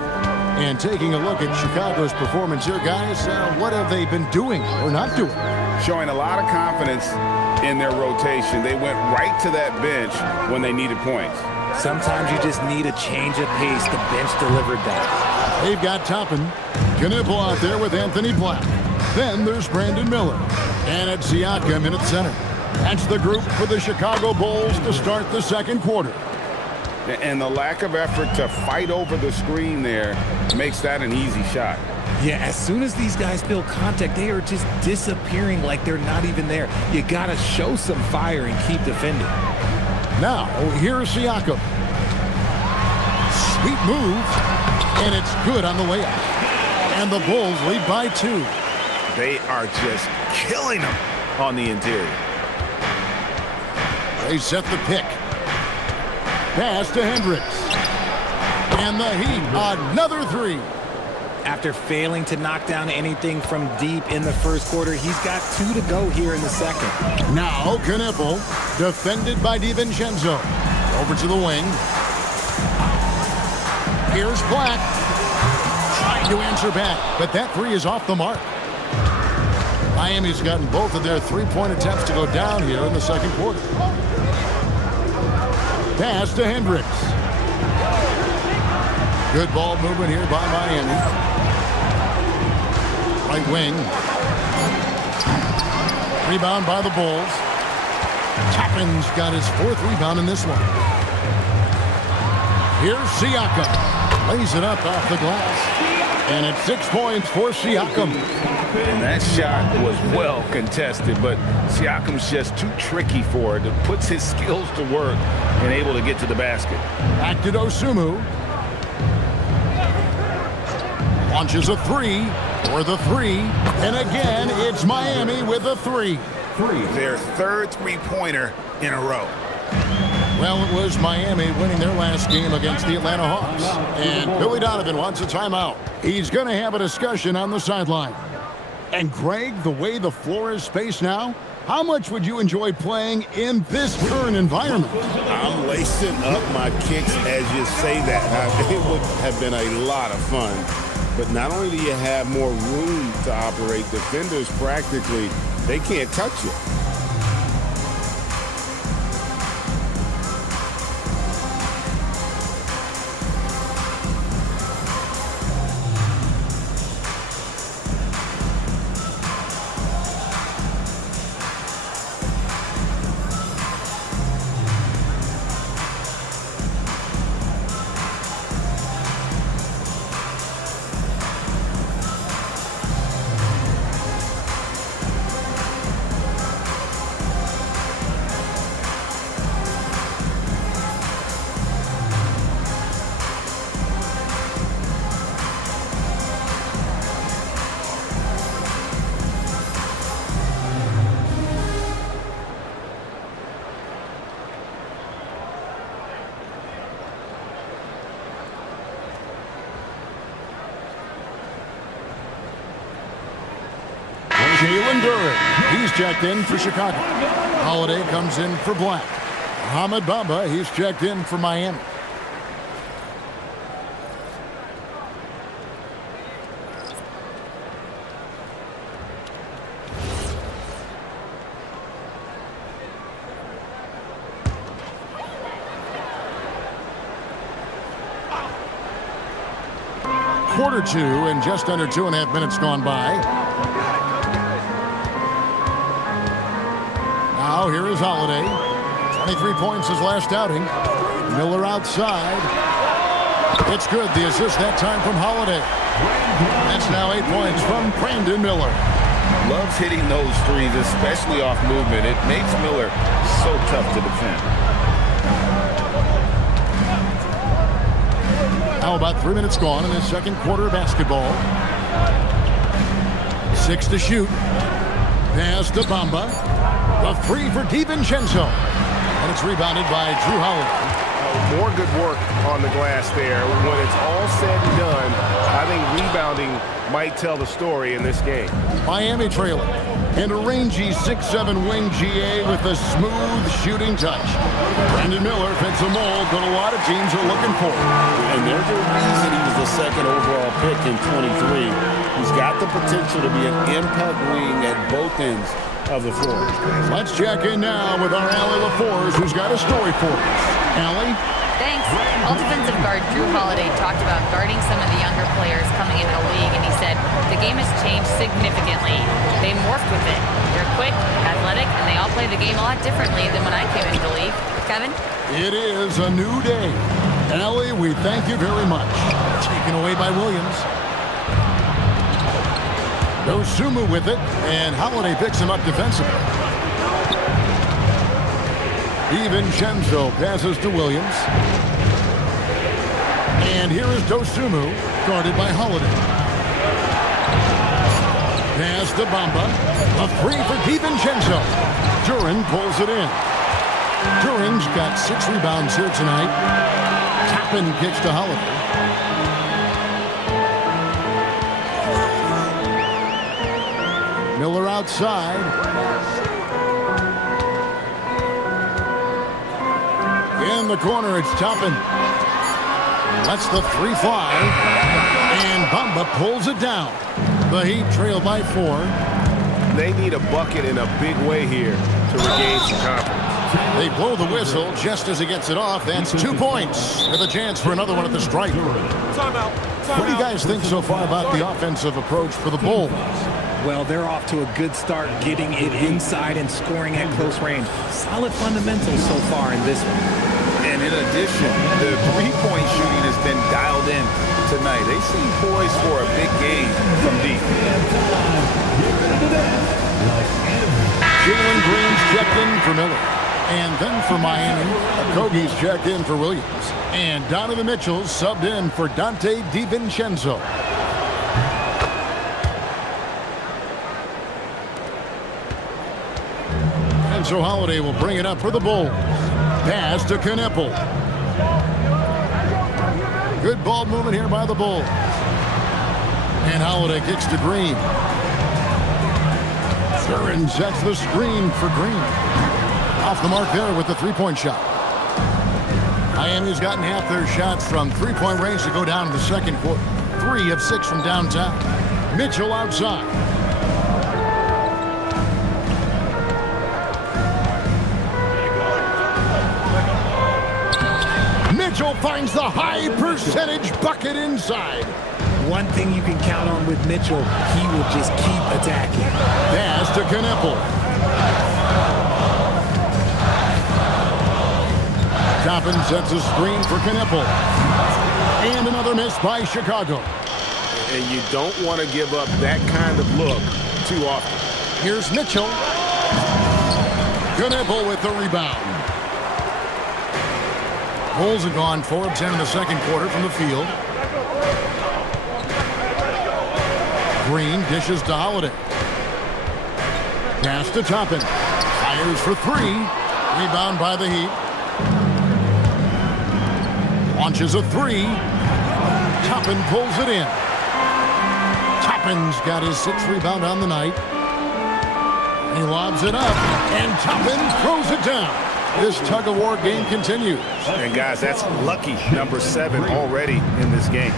And taking a look at Chicago's performance here, guys, what have they been doing or not doing? Showing a lot of confidence in their rotation. They went right to that bench when they needed points. Sometimes you just need a change of pace. The bench delivered that. They've got Toppin, Knipple out there with Anthony Black. Then there's Brandon Miller. And it's Siakam in at center. That's the group for the Chicago Bulls to start the second quarter. And the lack of effort to fight over the screen there makes that an easy shot. Yeah, as soon as these guys feel contact, they are just disappearing like they're not even there. You got to show some fire and keep defending. Now, here's Siakam. Sweet move, and it's good on the way out. And the Bulls lead by 2. They are just killing them on the interior. They set the pick. Pass to Hendricks. And the Heat, another 3. After failing to knock down anything from deep in the first quarter, he's got 2 to go here in the second. Now Knippel, defended by DiVincenzo. Over to the wing. Here's Black. Trying to answer back, but that 3 is off the mark. Miami's gotten both of their 3-point attempts to go down here in the second quarter. Pass to Hendricks. Good ball movement here by Miami. Right wing. Rebound by the Bulls. Toppin's got his 4th rebound in this one. Here's Siakam. Lays it up off the glass. And it's 6 points for Siakam. And that shot was well contested, but Siakam's just too tricky for it. It puts his skills to work and able to get to the basket. Back to Dosunmu. Launches a 3 for the 3. And again, it's Miami with a 3. Their 3rd three-pointer in a row. Well, it was Miami winning their last game against the Atlanta Hawks. And Billy Donovan wants a timeout. He's going to have a discussion on the sideline. And Greg, the way the floor is spaced now, how much would you enjoy playing in this current environment? I'm lacing up my kicks as you say that. It would have been a lot of fun. But not only do you have more room to operate, defenders practically, they can't touch you. Jalen Duren, he's checked in for Chicago. Holiday comes in for Black. Ahmed Bamba, he's checked in for Miami. Quarter 2 and just under 2.5 minutes gone by. Now here is Holiday. 23 points his last outing. Miller outside. It's good. The assist that time from Holiday. That's now 8 points from Brandon Miller. Loves hitting those threes, especially off movement. It makes Miller so tough to defend. Now about 3 minutes gone in the second quarter of basketball. 6 to shoot. Pass to Bamba. A 3 for DiVincenzo. And it's rebounded by Drew Holiday. More good work on the glass there. When it's all said and done, I think rebounding might tell the story in this game. Miami trailing. And a rangy 6'7" wing GA with a smooth shooting touch. Brandon Miller fits the mold that a lot of teams are looking for. And there's a reason he was the second overall pick in 23. He's got the potential to be an impact wing at both ends of the floor. Let's check in now with our Allie LaForce, who's got a story for us. Allie? Thanks. All defensive guard Drew Holiday talked about guarding some of the younger players coming into the league, and he said the game has changed significantly. They morphed with it. They're quick, athletic, and they all play the game a lot differently than when I came into the league. Kevin? It is a new day. Allie, we thank you very much. Taken away by Williams. Dosunmu with it, and Holiday picks him up defensively. DiVincenzo passes to Williams. And here is Dosunmu, guarded by Holiday. Pass to Bamba. A three for DiVincenzo. Duren pulls it in. Duren's got 6 rebounds here tonight. Toppin kicks to Holiday. Miller outside. In the corner, it's Toppin. Lets the 3 fly. And Bamba pulls it down. The Heat trail by 4. They need a bucket in a big way here to regain some confidence. They blow the whistle just as he gets it off. That's 2 points with a chance for another one at the stripe. Timeout. What do you guys think so far about the offensive approach for the Bulls? Well, they're off to a good start getting it inside and scoring at close range. Solid fundamentals so far in this one. And in addition, the three-point shooting has been dialed in tonight. They seem poised for a big game from deep. Jalen Green's checked in for Miller. And then for Miami, Okogie's checked in for Williams. And Donovan Mitchell's subbed in for Dante DiVincenzo. And so Holiday will bring it up for the Bulls. Pass to Kneppel. Good ball movement here by the Bulls. And Holiday kicks to Green. Duren sets the screen for Green. Off the mark there with the three-point shot. Miami's gotten half their shots from three-point range to go down in the second quarter. 3 of 6 from downtown. Mitchell outside. Mitchell finds the high percentage bucket inside. One thing you can count on with Mitchell, he will just keep attacking. Pass to Kneppel. Toppin sets a screen for Kneppel. And another miss by Chicago. And you don't want to give up that kind of look too often. Here's Mitchell. Kneppel with the rebound. Bulls have gone 4 of 10 in the second quarter from the field. Green dishes to Holiday. Pass to Toppin. Fires for 3. Rebound by the Heat. Launches a 3. Toppin pulls it in. Toppin's got his 6th rebound on the night. He lobs it up, and Toppin throws it down. This tug-of-war game continues. And guys, that's lucky number 7 already in this game.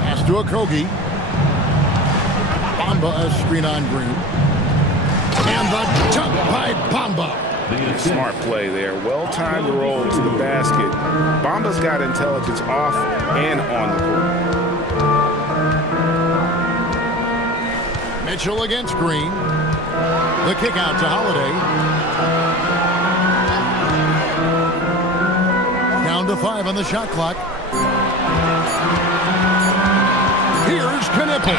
Pass to Okogie. Bamba a screen on Green. And the dunk by Bamba. Smart play there. Well-timed roll to the basket. Bamba's got intelligence off and on the court. Mitchell against Green. The kick out to Holiday. Down to 5 on the shot clock. Here's Kneppel.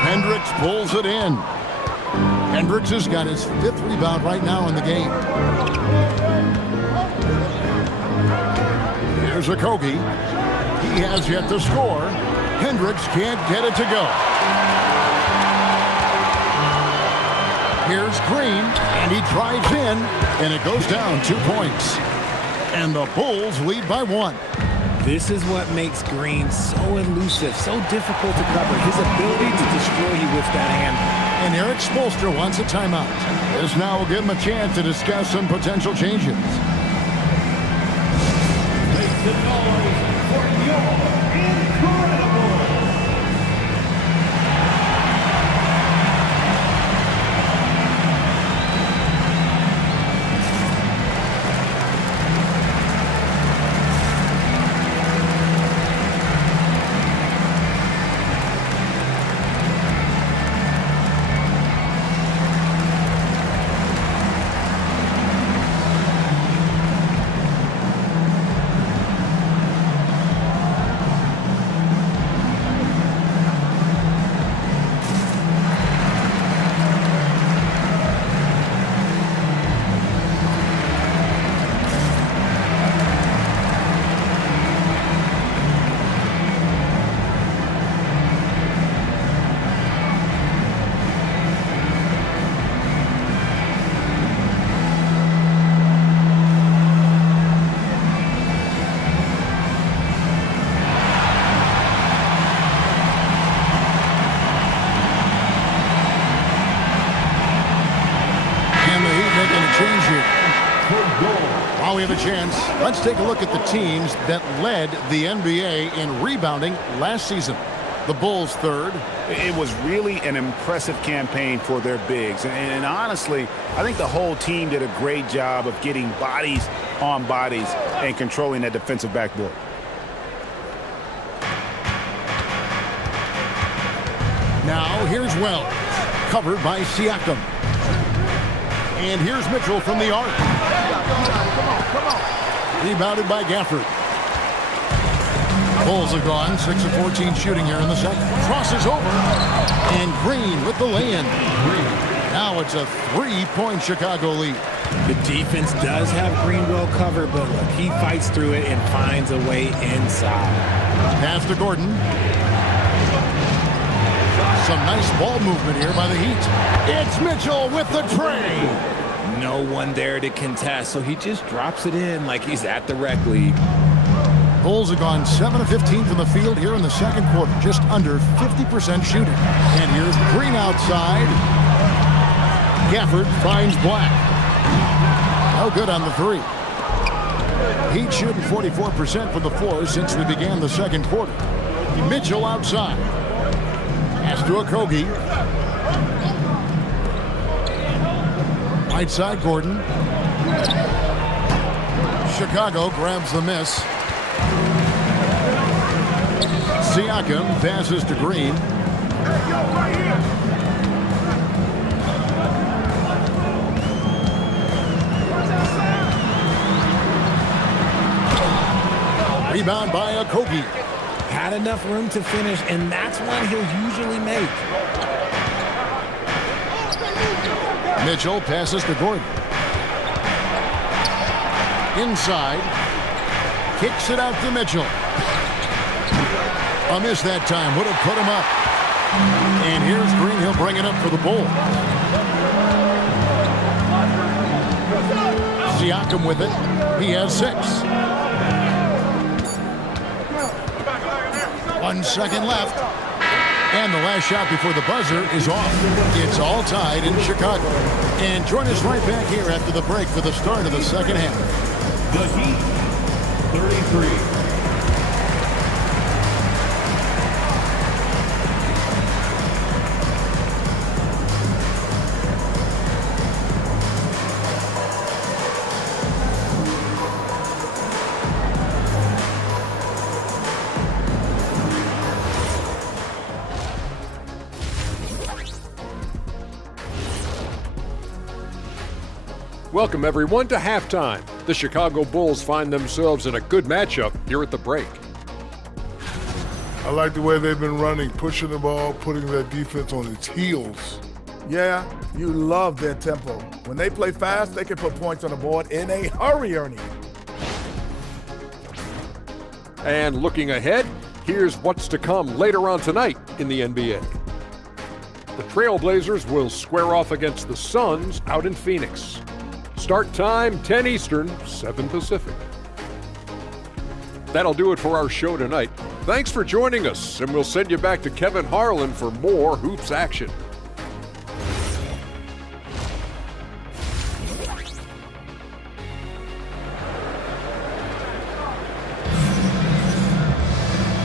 Hendricks pulls it in. Hendricks has got his 5th rebound right now in the game. Here's Okogie. He has yet to score. Hendricks can't get it to go. Here's Green, and he drives in, and it goes down 2 points. And the Bulls lead by 1. This is what makes Green so elusive, so difficult to cover. His ability to destroy you with that hand. And Eric Spoelstra wants a timeout. This now will give him a chance to discuss some potential changes. Make some noise for your incredible. Now we have a chance. Let's take a look at the teams that led the NBA in rebounding last season. The Bulls third. It was really an impressive campaign for their bigs. And honestly, I think the whole team did a great job of getting bodies on bodies and controlling that defensive backboard. Now here's Wells, covered by Siakam. And here's Mitchell from the arc. Rebounded by Gafford. Bulls have gone 6 of 14 shooting here in the second. Crosses over. And Green with the lay-in. Now it's a 3-point Chicago lead. The defense does have Green well covered, but look, he fights through it and finds a way inside. Pass to Gordon. Some nice ball movement here by the Heat. It's Mitchell with the tray. No one there to contest, so he just drops it in like he's at the rec league. Bulls have gone 7 of 15 from the field here in the second quarter, just under 50% shooting. And here's Green outside. Gafford finds Black. No good on the three. Heat shooting 44% from the floor since we began the second quarter. Mitchell outside. Pass to Okogie. Right side, Gordon. Chicago grabs the miss. Siakam passes to Green. Rebound by Okogie. Had enough room to finish, and that's one he'll usually make. Mitchell passes to Gordon. Inside. Kicks it out to Mitchell. A miss that time. Would have put him up. And here's Green. He'll bring it up for the Bulls. Siakam with it. He has 6. 1 second left. And the last shot before the buzzer is off. It's all tied in Chicago. And join us right back here after the break for the start of the second half. The Heat, 33. Welcome, everyone, to halftime. The Chicago Bulls find themselves in a good matchup here at the break. I like the way they've been running, pushing the ball, putting that defense on its heels. Yeah, you love their tempo. When they play fast, they can put points on the board in a hurry, Ernie. And looking ahead, here's what's to come later on tonight in the NBA. The Trailblazers will square off against the Suns out in Phoenix. Start time, 10 Eastern, 7 Pacific. That'll do it for our show tonight. Thanks for joining us, and we'll send you back to Kevin Harlan for more hoops action.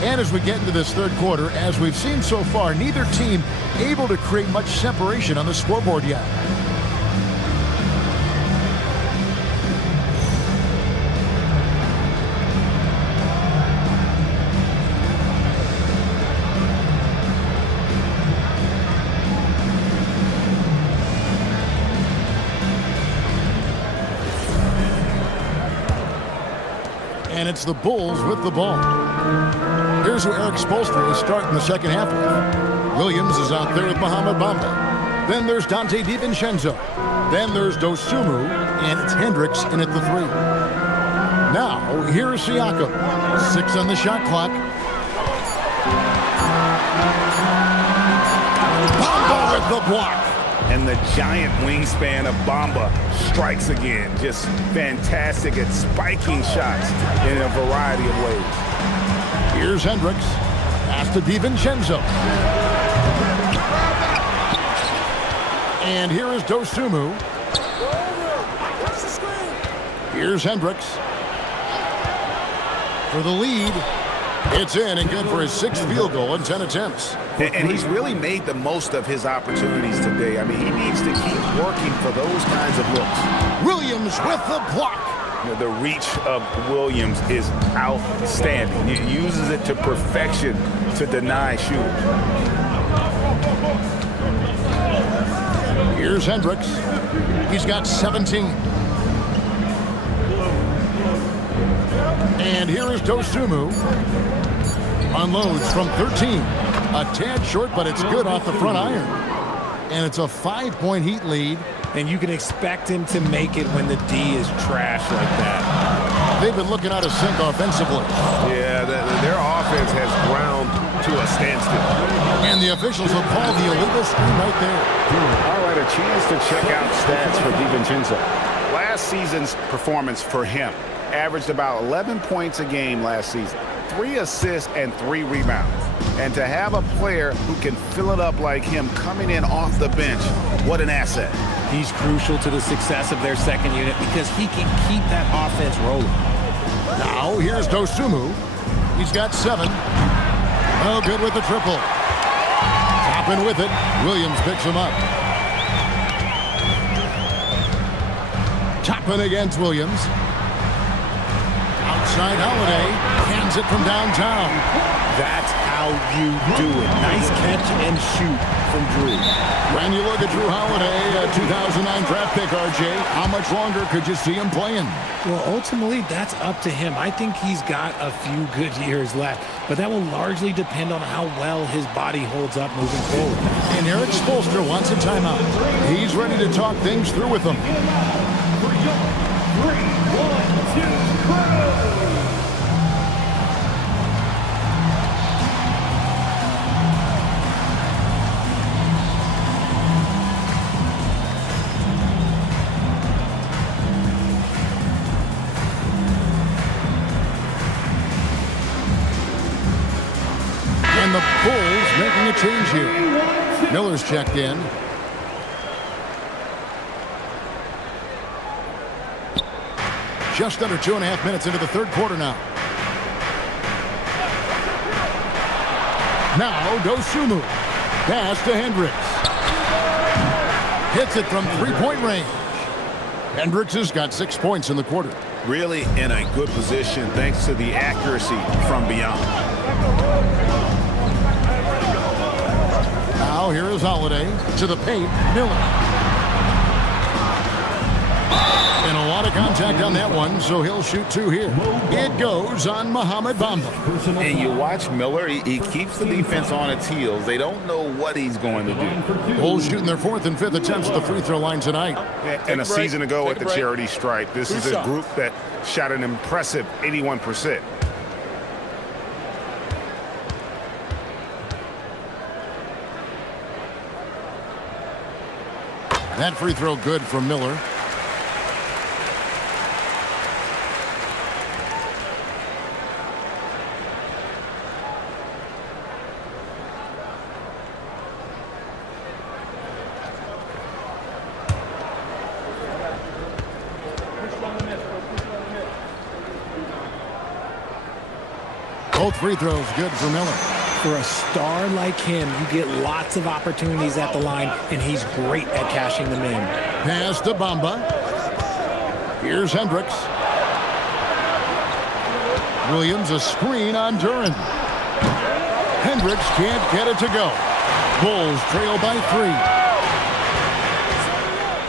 And as we get into this third quarter, as we've seen so far, neither team able to create much separation on the scoreboard yet. And it's the Bulls with the ball. Here's who Eric Spoelstra is starting the second half with. Williams is out there with Mohamed Bamba. Then there's Dante DiVincenzo. Then there's Dosunmu, and it's Hendricks in at the 3. Now, here's Siakam. 6 on the shot clock. Bamba with the block. And the giant wingspan of Bamba strikes again. Just fantastic at spiking shots in a variety of ways. Here's Hendricks. Pass to DiVincenzo. And here is Dosunmu. Here's Hendricks. For the lead. It's in and good for his 6th field goal in 10 attempts. And he's really made the most of his opportunities today. I mean, he needs to keep working for those kinds of looks. Williams with the block. You know, the reach of Williams is outstanding. He uses it to perfection to deny shooters. Here's Hendricks. He's got 17. And here is Dosunmu. Unloads from 13. A tad short, but it's good off the front iron. And it's a 5-point Heat lead. And you can expect him to make it when the D is trash like that. They've been looking out of sync offensively. Yeah, their offense has ground to a standstill. And the officials have called the illegal screen right there. All right, a chance to check out stats for DiVincenzo. Last season's performance for him averaged about 11 points a game last season, 3 assists and 3 rebounds. And to have a player who can fill it up like him coming in off the bench, what an asset. He's crucial to the success of their second unit because he can keep that offense rolling. Now here's Dosunmu. He's got 7. Oh, good with the triple. Topping with it. Williams picks him up. Topping against Williams. Outside Holiday. Hands it from downtown. That's how you do it. Nice catch and shoot from Drew. When you look at Drew Holiday, a 2009 draft pick, RJ, how much longer could you see him playing? Well, ultimately, that's up to him. I think he's got a few good years left, but that will largely depend on how well his body holds up moving forward. And Eric Spoelstra wants a timeout. He's ready to talk things through with them. 3, 1, 2, And the Bulls making a change here. Miller's checked in. Just under 2.5 minutes into the third quarter now. Now Dosunmu. Pass to Hendricks. Hits it from 3-point range. Hendricks has got 6 points in the quarter. Really in a good position thanks to the accuracy from beyond. Now here is Holiday to the paint. Miller. And a lot of contact on that one, so he'll shoot 2 here. It goes on Mohamed Bamba. And you watch Miller, he keeps the defense on its heels. They don't know what he's going to do. Bulls shooting their 4th and 5th attempts at the free throw line tonight. And a season ago at the charity stripe, this is a group that shot an impressive 81%. That free throw good from Miller. Both free throws good for Miller. For a star like him, you get lots of opportunities at the line, and he's great at cashing them in. Pass to Bamba. Here's Hendricks. Williams a screen on Duren. Hendricks can't get it to go. Bulls trail by 3.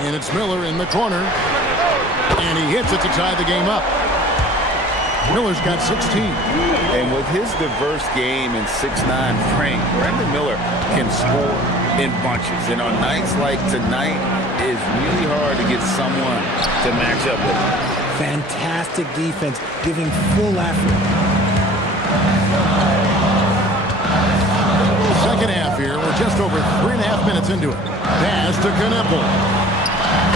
And it's Miller in the corner. And he hits it to tie the game up. Miller's got 16. And with his diverse game and 6'9" frame, Brandon Miller can score in bunches. And on nights like tonight, it's really hard to get someone to match up with him. Fantastic defense, giving full effort. Second half here. We're just over 3.5 minutes into it. Pass to Knippel.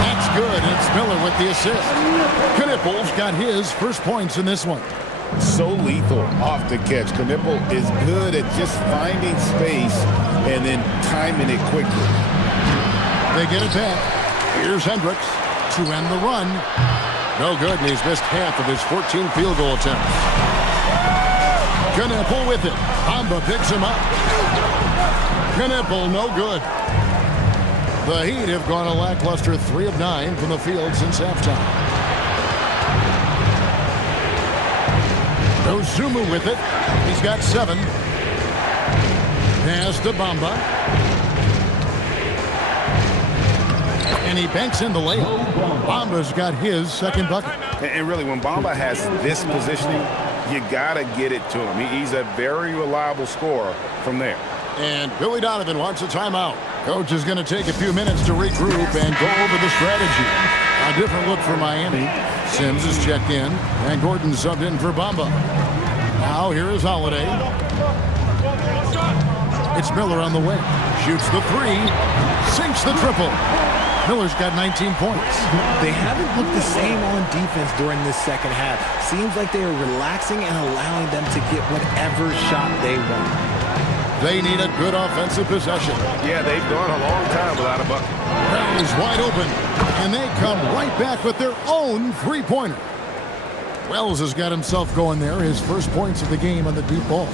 That's good. It's Miller with the assist. Knippel's got his first points in this one. So lethal off the catch. Knippel is good at just finding space and then timing it quickly. They get it back. Here's Hendricks to end the run. No good, and he's missed half of his 14 field goal attempts. Knipple with it. Bamba picks him up. Knipple, no good. The Heat have gone a lackluster 3 of 9 from the field since halftime. Dosunmu with it. He's got 7. Pass to Bamba. And he banks in the layup. Bamba's got his second bucket. And really, when Bamba has this positioning, you got to get it to him. He's a very reliable scorer from there. And Billy Donovan wants a timeout. Coach is going to take a few minutes to regroup and go over the strategy. A different look for Miami. Sims is checked in, and Gordon subbed in for Bamba. Now here is Holiday. It's Miller on the wing. Shoots the 3. Sinks the triple. Miller's got 19 points. They haven't looked the same on defense during this second half. Seems like they are relaxing and allowing them to get whatever shot they want. They need a good offensive possession. Yeah, they've gone a long time without a bucket. Brown is wide open, and they come right back with their own three-pointer. Wells has got himself going there, his first points of the game on the deep ball.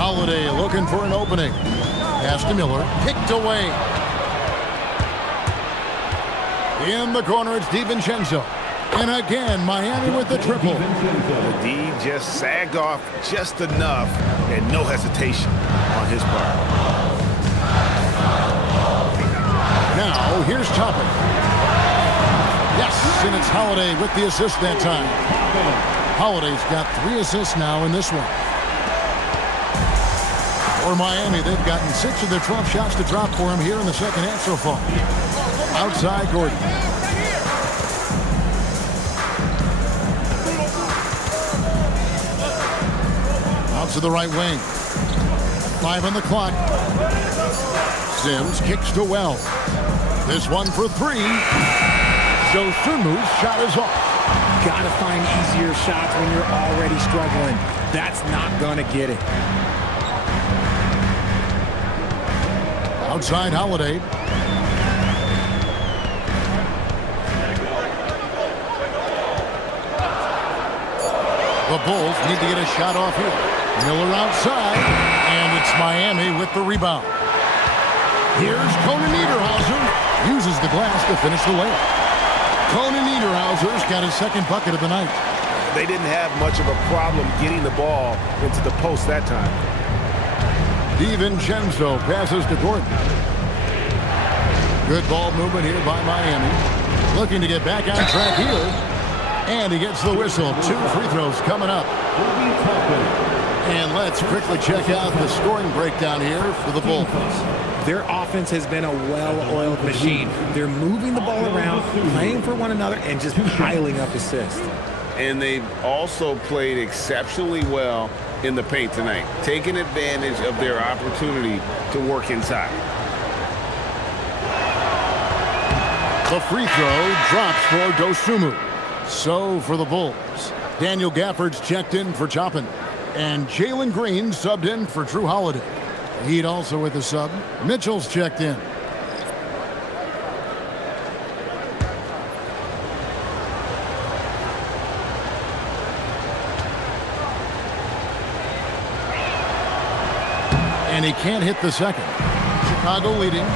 Holiday looking for an opening. Pass to Miller, kicked away. In the corner, it's DiVincenzo. And again, Miami with the triple. The D just sagged off just enough, and no hesitation on his part. Now, here's Toppin. Yes, and it's Holiday with the assist that time. Holiday's got 3 assists now in this one. For Miami, they've gotten 6 of their 12 shots to drop for him here in the second half so far. Outside Gordon. Out to the right wing. 5 on the clock. Sims kicks to Wells. This one for 3. Dosunmu's shot is off. Gotta find easier shots when you're already struggling. That's not gonna get it. Outside Holiday. The Bulls need to get a shot off here. Miller outside, and it's Miami with the rebound. Here's Conan Niederhauser. Uses the glass to finish the layup. Conan Niederhauser's got his second bucket of the night. They didn't have much of a problem getting the ball into the post that time. DiVincenzo passes to Gordon. Good ball movement here by Miami. Looking to get back on track here. And he gets the whistle. 2 free throws coming up. And let's quickly check out the scoring breakdown here for the Bulls. Their offense has been a well-oiled machine. They're moving the ball around, playing for one another, and just piling up assists. And they've also played exceptionally well in the paint tonight, taking advantage of their opportunity to work inside. The free throw drops for Dosunmu. So for the Bulls, Daniel Gafford's checked in for Toppin, and Jalen Green subbed in for Drew Holiday. Heat also with a sub. Mitchell's checked in. And he can't hit the second. Chicago leading.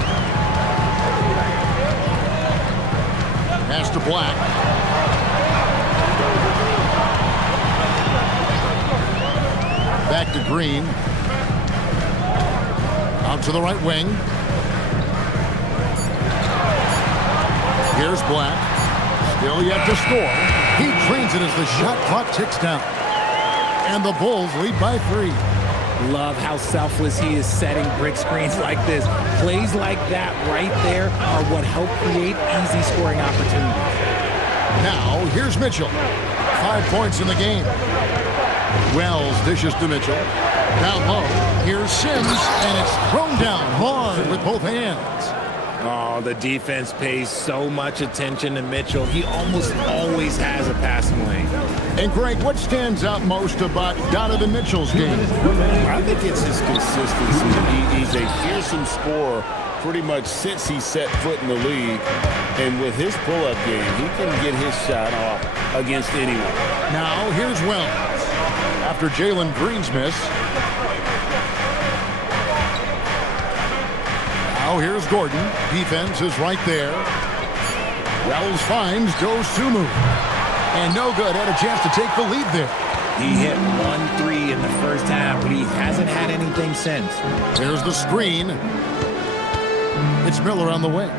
Pass to Black. Back to Green. Out to the right wing. Here's Black. Still yet to score. He cleans it as the shot clock ticks down. And the Bulls lead by 3. Love how selfless he is setting brick screens like this. Plays like that right there are what help create easy scoring opportunities. Now, here's Mitchell. 5 points in the game. Wells dishes to Mitchell. Down low. Here's Sims, and it's thrown down hard with both hands. Oh, the defense pays so much attention to Mitchell. He almost always has a passing lane. And Greg, what stands out most about Donovan Mitchell's game? I think it's his consistency. He's a fearsome scorer pretty much since he set foot in the league. And with his pull-up game, he can get his shot off against anyone. Now here's Wells. After Jalen Green's miss. Now here's Gordon. Defense is right there. Wells finds Dosunmu. And no good. Had a chance to take the lead there. He hit 1-3 in the first half, but he hasn't had anything since. There's the screen. It's Miller on the wing.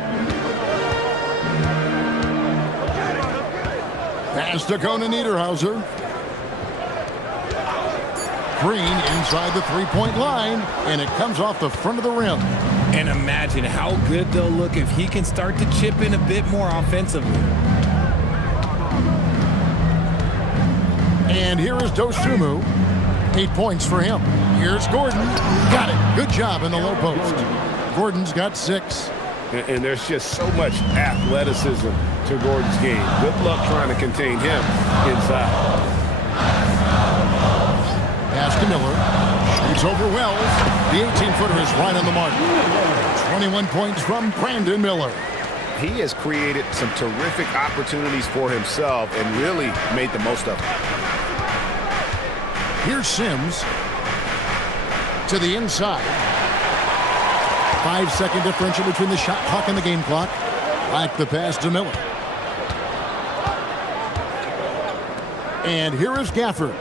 Pass to Conan Niederhauser. Green inside the three-point line, and it comes off the front of the rim. And imagine how good they'll look if he can start to chip in a bit more offensively. And here is Dosunmu. 8 points for him. Here's Gordon. Got it. Good job in the low post. Gordon's got 6. And there's just so much athleticism to Gordon's game. Good luck trying to contain him inside. Pass to Miller. Shoots over Wells. The 18-footer is right on the mark. 21 points from Brandon Miller. He has created some terrific opportunities for himself and really made the most of them. Here's Sims to the inside. 5-second differential between the shot clock and the game clock. Like the pass to Miller. And here is Gafford.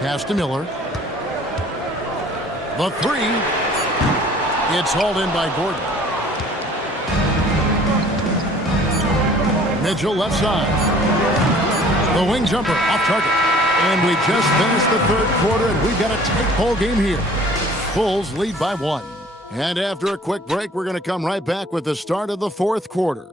Pass to Miller. The 3. It's hauled in by Gordon. Mitchell left side. The wing jumper off target. And we just finished the third quarter, and we've got a tight ball game here. Bulls lead by 1. And after a quick break, we're going to come right back with the start of the fourth quarter.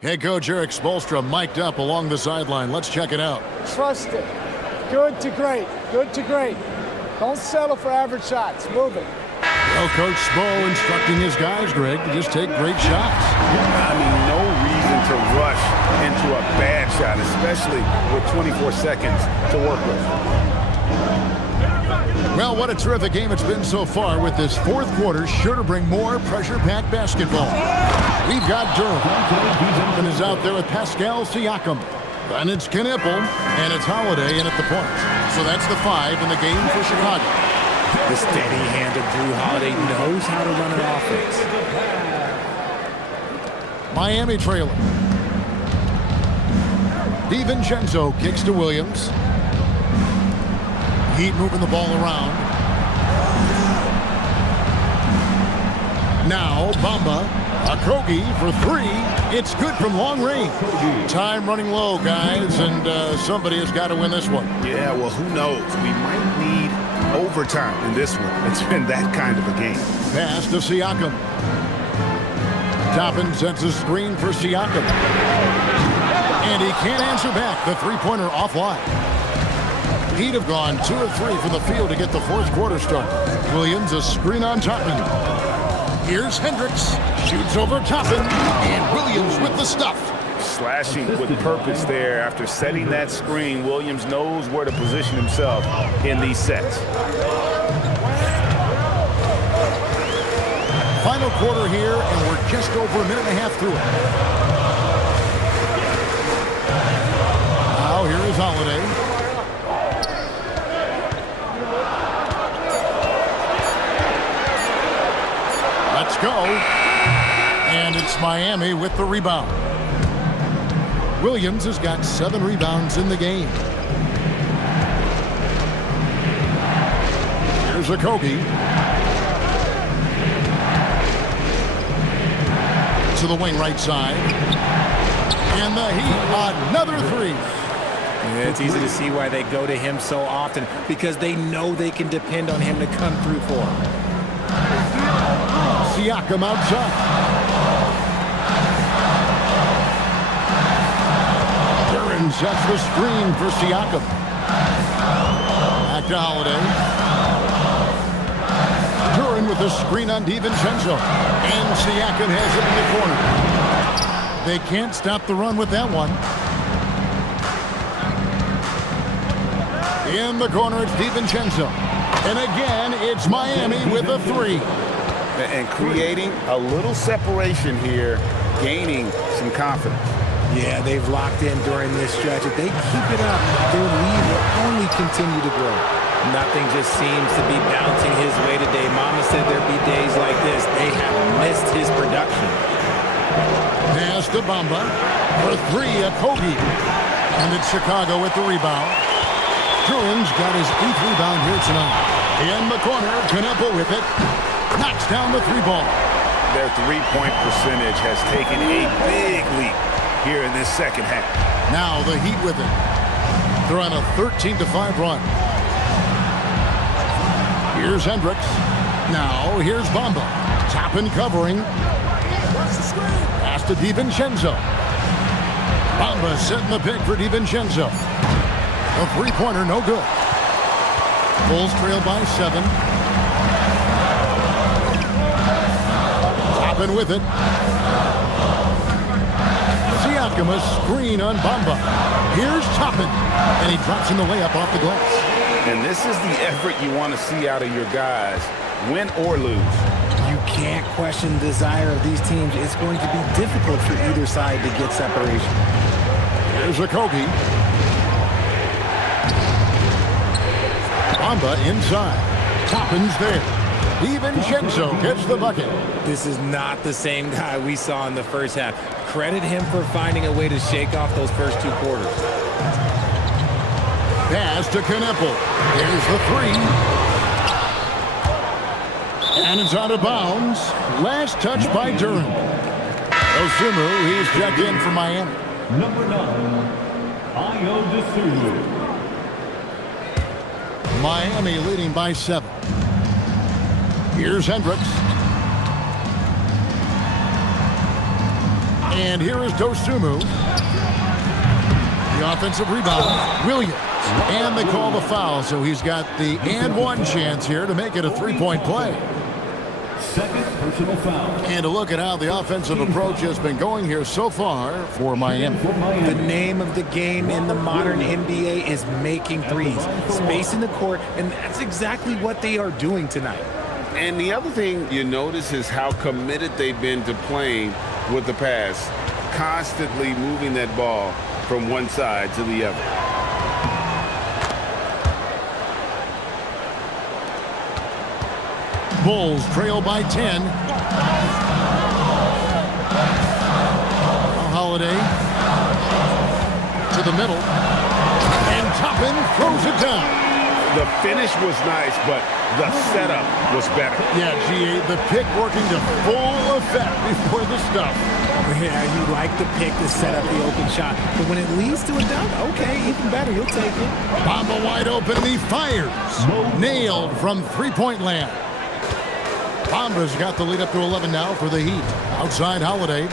Head coach Eric Spoelstra mic'd up along the sideline. Let's check it out. Trust it. Good to great. Good to great. Don't settle for average shots. Move it. Well, Coach Spo instructing his guys, Greg, to just take great shots. I mean, no reason to rush into a bad shot, especially with 24 seconds to work with. Well, what a terrific game it's been so far, with this fourth quarter sure to bring more pressure-packed basketball. We've got Durham. And is out there with Pascal Siakam. And it's Knipple, and it's Holiday in at the point. So that's the 5 in the game for Chicago. The steady hand of Drew Holiday knows how to run an offense. Miami trailing. DiVincenzo kicks to Williams. Heat moving the ball around. Now Bamba. Okogie for 3. It's good from long range. Time running low, guys, and somebody has got to win this one. Yeah, well, who knows? We might need overtime in this one. It's been that kind of a game. Pass to Siakam. Toppin sets a screen for Siakam. And he can't answer back. The three-pointer offline. He'd have gone 2 or 3 from the field to get the fourth quarter started. Williams, a screen on Toppin. Here's Hendricks. Shoots over Toppin. And Williams with the stuff. Slashing with purpose there. After setting that screen, Williams knows where to position himself in these sets. Final quarter here, and we're just over a minute and a half through it. Now here is Holiday. Let's go. And it's Miami with the rebound. Williams has got 7 rebounds in the game. Here's Okogie. To the wing right side. And the Heat, another 3. Yeah, it's easy to see why they go to him so often, because they know they can depend on him to come through for them. Siakam outside. Duran sets the screen for Siakam. Back to Holiday. with a screen on DiVincenzo. And Siakam has it in the corner. They can't stop the run with that one. In the corner, it's DiVincenzo. And again, it's Miami with a three. And creating a little separation here, gaining some confidence. Yeah, they've locked in during this stretch. If they keep it up, their lead will only continue to grow. Nothing just seems to be bouncing his way today. Mama said there'd be days like this. They have missed his production. Pass to Bamba for three at Kobe. And it's Chicago with the rebound. Druin's got his 8th rebound here tonight. In the corner, Kneppel with it. Knocks down the three ball. Their three-point percentage has taken a big leap here in this second half. Now the Heat with it. They're on a 13-5 run. Here's Hendricks. Now here's Bamba. Toppin covering. Pass to DiVincenzo. Bamba setting the pick for DiVincenzo. A three-pointer, no good. Bulls trail by 7. Toppin with it. Siakam a screen on Bamba. Here's Toppin. And he drops in the layup off the glass. And this is the effort you want to see out of your guys, win or lose. You can't question the desire of these teams. It's going to be difficult for either side to get separation. Here's Okogie. Bamba inside. Toppin's there. DiVincenzo gets the bucket. This is not the same guy we saw in the first half. Credit him for finding a way to shake off those first 2 quarters. Pass to Kneppel. Here's the three. And it's out of bounds. Last touch by Duren. Dosunmu, he's checked in for Miami. Number 9, Ayo Dosunmu. Miami leading by 7. Here's Hendricks. And here is Dosunmu. The offensive rebound, Williams. And they call the foul, so he's got the and one chance here to make it a three-point play. Second personal foul. And to look at how the offensive approach has been going here so far for Miami. The name of the game in the modern NBA is making threes, spacing the court, and that's exactly what they are doing tonight. And the other thing you notice is how committed they've been to playing with the pass, constantly moving that ball from one side to the other. Bulls trail by 10. Holiday to the middle. And Toppin throws it down. The finish was nice, but the setup was better. Yeah, G.A., the pick working to full effect before the stuff. Yeah, you like the pick to set up the open shot. But when it leads to a dunk, okay, even better, you'll take it. Bamba wide open, and he fires. Nailed from three-point land. Bamba's got the lead up to 11 now for the Heat. Outside Holiday.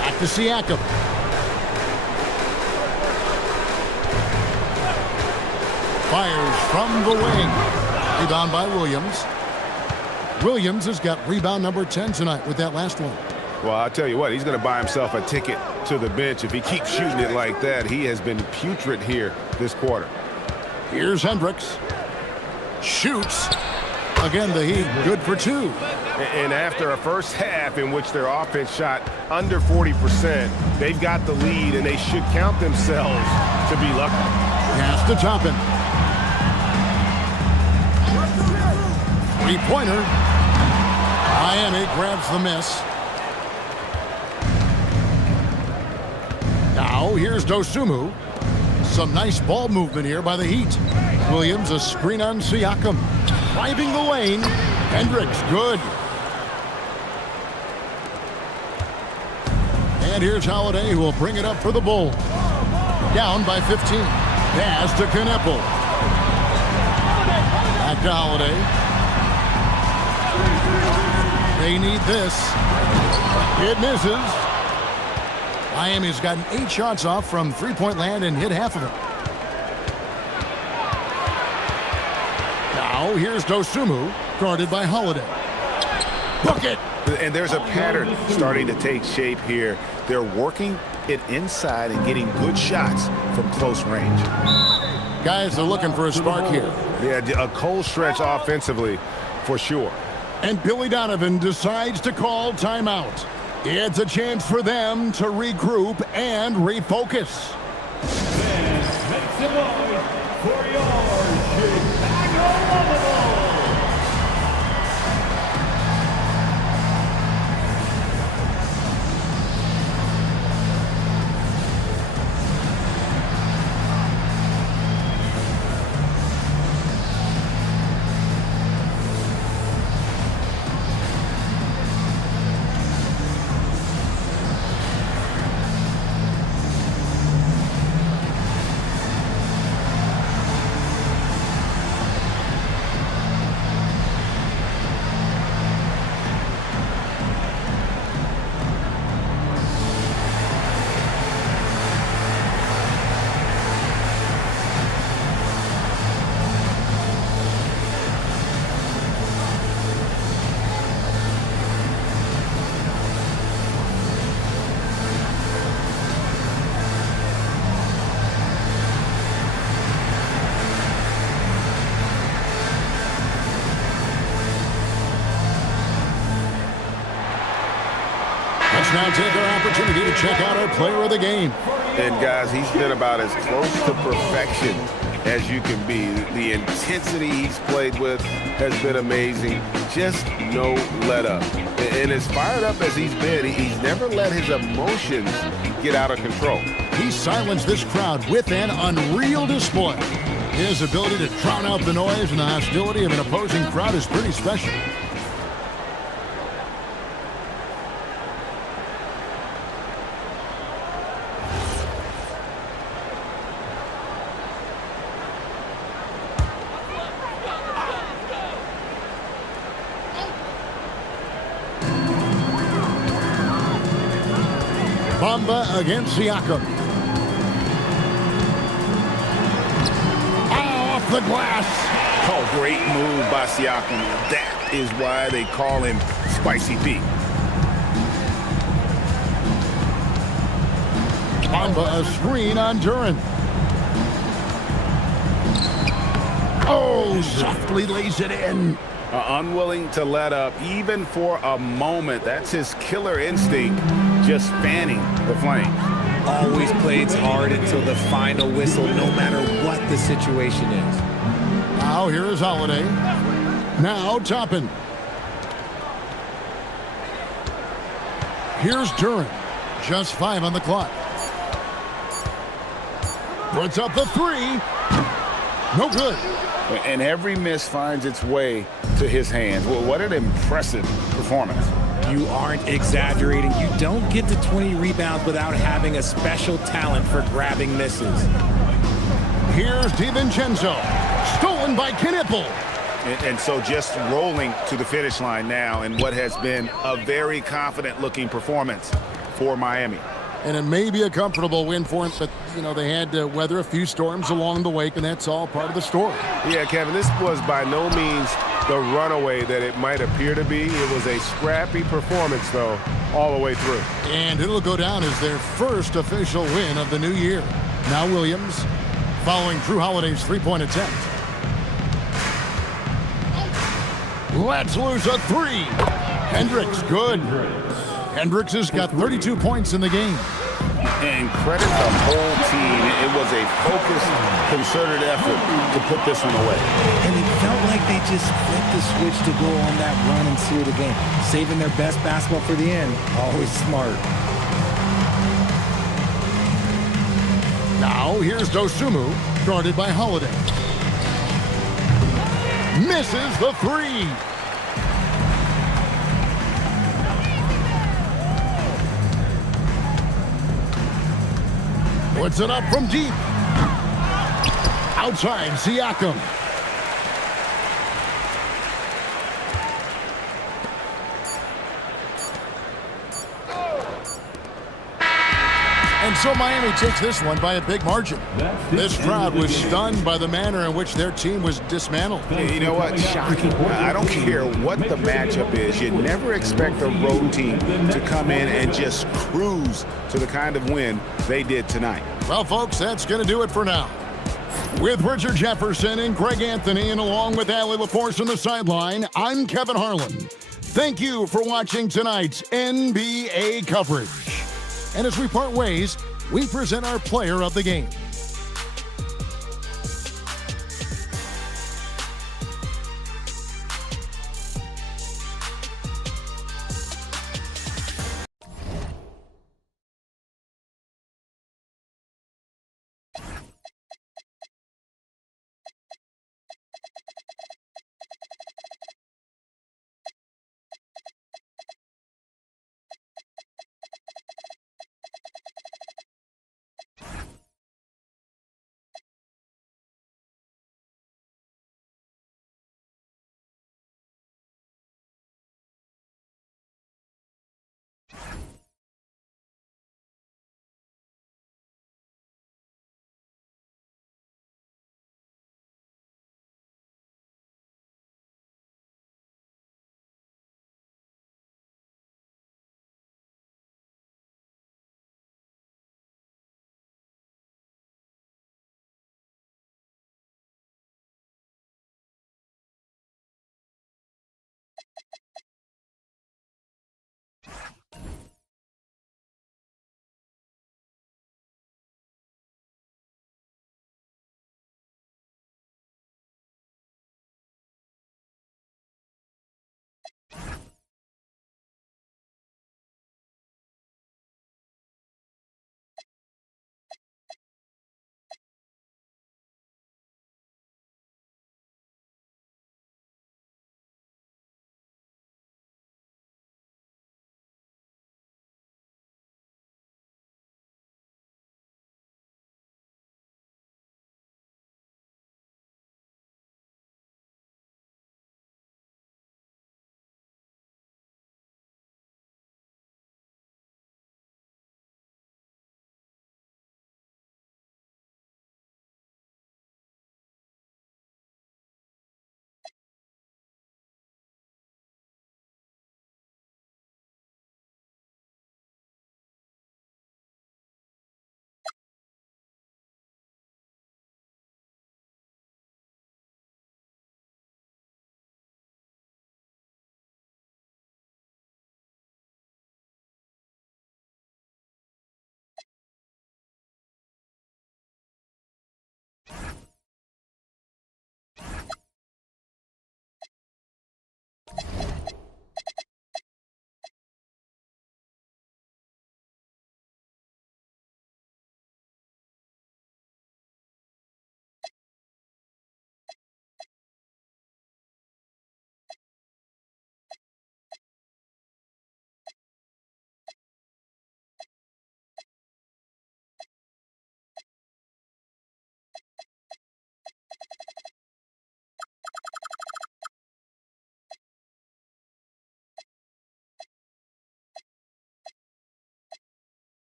Back to Siakam. Fires from the wing. Rebound by Williams. Williams has got rebound number 10 tonight with that last one. Well, I'll tell you what, he's going to buy himself a ticket to the bench. If he keeps shooting it like that, he has been putrid here this quarter. Here's Hendricks. Shoots. Again, the Heat good for 2. And after a first half in which their offense shot under 40%, they've got the lead, and they should count themselves to be lucky. Pass to Toppin. Three-pointer. Miami grabs the miss. Now here's Dosunmu. Some nice ball movement here by the Heat. Williams a screen on Siakam. Driving the lane. Hendricks good. And here's Holiday, who will bring it up for the Bulls. Down by 15. Pass to Kneppel. Back to Holiday. They need this. It misses. Miami's gotten 8 shots off from three-point land and hit half of them. Now here's Dosunmu, guarded by Holiday. Bucket! And there's a pattern starting to take shape here. They're working it inside and getting good shots from close range. Guys are looking for a spark here. Yeah, a cold stretch offensively for sure. And Billy Donovan decides to call timeout. It's a chance for them to regroup and refocus. Make some noise for your Chicago Bulls. Let's now take our opportunity to check out our player of the game. And guys, he's been about as close to perfection as you can be. The intensity he's played with has been amazing. Just no let up. And as fired up as he's been, he's never let his emotions get out of control. He silenced this crowd with an unreal display. His ability to drown out the noise and the hostility of an opposing crowd is pretty special. Bamba against Siakam. Off the glass. Oh, great move by Siakam. That is why they call him Spicy Pete. Bamba a screen on Duren. Oh, softly lays it in. Unwilling to let up even for a moment. That's his killer instinct, just fanning the flames. Always plays hard until the final whistle, no matter what the situation is. Now here is Holiday. Now Toppin. Here's Duren. Just 5 on the clock. Puts up the 3. No good. And every miss finds its way to his hands. Well, what an impressive performance. You aren't exaggerating. You don't get to 20 rebounds without having a special talent for grabbing misses. Here's DiVincenzo. Stolen by Knipple. And so just rolling to the finish line now in what has been a very confident-looking performance for Miami. And it may be a comfortable win for him, but, you know, they had to weather a few storms along the way, and that's all part of the story. Yeah, Kevin, this was by no means the runaway that it might appear to be. It was a scrappy performance, though, all the way through. And it'll go down as their first official win of the new year. Now Williams, following Drew Holiday's three-point attempt. Let's lose a 3. Hendricks, good. Hendricks has got 32 points in the game. And credit the whole team. It was a focused, concerted effort to put this one away. And it felt like they just flipped the switch to go on that run and seal the game. Saving their best basketball for the end. Always smart. Now here's Dosunmu, guarded by Holiday. Misses the 3. Puts it up from deep. Outside, Siakam. And And so Miami takes this one by a big margin. This crowd was stunned by the manner in which their team was dismantled. You know what? Shocking. I don't care what the matchup is. You never expect a road team to come in and just cruise to the kind of win they did tonight. Well, folks, that's going to do it for now. With Richard Jefferson and Greg Anthony, and along with Allie LaForce on the sideline, I'm Kevin Harlan. Thank you for watching tonight's NBA coverage. And as we part ways, we present our player of the game.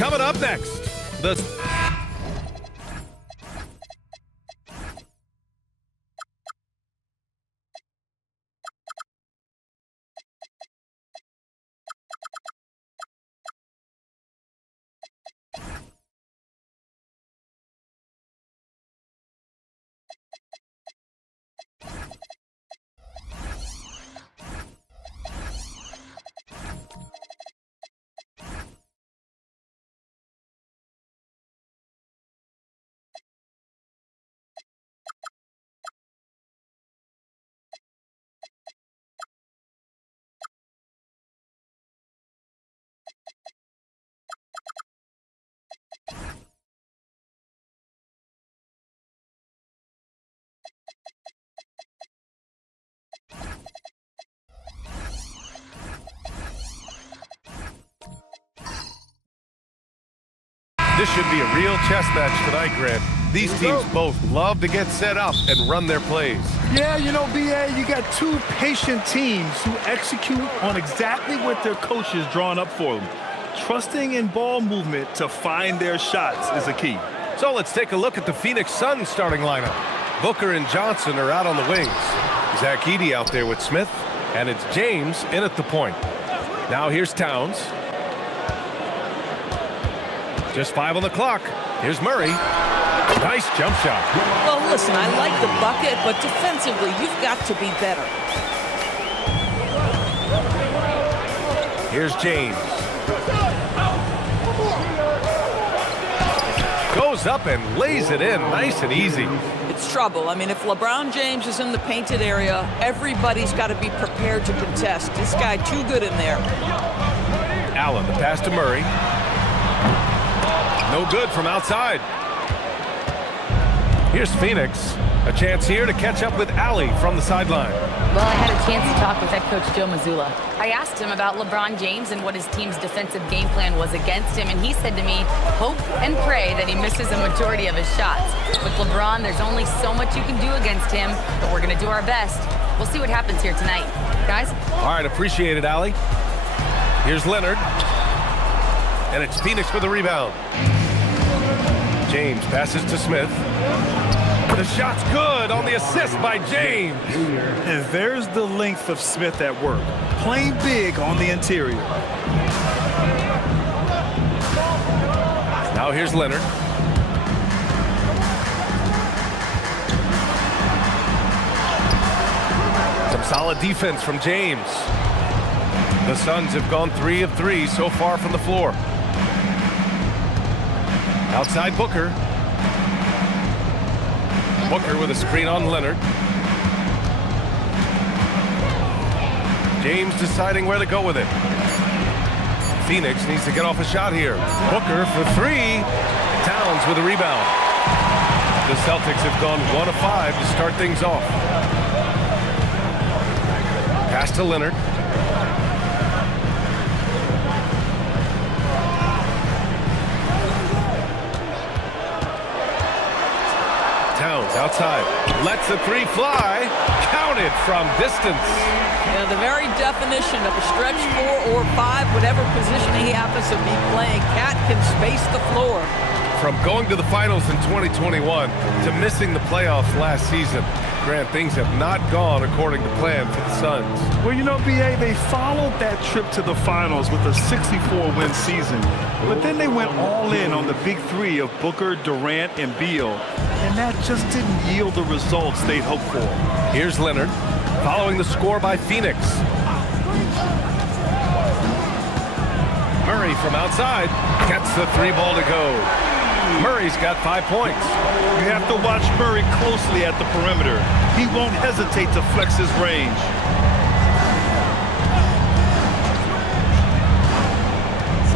Coming up next, This should be a real chess match tonight, Grant. These teams both love to get set up and run their plays. Yeah, you know, B.A., you got two patient teams who execute on exactly what their coach is drawing up for them. Trusting in ball movement to find their shots is a key. So let's take a look at the Phoenix Suns starting lineup. Booker and Johnson are out on the wings. Zach Edey out there with Smith, and it's James in at the point. Now here's Towns. Just 5 on the clock. Here's Murray. Nice jump shot. Well, listen, I like the bucket, but defensively, you've got to be better. Here's James. Goes up and lays it in nice and easy. It's trouble. I mean, if LeBron James is in the painted area, everybody's got to be prepared to contest. This guy too good in there. Allen, the pass to Murray. No good from outside. Here's Phoenix. A chance here to catch up with Allie from the sideline. Well, I had a chance to talk with head coach Joe Mazzulla. I asked him about LeBron James and what his team's defensive game plan was against him, and he said to me, hope and pray that he misses a majority of his shots. With LeBron, there's only so much you can do against him, but we're going to do our best. We'll see what happens here tonight. Guys? All right, appreciate it, Allie. Here's Leonard. And it's Phoenix for the rebound. James passes to Smith. The shot's good on the assist by James. And there's the length of Smith at work. Playing big on the interior. Now here's Leonard. Some solid defense from James. The Suns have gone 3 of 3 so far from the floor. Outside Booker. Booker with a screen on Leonard. James deciding where to go with it. Phoenix needs to get off a shot here. Booker for 3. Towns with a rebound. The Celtics have gone 1 of 5 to start things off. Pass to Leonard. Towns outside. Lets the three fly. Counted from distance. Yeah, the very definition of a stretch 4 or 5, whatever position he happens to be playing, Cat can space the floor. From going to the finals in 2021 to missing the playoffs last season, Grant, things have not gone according to plan for the Suns. Well, you know, B.A., they followed that trip to the finals with a 64-win season. But then they went all in on the big three of Booker, Durant, and Beal. And that just didn't yield the results they'd hoped for. Here's Leonard, following the score by Phoenix. Murray from outside gets the three ball to go. Murray's got 5 points. You have to watch Murray closely at the perimeter. He won't hesitate to flex his range.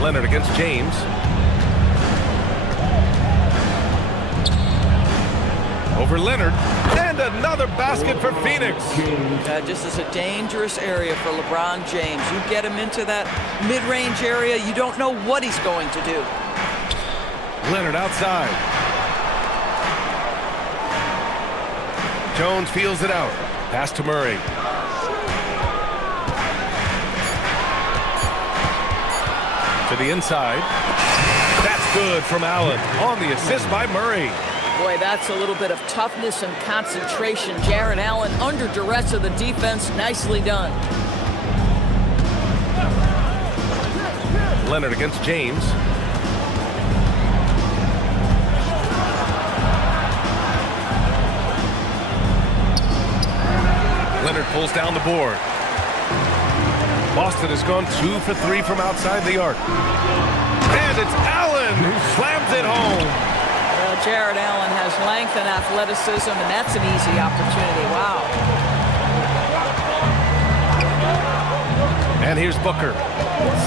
Leonard against James. Over Leonard, and another basket for Phoenix. Just is a dangerous area for LeBron James. You get him into that mid-range area, you don't know what he's going to do. Leonard outside. Jones feels it out. Pass to Murray. To the inside. That's good from Allen on the assist by Murray. Boy, that's a little bit of toughness and concentration. Jarrett Allen under duress of the defense. Nicely done. Leonard against James. Leonard pulls down the board. Boston has gone 2 for 3 from outside the arc. And it's Allen who slams it home. Well, Jarrett Allen has length and athleticism, and that's an easy opportunity. Wow. And here's Booker,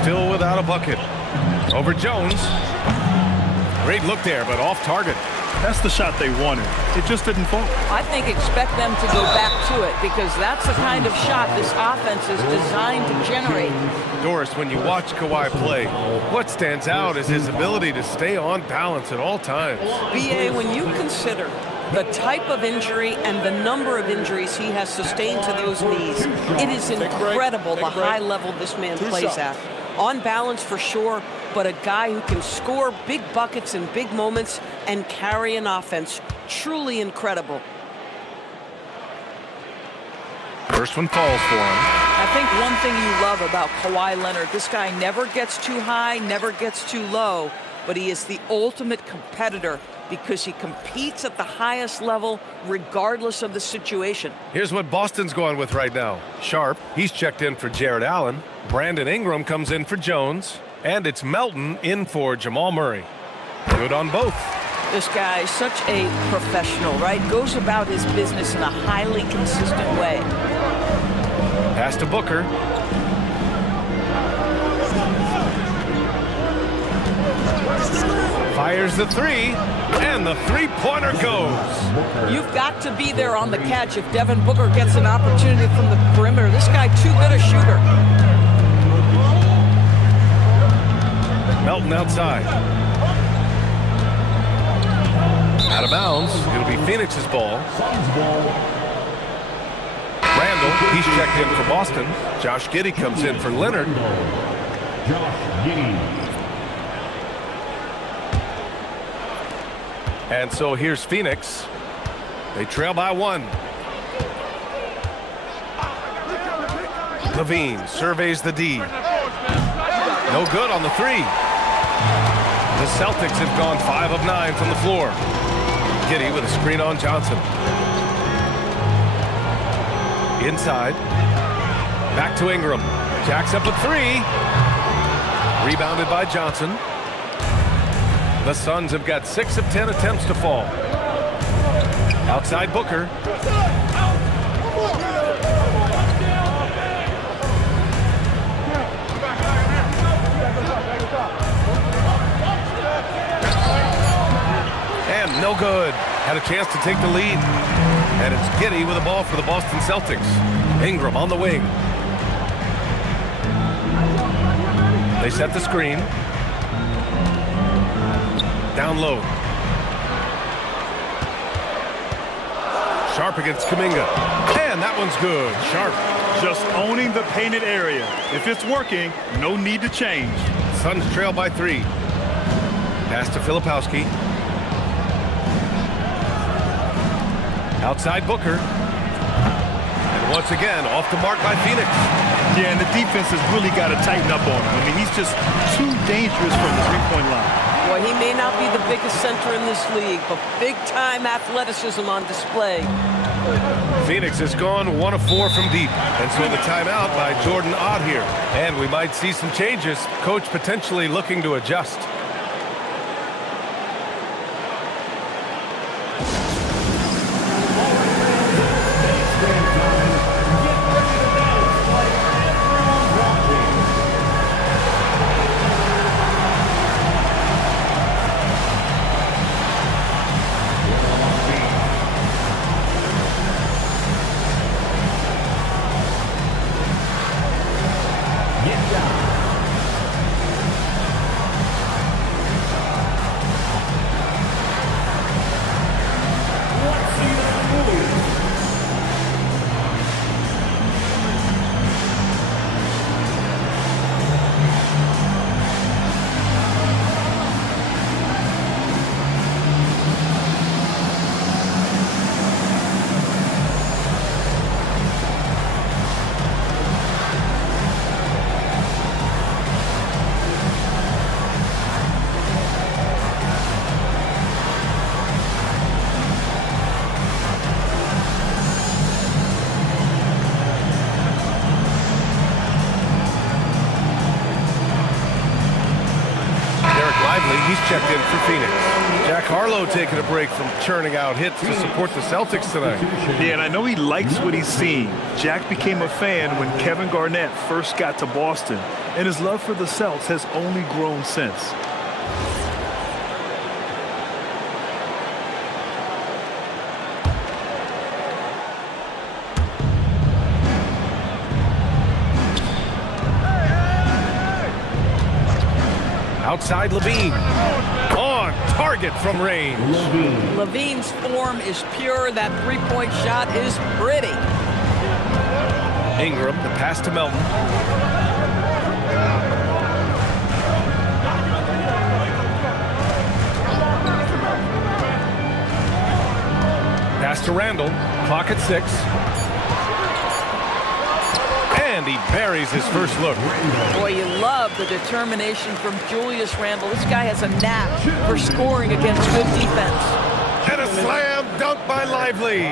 still without a bucket. Over Jones. Great look there, but off target. That's the shot they wanted. It just didn't fall. I think expect them to go back to it because that's the kind of shot this offense is designed to generate. Doris, when you watch Kawhi play, what stands out is his ability to stay on balance at all times. B.A., when you consider the type of injury and the number of injuries he has sustained to those knees, it is incredible the high level this man plays at. On balance for sure, but a guy who can score big buckets in big moments and carry an offense. Truly incredible. First one falls for him. I think one thing you love about Kawhi Leonard, this guy never gets too high, never gets too low, but he is the ultimate competitor because he competes at the highest level regardless of the situation. Here's what Boston's going with right now. Sharp, he's checked in for Jarrett Allen. Brandon Ingram comes in for Jones. And it's Melton in for Jamal Murray. Good on both. This guy is such a professional, right? Goes about his business in a highly consistent way. Pass to Booker. Fires the three, and the three-pointer goes. You've got to be there on the catch if Devin Booker gets an opportunity from the perimeter. This guy too good a shooter. Melton outside. Out of bounds. It'll be Phoenix's ball. Randall, he's checked in for Boston. Josh Giddey comes in for Leonard. And so here's Phoenix. They trail by 1. Levine surveys the D. No good on the 3. The Celtics have gone 5 of 9 from the floor. Giddey with a screen on Johnson. Inside. Back to Ingram. Jacks up a 3. Rebounded by Johnson. The Suns have got 6 of 10 attempts to fall. Outside Booker. And no good. Had a chance to take the lead. And it's Giddey with the ball for the Boston Celtics. Ingram on the wing. They set the screen. Down low. Sharp against Kuminga. And that one's good. Sharp. Just owning the painted area. If it's working, no need to change. Suns trail by 3. Pass to Filipowski. Outside Booker. And once again, off the mark by Phoenix. Yeah, and the defense has really got to tighten up on him. I mean, he's just too dangerous from the three-point line. Boy, he may not be the biggest center in this league, but big-time athleticism on display. Phoenix has gone 1 of 4 from deep. And so the timeout by Jordan Ott here. And we might see some changes. Coach potentially looking to adjust. He's checked in for Phoenix. Jack Harlow taking a break from churning out hits to support the Celtics tonight. Yeah, and I know he likes what he's seeing. Jack became a fan when Kevin Garnett first got to Boston, and his love for the Celts has only grown since. Outside Levine. On target from range. Levine's form is pure. That three-point shot is pretty. Ingram, the pass to Melton. Pass to Randall. Clock at 6. And he buries his first look. Boy, you love the determination from Julius Randle. This guy has a knack for scoring against good defense. And a slam dunk by Lively.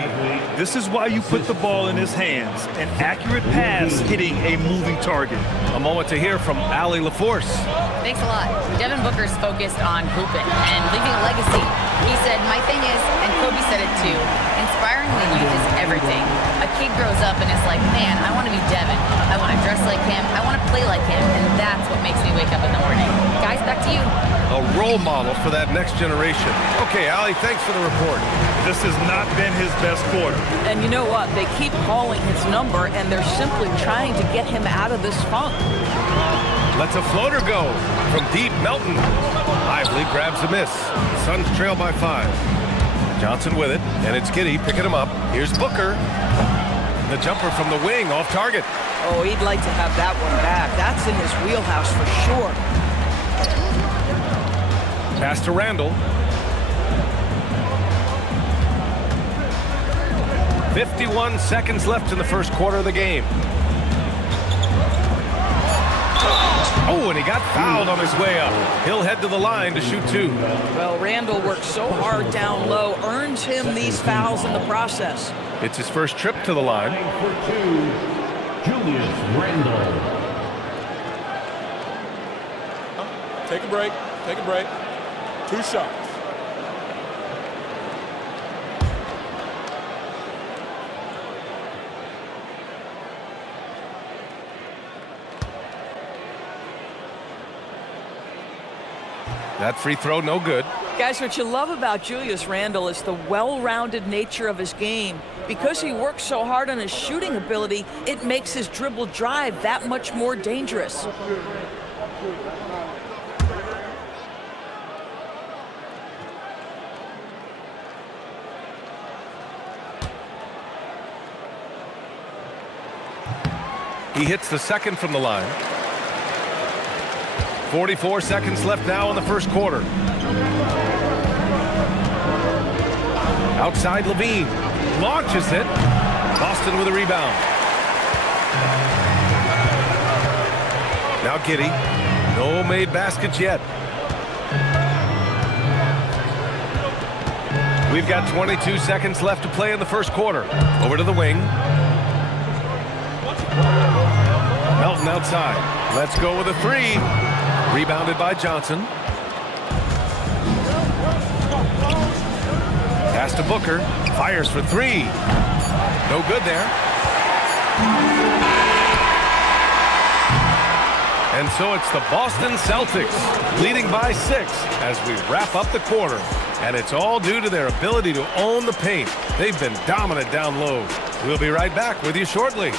This is why you put the ball in his hands. An accurate pass hitting a moving target. A moment to hear from Allie LaForce. Thanks a lot. Devin Booker's focused on hooping and leaving a legacy. He said, my thing is, and Kobe said it too, inspiring the youth is everything. A kid grows up and is like, man, I want to be Devin. I want to dress like him. I want to play like him. And that's what makes me wake up in the morning. Guys, back to you. A role model for that next generation. Okay, Allie, thanks for the report. This has not been his best quarter. And you know what? They keep calling his number, and they're simply trying to get him out of this funk. Lets a floater go from deep. Melton. Lively grabs a miss. Suns trail by 5. Johnson with it, and it's Giddey picking him up. Here's Booker. The jumper from the wing off target. Oh, he'd like to have that one back. That's in his wheelhouse for sure. Pass to Randall. 51 seconds left in the first quarter of the game. Oh, and he got fouled on his way up. He'll head to the line to shoot 2. Well, Randall works so hard down low, earns him these fouls in the process. It's his first trip to the line. For 2, Julius Randle. Take a break. Take a break. 2 shots. That free throw, no good. Guys, what you love about Julius Randle is the well-rounded nature of his game. Because he works so hard on his shooting ability, it makes his dribble drive that much more dangerous. He hits the second from the line. 44 seconds left now in the first quarter. Outside Levine. Launches it. Boston with a rebound. Now Giddey. No made baskets yet. We've got 22 seconds left to play in the first quarter. Over to the wing. Melton outside. Let's go with a three. Rebounded by Johnson. Pass to Booker. Fires for three. No good there. And so it's the Boston Celtics leading by 6 as we wrap up the quarter. And it's all due to their ability to own the paint. They've been dominant down low. We'll be right back with you shortly.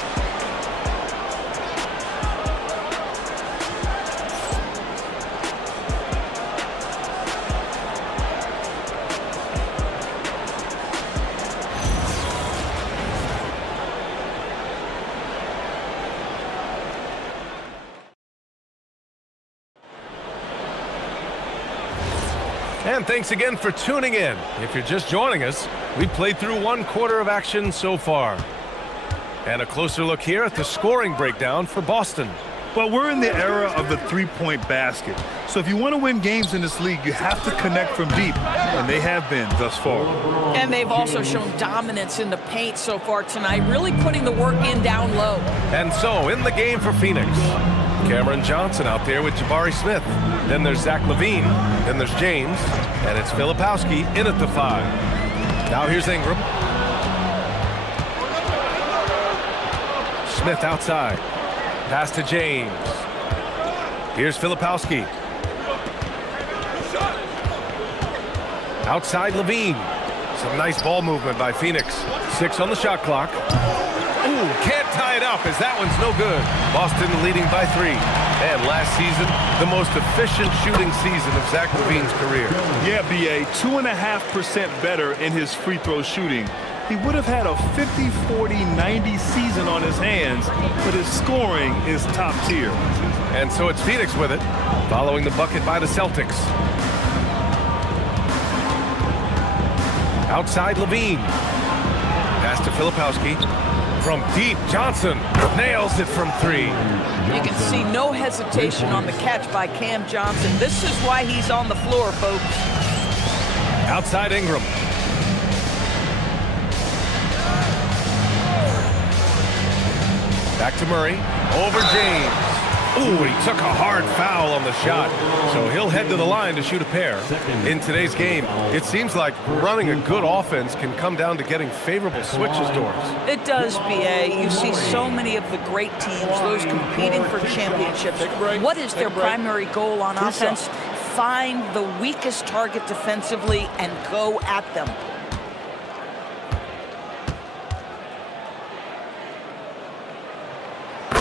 And thanks again for tuning in. If you're just joining us, we played through one quarter of action so far. And a closer look here at the scoring breakdown for Boston. Well, we're in the era of the three-point basket. So if you want to win games in this league, you have to connect from deep. And they have been thus far. And they've also shown dominance in the paint so far tonight, really putting the work in down low. And so in the game for Phoenix, Cameron Johnson out there with Jabari Smith. Then there's Zach LaVine. Then there's James. And it's Filipowski in at the 5. Now here's Ingram. Smith outside. Pass to James. Here's Filipowski. Outside LaVine. Some nice ball movement by Phoenix. 6 on the shot clock. Ooh, can't tie it up as that one's no good. Boston leading by 3. And last season, the most efficient shooting season of Zach LaVine's career. Yeah, B.A., 2.5% better in his free throw shooting. He would have had a 50-40-90 season on his hands, but his scoring is top tier. And so it's Phoenix with it, following the bucket by the Celtics. Outside LaVine. Pass to Filipowski. From deep, Johnson nails it from 3. You can see no hesitation on the catch by Cam Johnson. This is why he's on the floor, folks. Outside Ingram. Back to Murray. Over James. Ooh, he took a hard foul on the shot. So he'll head to the line to shoot a pair. In today's game, it seems like running a good offense can come down to getting favorable switches doors. It does, B.A. You see so many of the great teams, those competing for championships. What is their primary goal on offense? Find the weakest target defensively and go at them.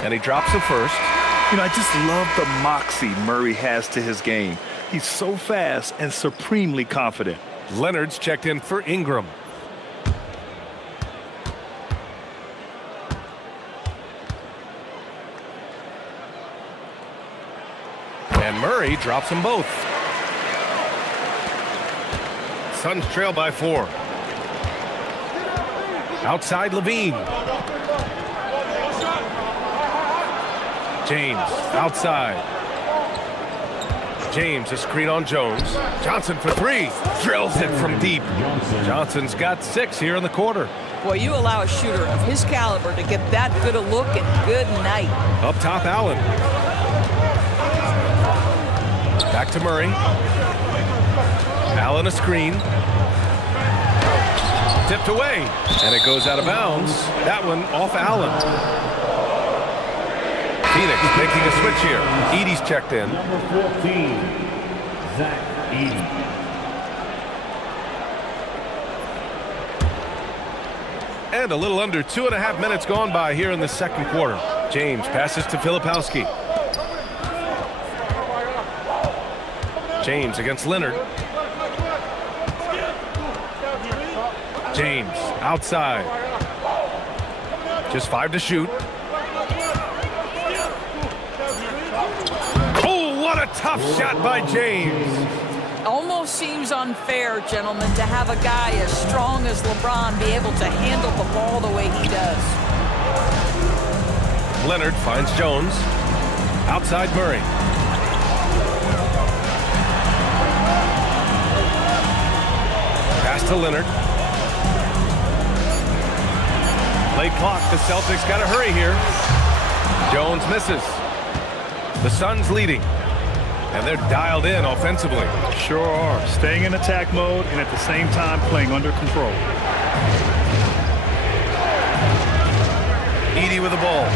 And he drops it first. You know, I just love the moxie Murray has to his game. He's so fast and supremely confident. Leonard's checked in for Ingram. And Murray drops them both. Suns trail by 4. Outside LaVine. James outside. James a screen on Jones. Johnson for 3. Drills it from deep. Johnson's got 6 here in the quarter. Boy, you allow a shooter of his caliber to get that good a look and good night. Up top, Allen. Back to Murray. Allen a screen. Tipped away. And it goes out of bounds. That one off Allen. Phoenix making a switch here. Edey's checked in. Number 14, Zach Edey. And a little under 2.5 minutes gone by here in the second quarter. James passes to Filipowski. James against Leonard. James outside. Just 5 to shoot. Oh, what a tough shot by James. Almost seems unfair, gentlemen, to have a guy as strong as LeBron be able to handle the ball the way he does. Leonard finds Jones. Outside Murray. Pass to Leonard. Late clock. The Celtics got to hurry here. Jones misses. The Suns leading. And they're dialed in offensively. Sure are. Staying in attack mode and at the same time playing under control. Edey with the ball.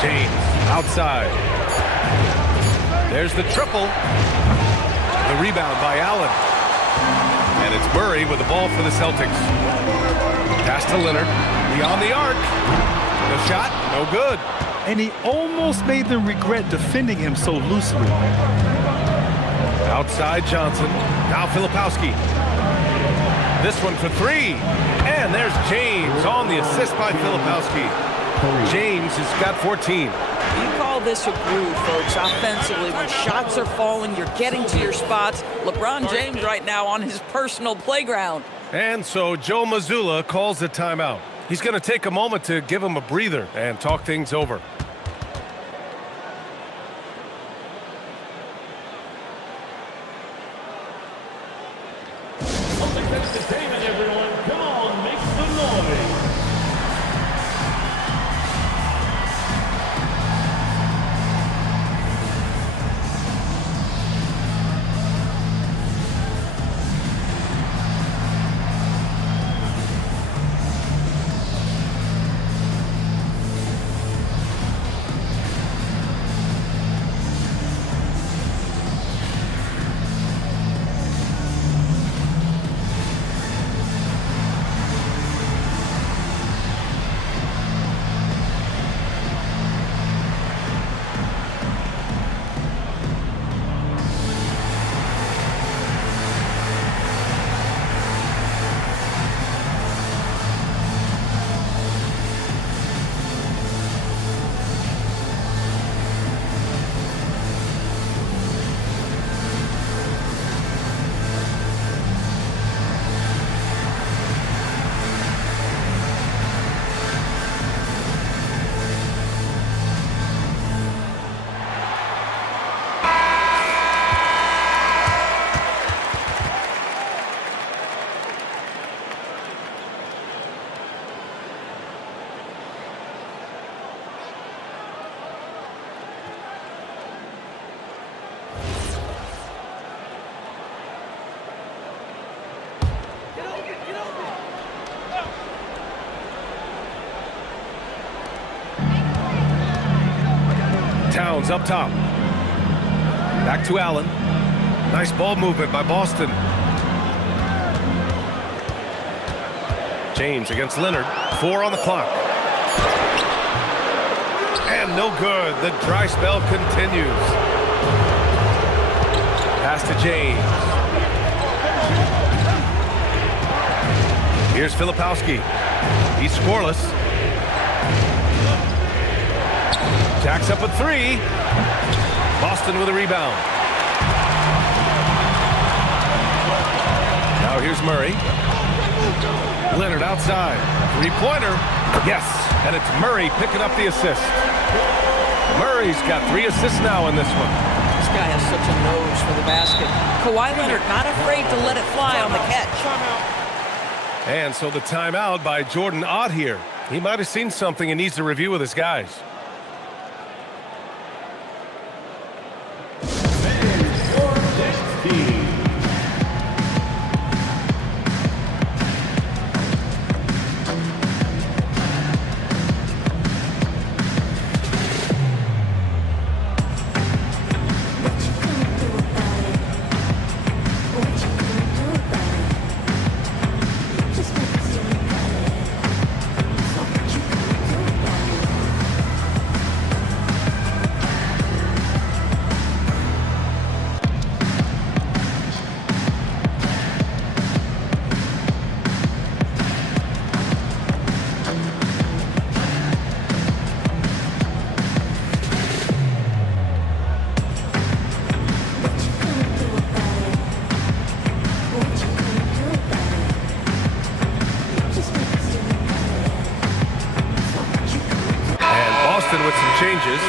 James outside. There's the triple. The rebound by Allen. And it's Murray with the ball for the Celtics. Pass to Leonard. Beyond the arc. The shot, no good. And he almost made them regret defending him so loosely. Outside Johnson. Now Filipowski. This one for 3. And there's James on the assist by Filipowski. James has got 14. You call this a groove, folks, offensively. When shots are falling, you're getting to your spots. LeBron James right now on his personal playground. And so Joe Mazzulla calls the timeout. He's going to take a moment to give him a breather and talk things over. Entertainment, everyone. Come on, make some noise. Towns up top. Back to Allen. Nice ball movement by Boston. James against Leonard. 4 on the clock. And no good. The dry spell continues. Pass to James. Here's Filipowski. He's scoreless. Jacks up at 3. Boston with a rebound. Now here's Murray. Leonard outside. 3-pointer. Yes, and it's Murray picking up the assist. Murray's got 3 assists now in this one. This guy has such a nose for the basket. Kawhi Leonard not afraid to let it fly on the catch. And so the timeout by Jordan Ott here. He might have seen something and needs to review with his guys. Boston with some changes.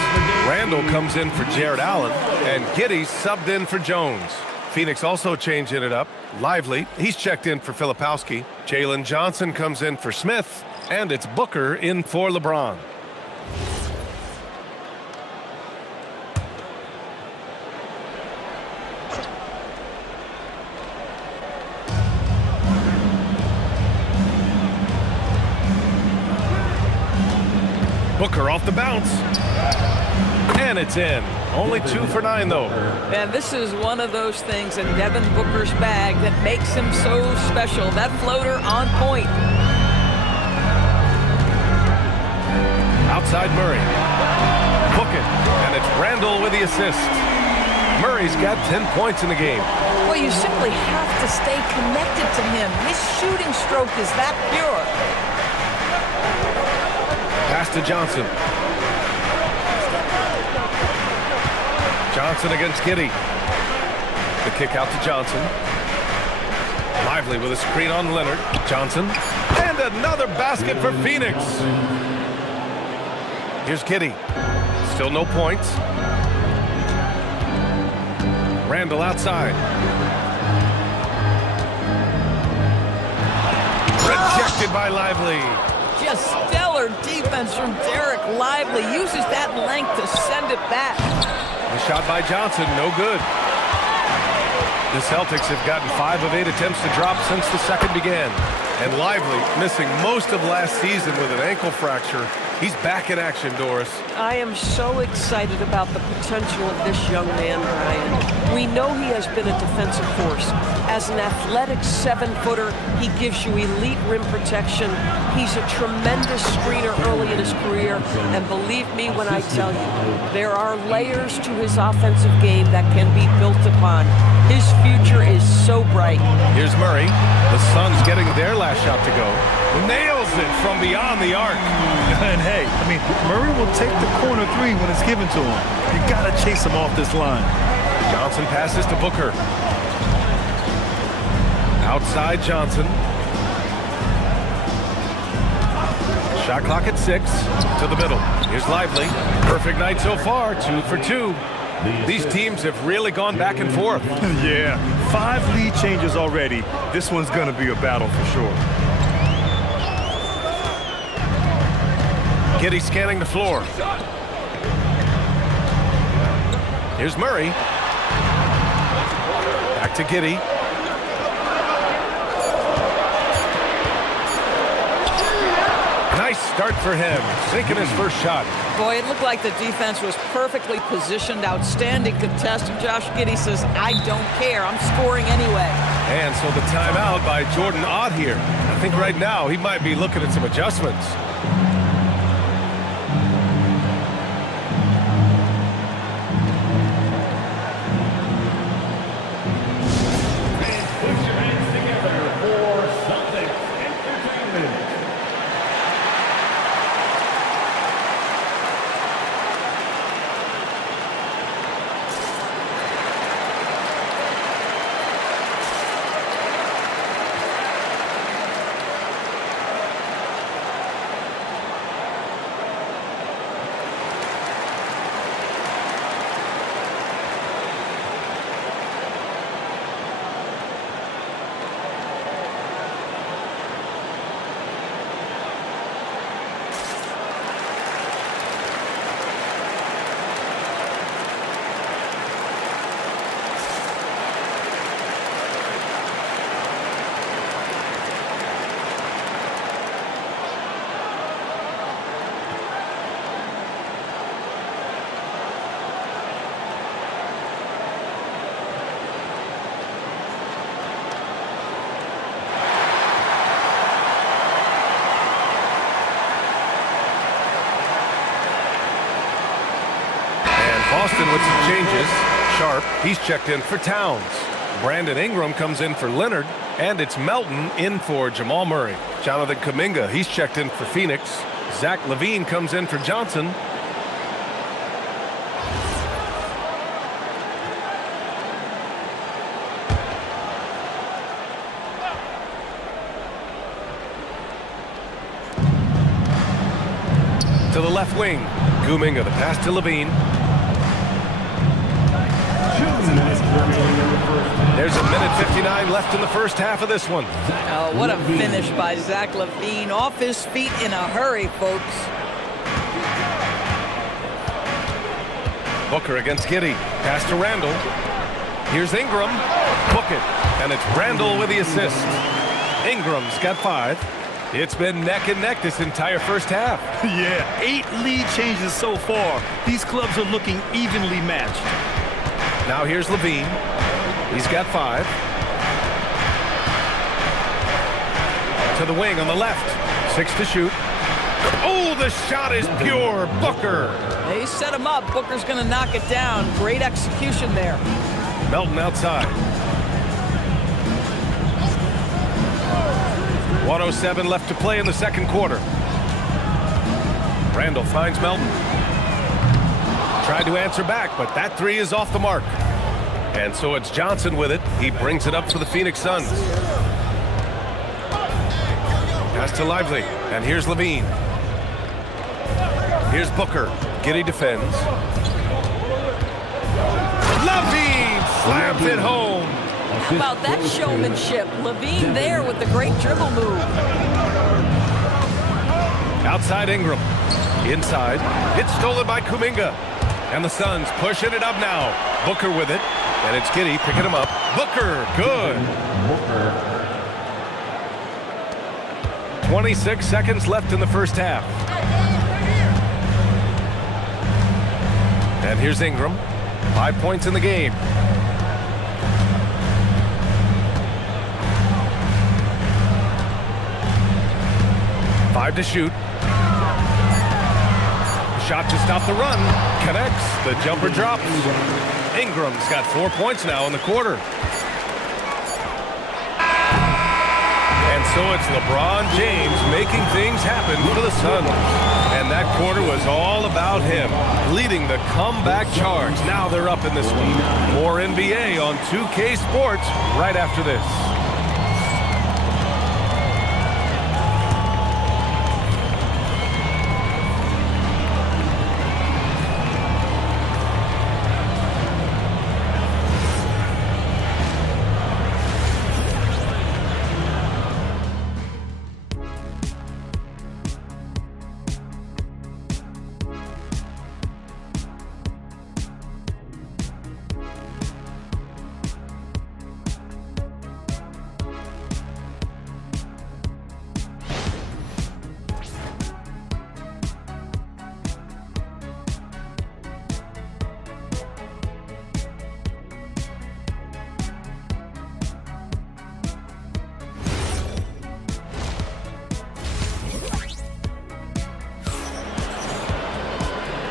Randall comes in for Jared Allen, and Giddey subbed in for Jones. Phoenix also changing it up. Lively, he's checked in for Filipowski. Jalen Johnson comes in for Smith, and it's Booker in for LeBron. Booker off the bounce. And it's in. Only 2 for 9, though. And this is one of those things in Devin Booker's bag that makes him so special. That floater on point. Outside Murray. Book it. And it's Randall with the assist. Murray's got 10 points in the game. Well, you simply have to stay connected to him. His shooting stroke is that pure. Pass to Johnson. Johnson against Giddey. The kick out to Johnson. Lively with a screen on Leonard. Johnson. And another basket for Phoenix. Here's Giddey. Still no points. Randall outside. Rejected by Lively. Just stellar defense from Derek Lively. Uses that length to send it back. The shot by Johnson, no good. The Celtics have gotten 5 of 8 attempts to drop since the second began. And Lively, missing most of last season with an ankle fracture. He's back in action, Doris. I am so excited about the potential of this young man, Brian. We know he has been a defensive force. As an athletic 7-footer, he gives you elite rim protection. He's a tremendous screener early in his career. And believe me when I tell you, there are layers to his offensive game that can be built upon. His future is so bright. Here's Murray. The Suns getting their last shot to go. Nails it from beyond the arc. And hey, I mean, Murray will take the corner 3 when it's given to him. You gotta chase him off this line. Johnson passes to Booker. Outside Johnson. Shot clock at 6. To the middle. Here's Lively. Perfect night so far. 2 for 2. These teams have really gone back and forth. Yeah, 5 lead changes already. This one's gonna be a battle for sure. Giddey scanning the floor. Here's Murray. Back to Giddey. Nice start for him, sinking his first shot. Boy, it looked like the defense was perfectly positioned. Outstanding contest. And Josh Giddey says, I don't care. I'm scoring anyway. And so the timeout by Jordan Ott here. I think right now he might be looking at some adjustments. Boston with some changes. Sharp, he's checked in for Towns. Brandon Ingram comes in for Leonard, and it's Melton in for Jamal Murray. Jonathan Kuminga, he's checked in for Phoenix. Zach LaVine comes in for Johnson. to the left wing. Kuminga, the pass to Levine. There's a minute 59 left in the first half of this one. Oh, what a finish by Zach LaVine. Off his feet in a hurry, folks. Booker against Giddey. Pass to Randall. Here's Ingram. Book it. And it's Randall with the assist. Ingram's got 5. It's been neck and neck this entire first half. Yeah, 8 lead changes so far. These clubs are looking evenly matched. Now here's Levine. He's got 5. To the wing on the left. 6 to shoot. Oh, the shot is pure. Booker. They set him up. Booker's going to knock it down. Great execution there. Melton outside. 1:07 left to play in the second quarter. Randall finds Melton. Tried to answer back, but that 3 is off the mark. And so it's Johnson with it. He brings it up for the Phoenix Suns. Pass to Lively, and here's Levine. Here's Booker. Giddey defends. Levine slams it home. How about that showmanship? Levine there with the great dribble move. Outside Ingram. Inside. It's stolen by Kuminga. And the Suns pushing it up now. Booker with it. And it's Giddey picking him up. Booker, good. 26 seconds left in the first half. And here's Ingram. 5 points in the game. Five to shoot. Shot to stop the run. Connects. The jumper drops. Ingram's got 4 points now in the quarter. And so it's LeBron James making things happen for the Suns. And that quarter was all about him, leading the comeback charge. Now they're up in this one. More NBA on 2K Sports right after this.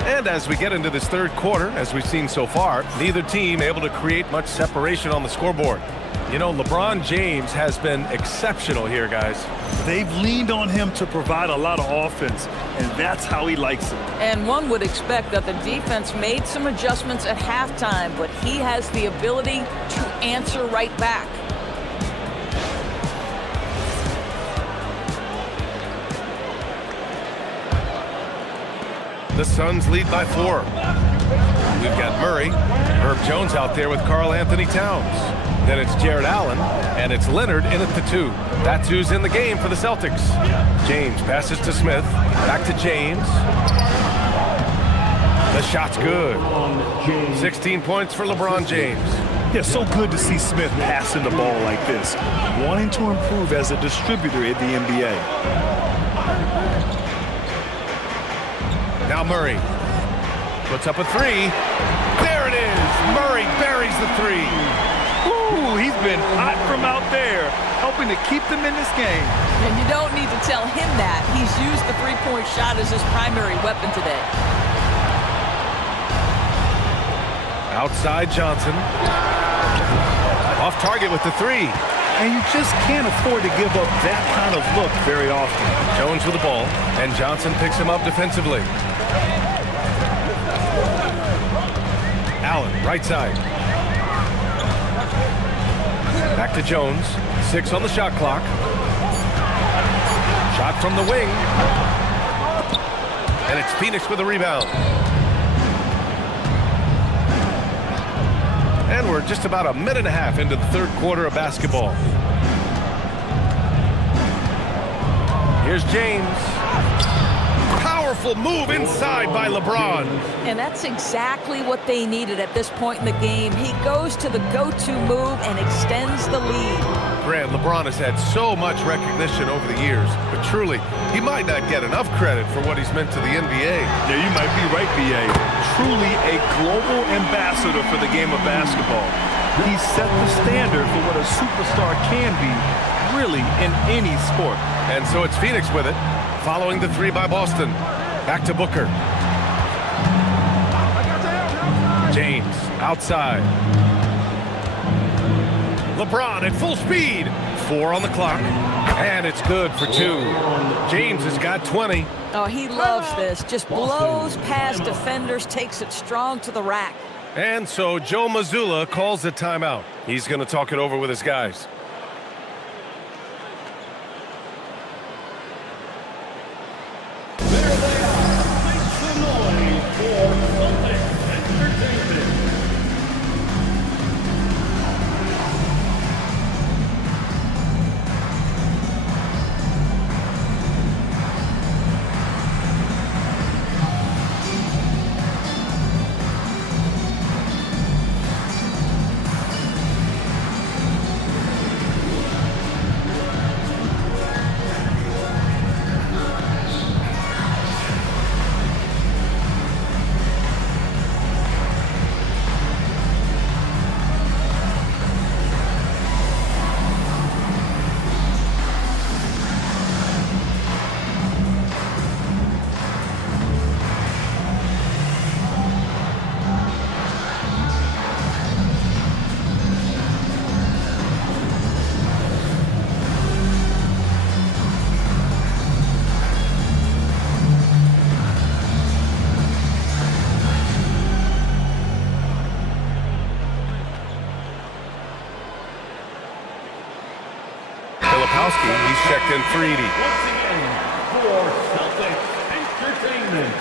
And as we get into this third quarter, as we've seen so far, neither team able to create much separation on the scoreboard. You know, LeBron James has been exceptional here, guys. They've leaned on him to provide a lot of offense, and that's how he likes it. And one would expect that the defense made some adjustments at halftime, but he has the ability to answer right back. The Suns lead by 4. We've got Murray. Herb Jones out there with Karl Anthony Towns. Then it's Jared Allen, and it's Leonard in at the 2. That's who's in the game for the Celtics. James passes to Smith. Back to James. The shot's good. 16 points for LeBron James. Yeah, so good to see Smith passing the ball like this, wanting to improve as a distributor in the NBA. Now Murray puts up a 3. There it is. Murray buries the 3. Ooh, he's been hot from out there, helping to keep them in this game. And you don't need to tell him that. He's used the three-point shot as his primary weapon today. Outside Johnson. Off target with the 3. And you just can't afford to give up that kind of look very often. Jones with the ball, and Johnson picks him up defensively. Allen, right side. Back to Jones. 6 on the shot clock. Shot from the wing. And it's Phoenix with a rebound. And we're just about a minute and a half into the third quarter of basketball. Here's James. Powerful move inside by LeBron. And that's exactly what they needed at this point in the game. He goes to the go-to move and extends the lead. Grant, LeBron has had so much recognition over the years, but truly, he might not get enough credit for what he's meant to the NBA. Yeah, you might be right, B.A. Truly a global ambassador for the game of basketball. He set the standard for what a superstar can be, really, in any sport. And so it's Phoenix with it, following the three by Boston. Back to Booker. James outside. LeBron at full speed. 4 on the clock. And it's good for 2. James has got 20. Oh, he loves this. Just blows past defenders, takes it strong to the rack. And so Joe Mazzulla calls a timeout. He's going to talk it over with his guys. He's checked in for Edey. Once again, for Celtics Entertainment.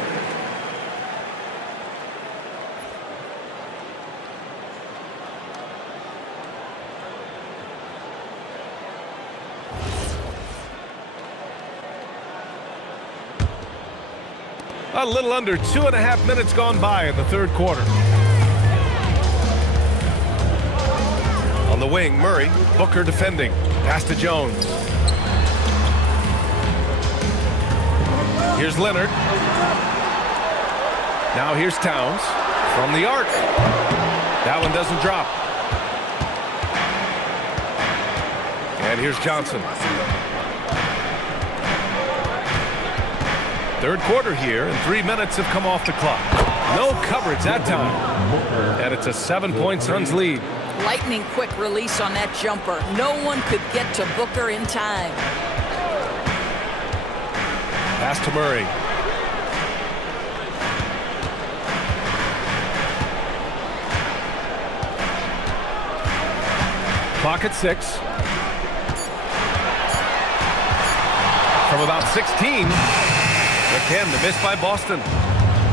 A little under 2.5 minutes gone by in the third quarter. On the wing, Murray. Booker defending. Pass to Jones. Here's Leonard. Now here's Towns from the arc. That one doesn't drop. And here's Johnson. Third quarter here, and 3 minutes have come off the clock. No coverage that time. And it's a 7-point Suns lead. Lightning quick release on that jumper. No one could get to Booker in time. Pass to Murray. Clock at 6. From about 16. Again, the miss by Boston.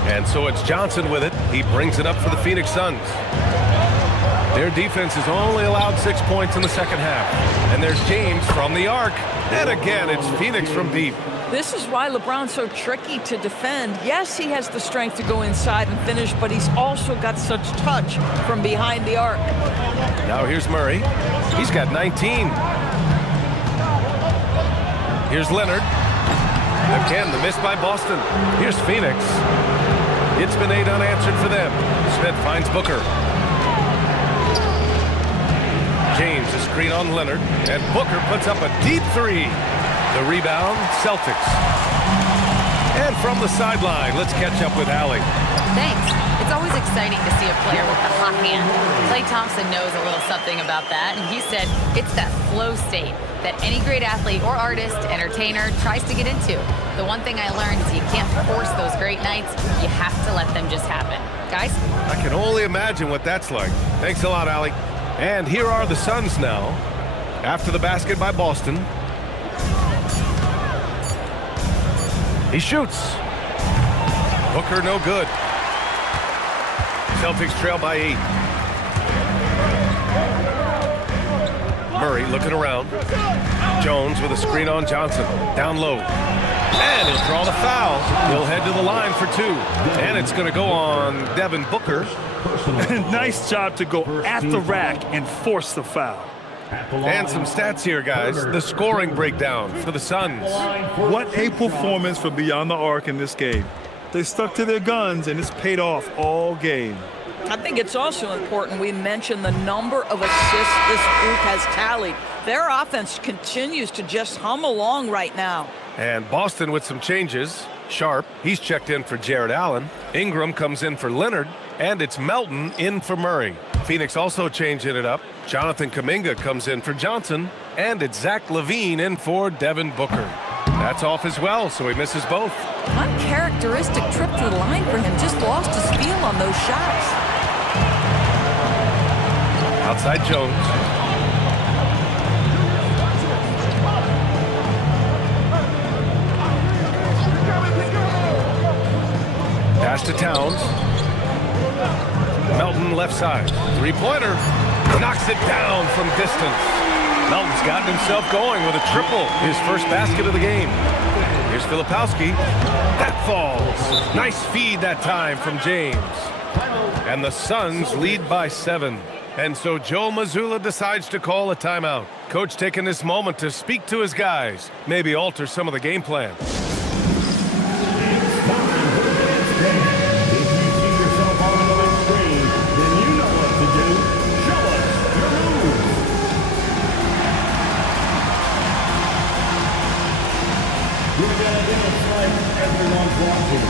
And so it's Johnson with it. He brings it up for the Phoenix Suns. Their defense has only allowed 6 points in the second half. And there's James from the arc. And again, it's Phoenix from deep. This is why LeBron's so tricky to defend. Yes, he has the strength to go inside and finish, but he's also got such touch from behind the arc. Now here's Murray. He's got 19. Here's Leonard. Again, the miss by Boston. Here's Phoenix. It's been 8 unanswered for them. Smith finds Booker. James is screen on Leonard, and Booker puts up a deep 3. The rebound, Celtics. And from the sideline, let's catch up with Allie. Thanks. It's always exciting to see a player with a hot hand. Klay Thompson knows a little something about that, and he said it's that flow state that any great athlete or artist, entertainer tries to get into. The one thing I learned is you can't force those great nights. You have to let them just happen. Guys? I can only imagine what that's like. Thanks a lot, Allie. And here are the Suns now. After the basket by Boston. He shoots. Booker no good. Celtics trail by 8. Murray looking around. Jones with a screen on Johnson. Down low. And he'll draw the foul. He'll head to the line for 2. And it's going to go on Devin Booker. Nice job to go at the rack and force the foul. And some stats here, guys. The scoring breakdown for the Suns. What a performance for Beyond the Arc in this game. They stuck to their guns, and it's paid off all game. I think it's also important we mention the number of assists this group has tallied. Their offense continues to just hum along right now. And Boston with some changes. Sharp, he's checked in for Jared Allen. Ingram comes in for Leonard. And it's Melton in for Murray. Phoenix also changing it up. Jonathan Kuminga comes in for Johnson. And it's Zach LaVine in for Devin Booker. That's off as well, so he misses both. Uncharacteristic trip to the line for him. Just lost his feel on those shots. Outside Jones. Pass to Towns. Melton left side. Three-pointer. Knocks it down from distance. Melton's gotten himself going with a triple. His first basket of the game. Here's Filipowski. That falls. Nice feed that time from James. And the Suns lead by 7. And so Joe Mazzulla decides to call a timeout. Coach taking this moment to speak to his guys. Maybe alter some of the game plan. Everyone's watching.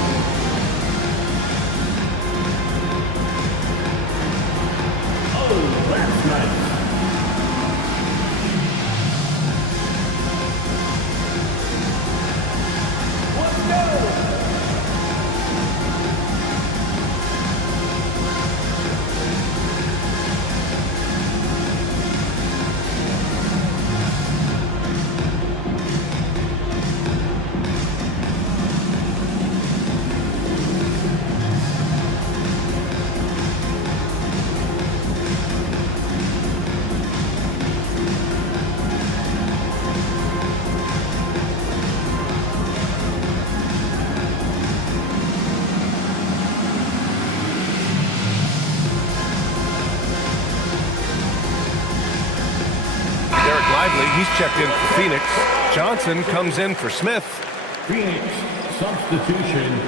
Oh, that's nice. Let's go. He's checked in for Phoenix. Johnson comes in for Smith. Phoenix substitution.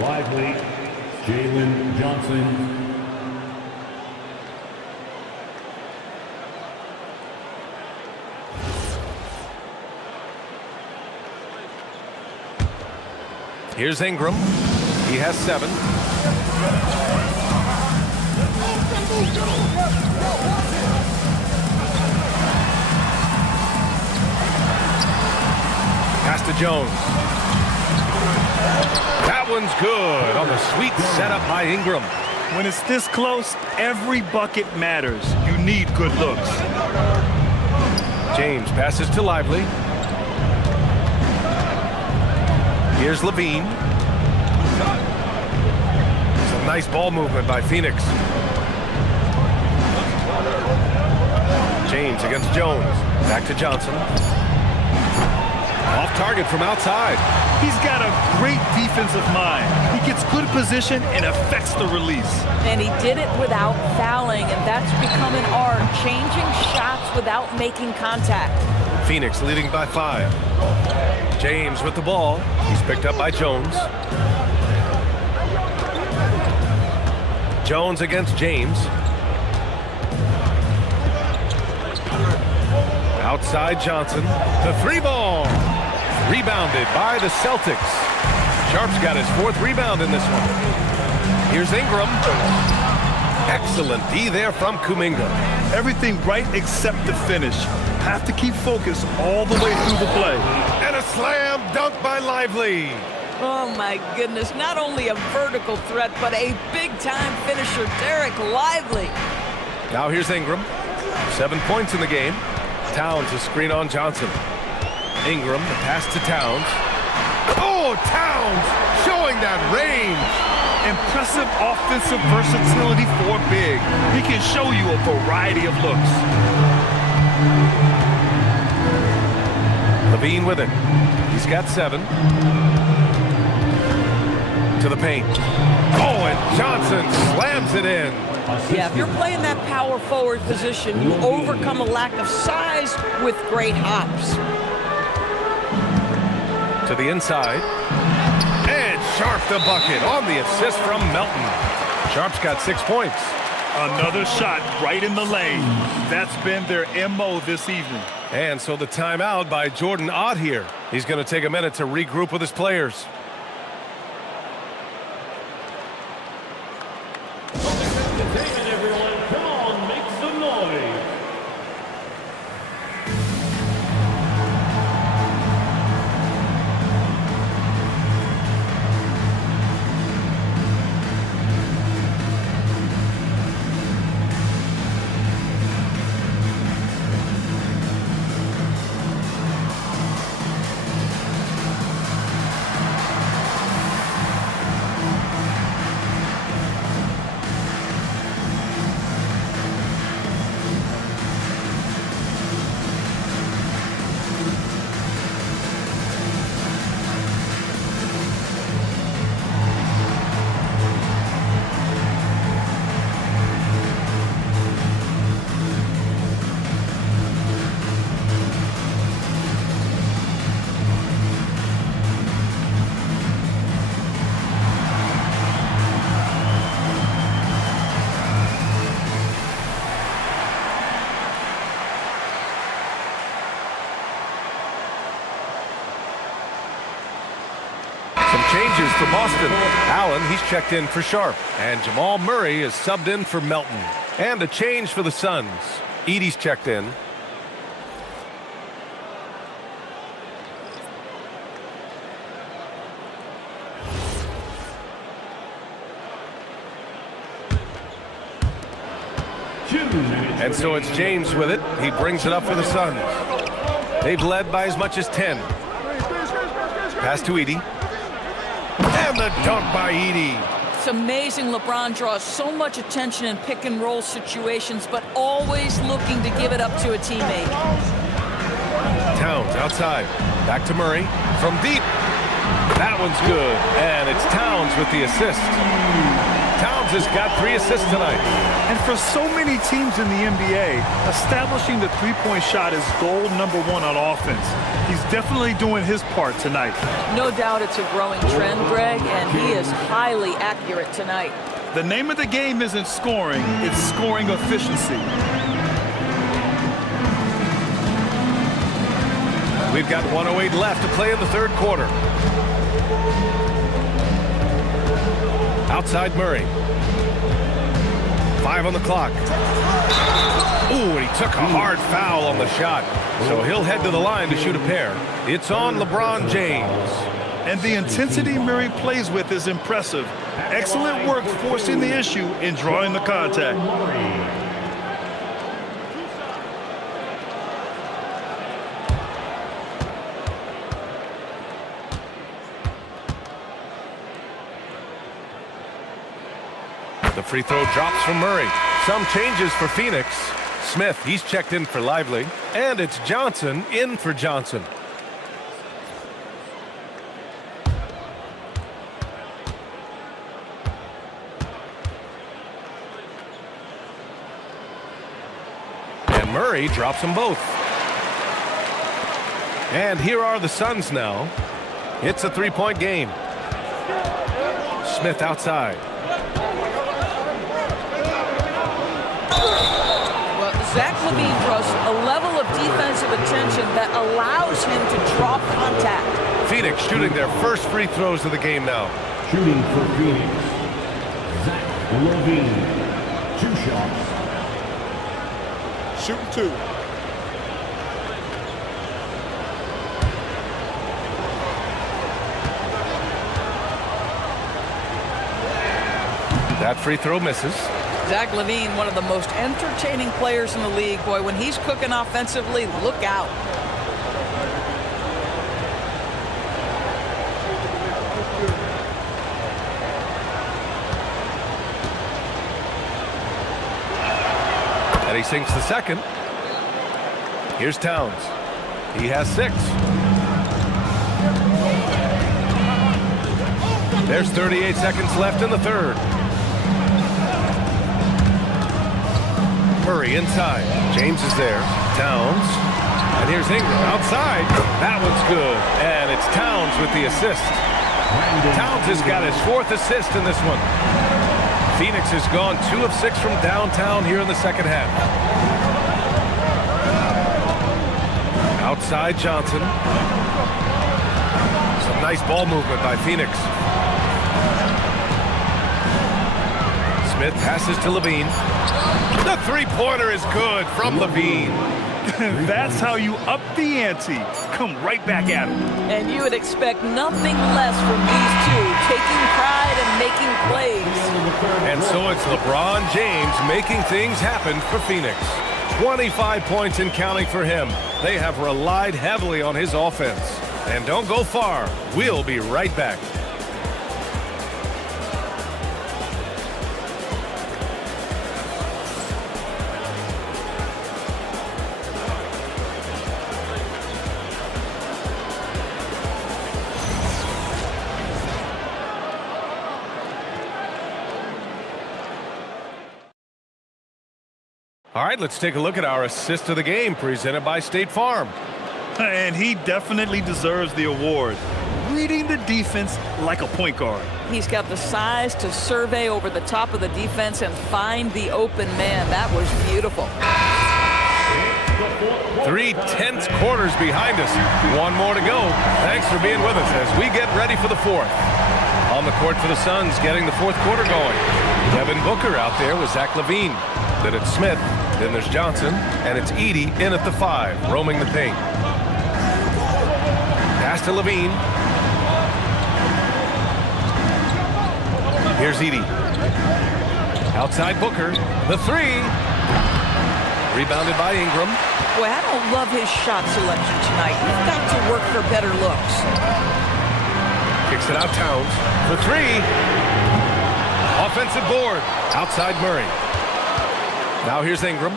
Lively, Jalen Johnson. Here's Ingram. He has 7. Pass to Jones. That one's good on the sweet setup by Ingram. When it's this close, every bucket matters. You need good looks. James passes to Lively. Here's LaVine. Some nice ball movement by Phoenix. James against Jones. Back to Johnson. Off target from outside. He's got a great defensive mind. He gets good position and affects the release. And he did it without fouling, and that's become an art, changing shots without making contact. Phoenix leading by 5. James with the ball. He's picked up by Jones. Jones against James. Outside Johnson. The 3-ball. Rebounded by the Celtics. Sharp's got his 4th rebound in this one. Here's Ingram. Excellent D there from Kuminga. Everything right except the finish. Have to keep focused all the way through the play. And a slam dunk by Lively. Oh my goodness, not only a vertical threat, but a big-time finisher, Derek Lively. Now here's Ingram. 7 points in the game. Towns a screen on Johnson. Ingram, the pass to Towns. Oh, Towns showing that range. impressive offensive versatility for big. He can show you a variety of looks. Levine with it. He's got 7. To the paint. Oh, and Johnson slams it in. Yeah, if you're playing that power forward position, you overcome a lack of size with great hops. To the inside. And Sharp the bucket on the assist from Melton. Sharp's got 6 points. Another shot right in the lane. That's been their MO this evening. And so the timeout by Jordan Ott here. He's going to take a minute to regroup with his players. Entertainment, everyone. Come on, make some noise. Changes for Boston. Allen, he's checked in for Sharp. And Jamal Murray is subbed in for Melton. And a change for the Suns. Edey's checked in. And so it's James with it. He brings it up for the Suns. They've led by as much as 10. Pass to Edey. And the dunk by Edey. It's amazing LeBron draws so much attention in pick and roll situations, but always looking to give it up to a teammate. Towns outside. Back to Murray. From deep. That one's good. And it's Towns with the assist. Towns has got 3 assists tonight. And for so many teams in the NBA, establishing the three-point shot is goal number 1 on offense. He's definitely doing his part tonight. No doubt it's a growing trend, Greg, and he is highly accurate tonight. The name of the game isn't scoring, it's scoring efficiency. We've got 1:08 left to play in the third quarter. Outside Murray. 5 on the clock. Ooh, and he took a hard foul on the shot. So he'll head to the line to shoot a pair. It's on LeBron James. And the intensity Murray plays with is impressive. Excellent work forcing the issue in drawing the contact. The free throw drops from Murray. Some changes for Phoenix. Smith, he's checked in for Lively. And it's Johnson in for Johnson. And Murray drops them both. And here are the Suns now. It's a three-point game. Smith outside. Zach LaVine draws a level of defensive attention that allows him to draw contact. Phoenix shooting their first free throws of the game now. Shooting for Phoenix, Zach LaVine. 2 shots. Shooting 2. That free throw misses. Zach LaVine, one of the most entertaining players in the league. Boy, when he's cooking offensively, look out. They sinks the second. Here's Towns. He has 6. There's 38 seconds left in the third. Murray inside. James is there. Towns. And here's Ingram outside. That one's good. And it's Towns with the assist. Towns has got his 4th assist in this one. Phoenix has gone 2 of 6 from downtown here in the second half. Outside Johnson. Some nice ball movement by Phoenix. Smith passes to Levine. The three-pointer is good from Levine. That's how you up the ante. Come right back at him. And you would expect nothing less from these two, taking pride and making plays. And so it's LeBron James making things happen for Phoenix. 25 points and counting for him. They have relied heavily on his offense. And don't go far. We'll be right back. All right, let's take a look at our assist of the game presented by State Farm. And he definitely deserves the award. Reading the defense like a point guard. He's got the size to survey over the top of the defense and find the open man. That was beautiful. 3 tense quarters behind us. 1 more to go. Thanks for being with us as we get ready for the 4th. On the court for the Suns, getting the 4th quarter going. Devin Booker out there with Zach LaVine. Then it's Smith, then there's Johnson, and it's Edey in at the 5, roaming the paint. Pass to LaVine. Here's Edey. Outside Booker, the 3. Rebounded by Ingram. Boy, I don't love his shot selection tonight. You've got to work for better looks. Kicks it out Towns. The 3. Offensive board. Outside Murray. Now here's Ingram.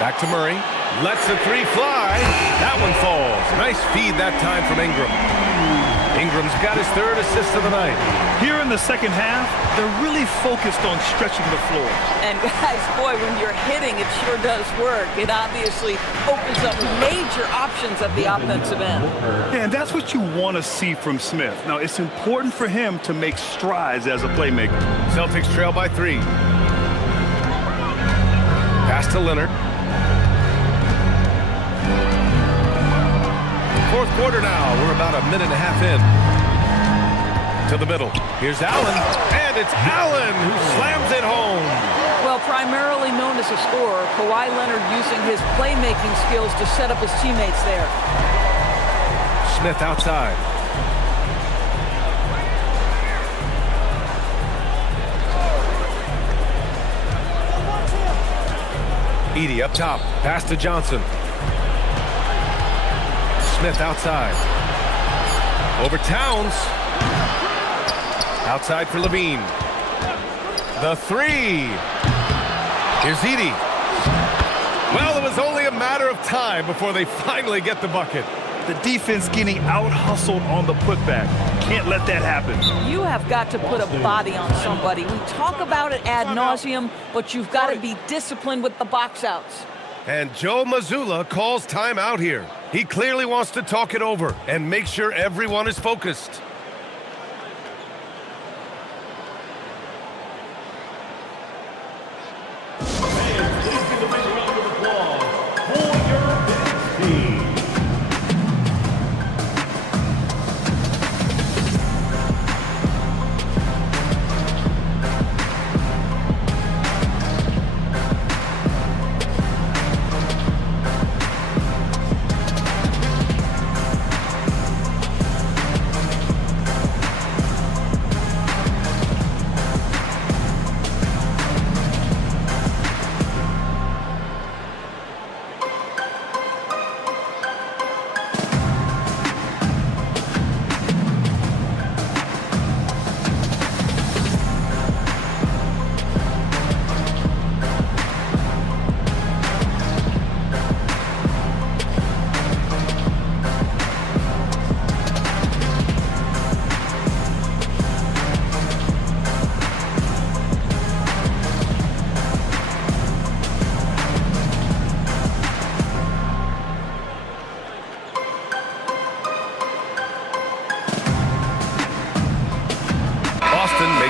Back to Murray. Lets the 3 fly. That one falls. Nice feed that time from Ingram. Ingram's got his 3rd assist of the night. Here in the second half, they're really focused on stretching the floor. And guys, boy, when you're hitting, it sure does work. It obviously opens up major options at the offensive end. Yeah, and that's what you want to see from Smith. Now, it's important for him to make strides as a playmaker. Celtics trail by 3. Pass to Leonard. 4th quarter now. We're about a minute and a half in. To the middle. Here's Allen. And it's Allen who slams it home. Well, primarily known as a scorer, Kawhi Leonard using his playmaking skills to set up his teammates there. Smith outside. Edey up top. Pass to Johnson. Smith outside. Over Towns. Outside for LaVine. The 3. Here's Edey. Well, it was only a matter of time before they finally get the bucket. The defense getting out-hustled on the putback. Can't let that happen. You have got to put a body on somebody. We talk about it ad nauseum, but you've got to be disciplined with the box outs. And Joe Mazzulla calls timeout here. He clearly wants to talk it over and make sure everyone is focused.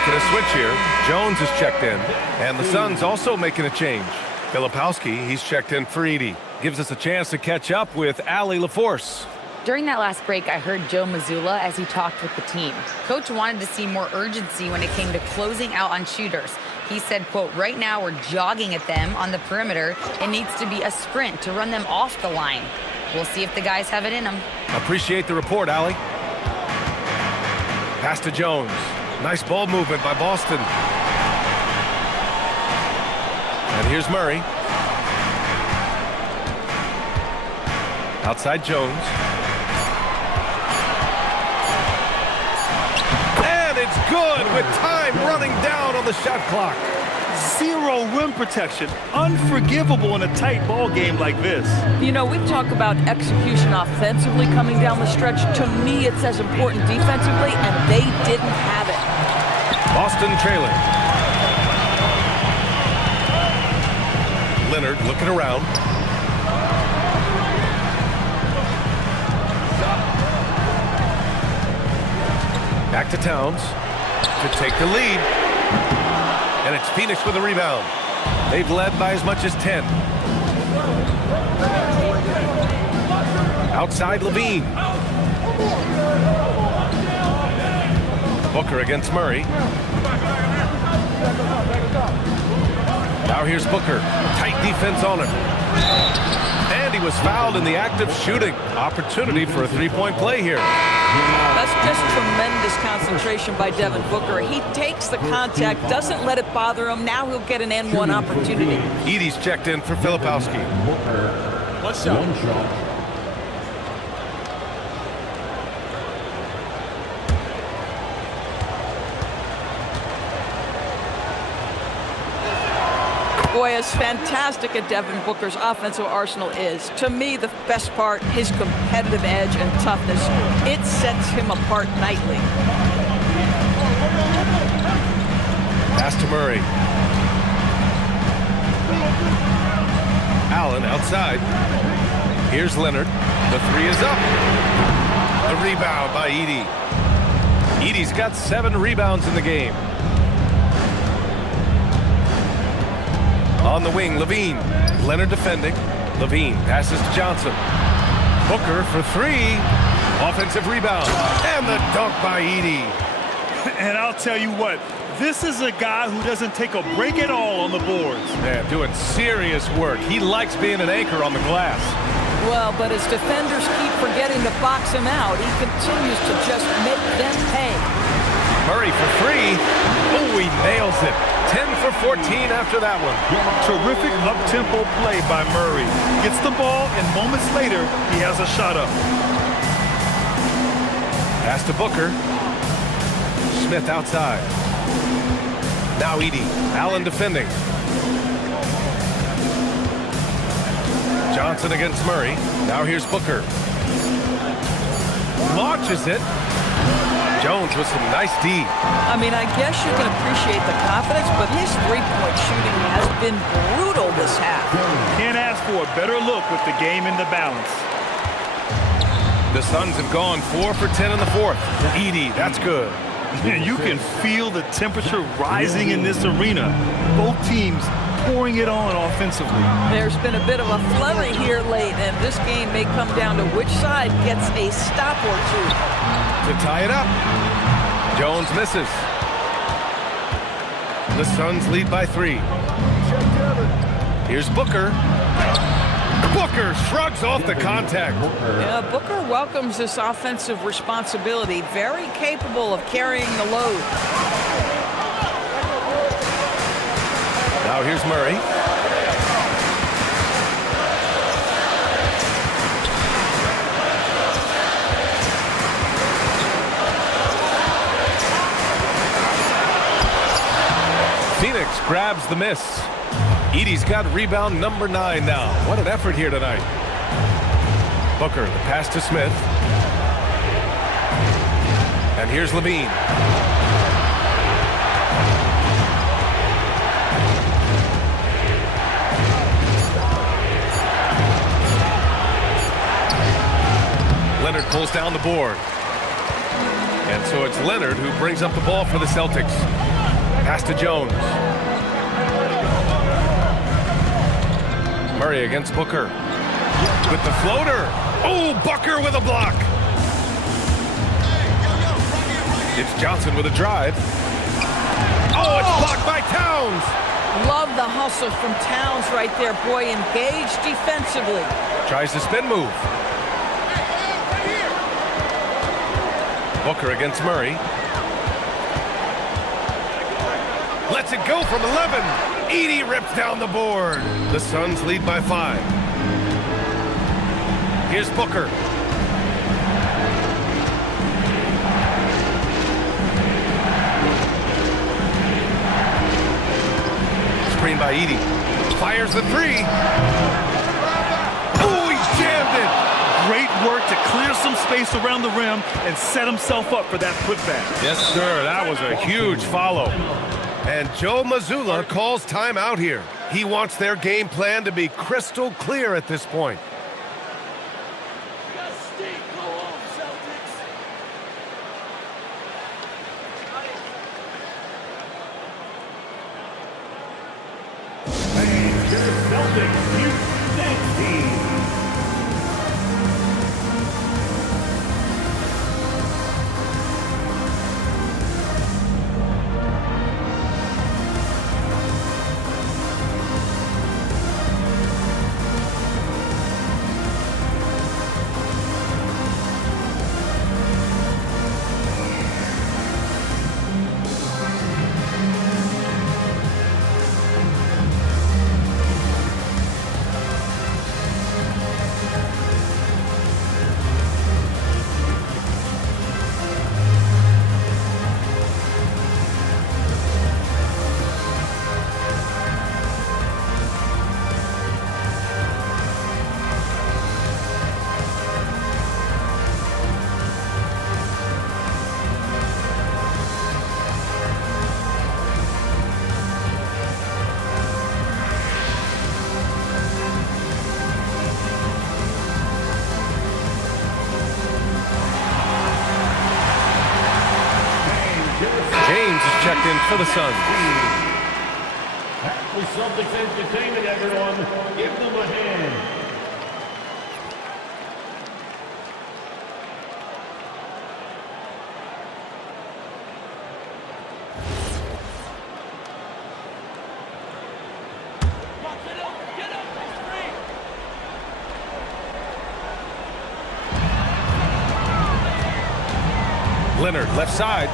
making a switch here. Jones is checked in, and the Suns also making a change. Filipowski, he's checked in for Edey. Gives us a chance to catch up with Allie LaForce. During that last break, I heard Joe Mazzulla as he talked with the team. Coach wanted to see more urgency when it came to closing out on shooters. He said, quote, right now we're jogging at them on the perimeter. It needs to be a sprint to run them off the line. We'll see if the guys have it in them. Appreciate the report, Allie. Pass to Jones. Nice ball movement by Boston. And here's Murray. Outside Jones. And it's good with time running down on the shot clock. Zero rim protection. Unforgivable in a tight ball game like this. You know, we talk about execution offensively coming down the stretch. To me, it's as important defensively, and they didn't have it. Boston trailing. Leonard looking around. Back to Towns to take the lead. And it's Phoenix with a rebound. They've led by as much as 10. Outside Levine. Booker against Murray. Now here's Booker. Tight defense on him. And he was fouled in the act of shooting. Opportunity for a three-point play here. That's just tremendous concentration by Devin Booker. He takes the contact, doesn't let it bother him. Now he'll get an N1 opportunity. Edey's checked in for Filipowski. One shot. Boy, as fantastic as Devin Booker's offensive arsenal is, to me, the best part, his competitive edge and toughness, it sets him apart nightly. Pass to Murray. Allen outside. Here's Leonard. The three is up. The rebound by Edey. Edey's got 7 rebounds in the game. On the wing, Levine. Leonard defending. Levine passes to Johnson. Booker for 3. Offensive rebound. And the dunk by Edey. And I'll tell you what, this is a guy who doesn't take a break at all on the boards. Man, doing serious work. He likes being an anchor on the glass. Well, but as defenders keep forgetting to box him out, he continues to just make them pay. Murray for 3. Oh, he nails it. 10 for 14 after that one. Terrific up-tempo play by Murray. Gets the ball, and moments later, he has a shot up. Pass to Booker. Smith outside. Now Edey. Allen defending. Johnson against Murray. Now here's Booker. Launches it. Jones with some nice D. I mean, I guess you can appreciate the confidence, but his three-point shooting has been brutal this half. Can't ask for a better look with the game in the balance. The Suns have gone 4 for 10 in the fourth. Edey, that's good. And you can feel the temperature rising in this arena. Both teams pouring it on offensively. There's been a bit of a flurry here late, and this game may come down to which side gets a stop or two. To tie it up. Jones misses. The Suns lead by 3. Here's Booker. Booker shrugs off the contact. Yeah, Booker welcomes this offensive responsibility. Very capable of carrying the load. Now here's Murray. Phoenix grabs the miss. Edey's got rebound number 9 now. What an effort here tonight. Booker, the pass to Smith. And here's Levine. Leonard pulls down the board. And so it's Leonard who brings up the ball for the Celtics. Pass to Jones. Murray against Booker. With the floater. Oh, Booker with a block. It's Johnson with a drive. Oh, it's blocked by Towns. Love the hustle from Towns right there. Boy, engaged defensively. Tries the spin move. Booker against Murray. Lets it go from 11. Edey rips down the board. The Suns lead by 5. Here's Booker. Screen by Edey. Fires the 3. Oh, he jammed it. Great work to clear some space around the rim and set himself up for that putback. Yes, sir. That was a huge follow. And Joe Mazzulla calls timeout here. He wants their game plan to be crystal clear at this point. Celtics, Houston team. James is checked in for the Suns. Happy Celtics Entertainment, everyone. Give them a hand. Leonard, left side.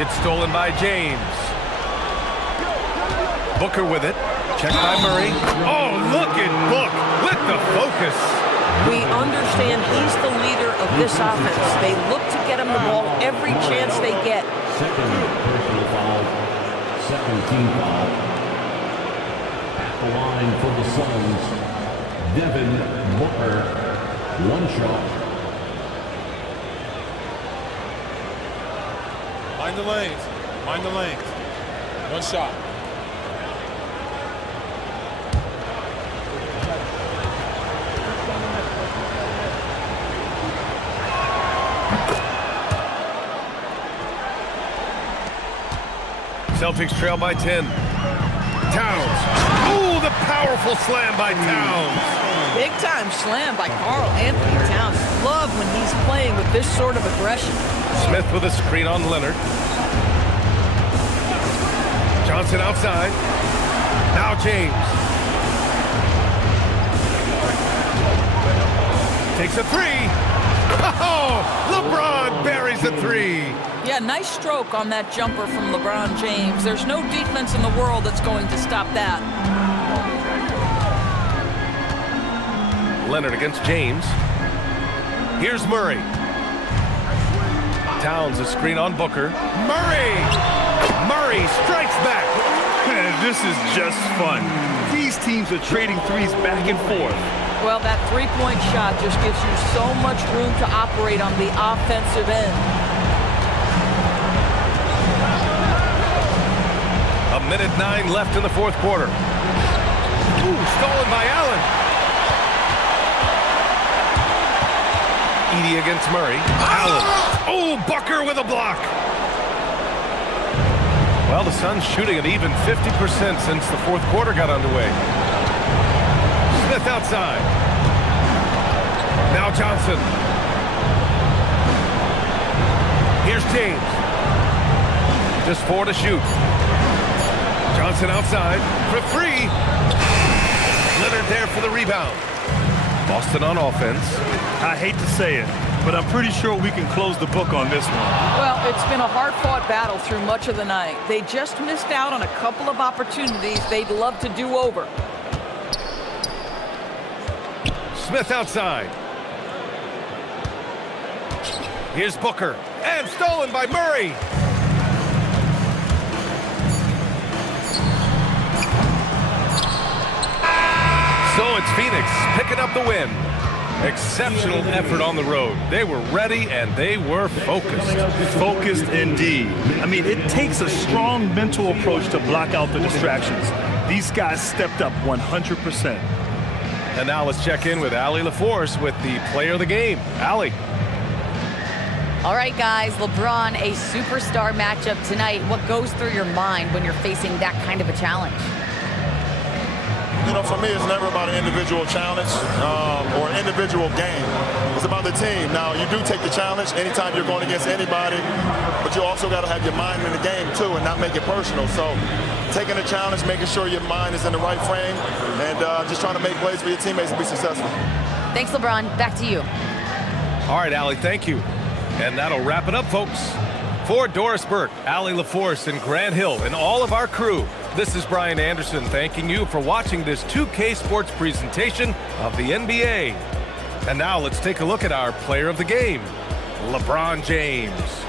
It's stolen by James. Booker with it. Checked by Murray. Oh, look at Book with the focus. We understand he's the leader of this offense. They look to get him the ball every chance they get. Second personal foul. Second team foul. At the line for the Suns, Devin Booker. One shot. Mind the lanes. Mind the lanes. One shot. Celtics trail by 10. Towns. Oh, the powerful slam by Towns. Big time slam by Karl Anthony Towns. Love when he's playing with this sort of aggression. Smith with a screen on Leonard. Johnson outside. Now James. Takes a 3. Oh, LeBron buries a 3. Yeah, nice stroke on that jumper from LeBron James. There's no defense in the world that's going to stop that. Leonard against James. Here's Murray. Towns a screen on Booker. Murray! Murray strikes back. This is just fun. These teams are trading threes back and forth. Well, that three-point shot just gives you so much room to operate on the offensive end. A minute 9 left in the fourth quarter. Ooh, stolen by Allen. Edey key against Murray. Allen. Oh, Booker with a block. Well, the Suns shooting at even 50% since the fourth quarter got underway. Smith outside. Now Johnson. Here's James. Just 4 to shoot. Johnson outside for 3. Leonard there for the rebound. Boston on offense. I hate to say it, but I'm pretty sure we can close the book on this one. Well, it's been a hard-fought battle through much of the night. They just missed out on a couple of opportunities they'd love to do over. Smith outside. Here's Booker. And stolen by Murray. So it's Phoenix picking up the win. Exceptional effort on the road. They were ready and they were focused. Focused indeed. I mean, it takes a strong mental approach to block out the distractions. These guys stepped up 100%. And now let's check in with Allie LaForce with the player of the game. Allie. All right, guys, LeBron, a superstar matchup tonight. What goes through your mind when you're facing that kind of a challenge? You know, for me, it's never about an individual challenge or an individual game. It's about the team. Now, you do take the challenge anytime you're going against anybody, but you also got to have your mind in the game, too, and not make it personal. So taking the challenge, making sure your mind is in the right frame, and just trying to make plays for your teammates and be successful. Thanks, LeBron. Back to you. All right, Allie, thank you. And that'll wrap it up, folks. For Doris Burke, Allie LaForce, and Grant Hill, and all of our crew, this is Brian Anderson thanking you for watching this 2K Sports presentation of the NBA. And now let's take a look at our player of the game, LeBron James.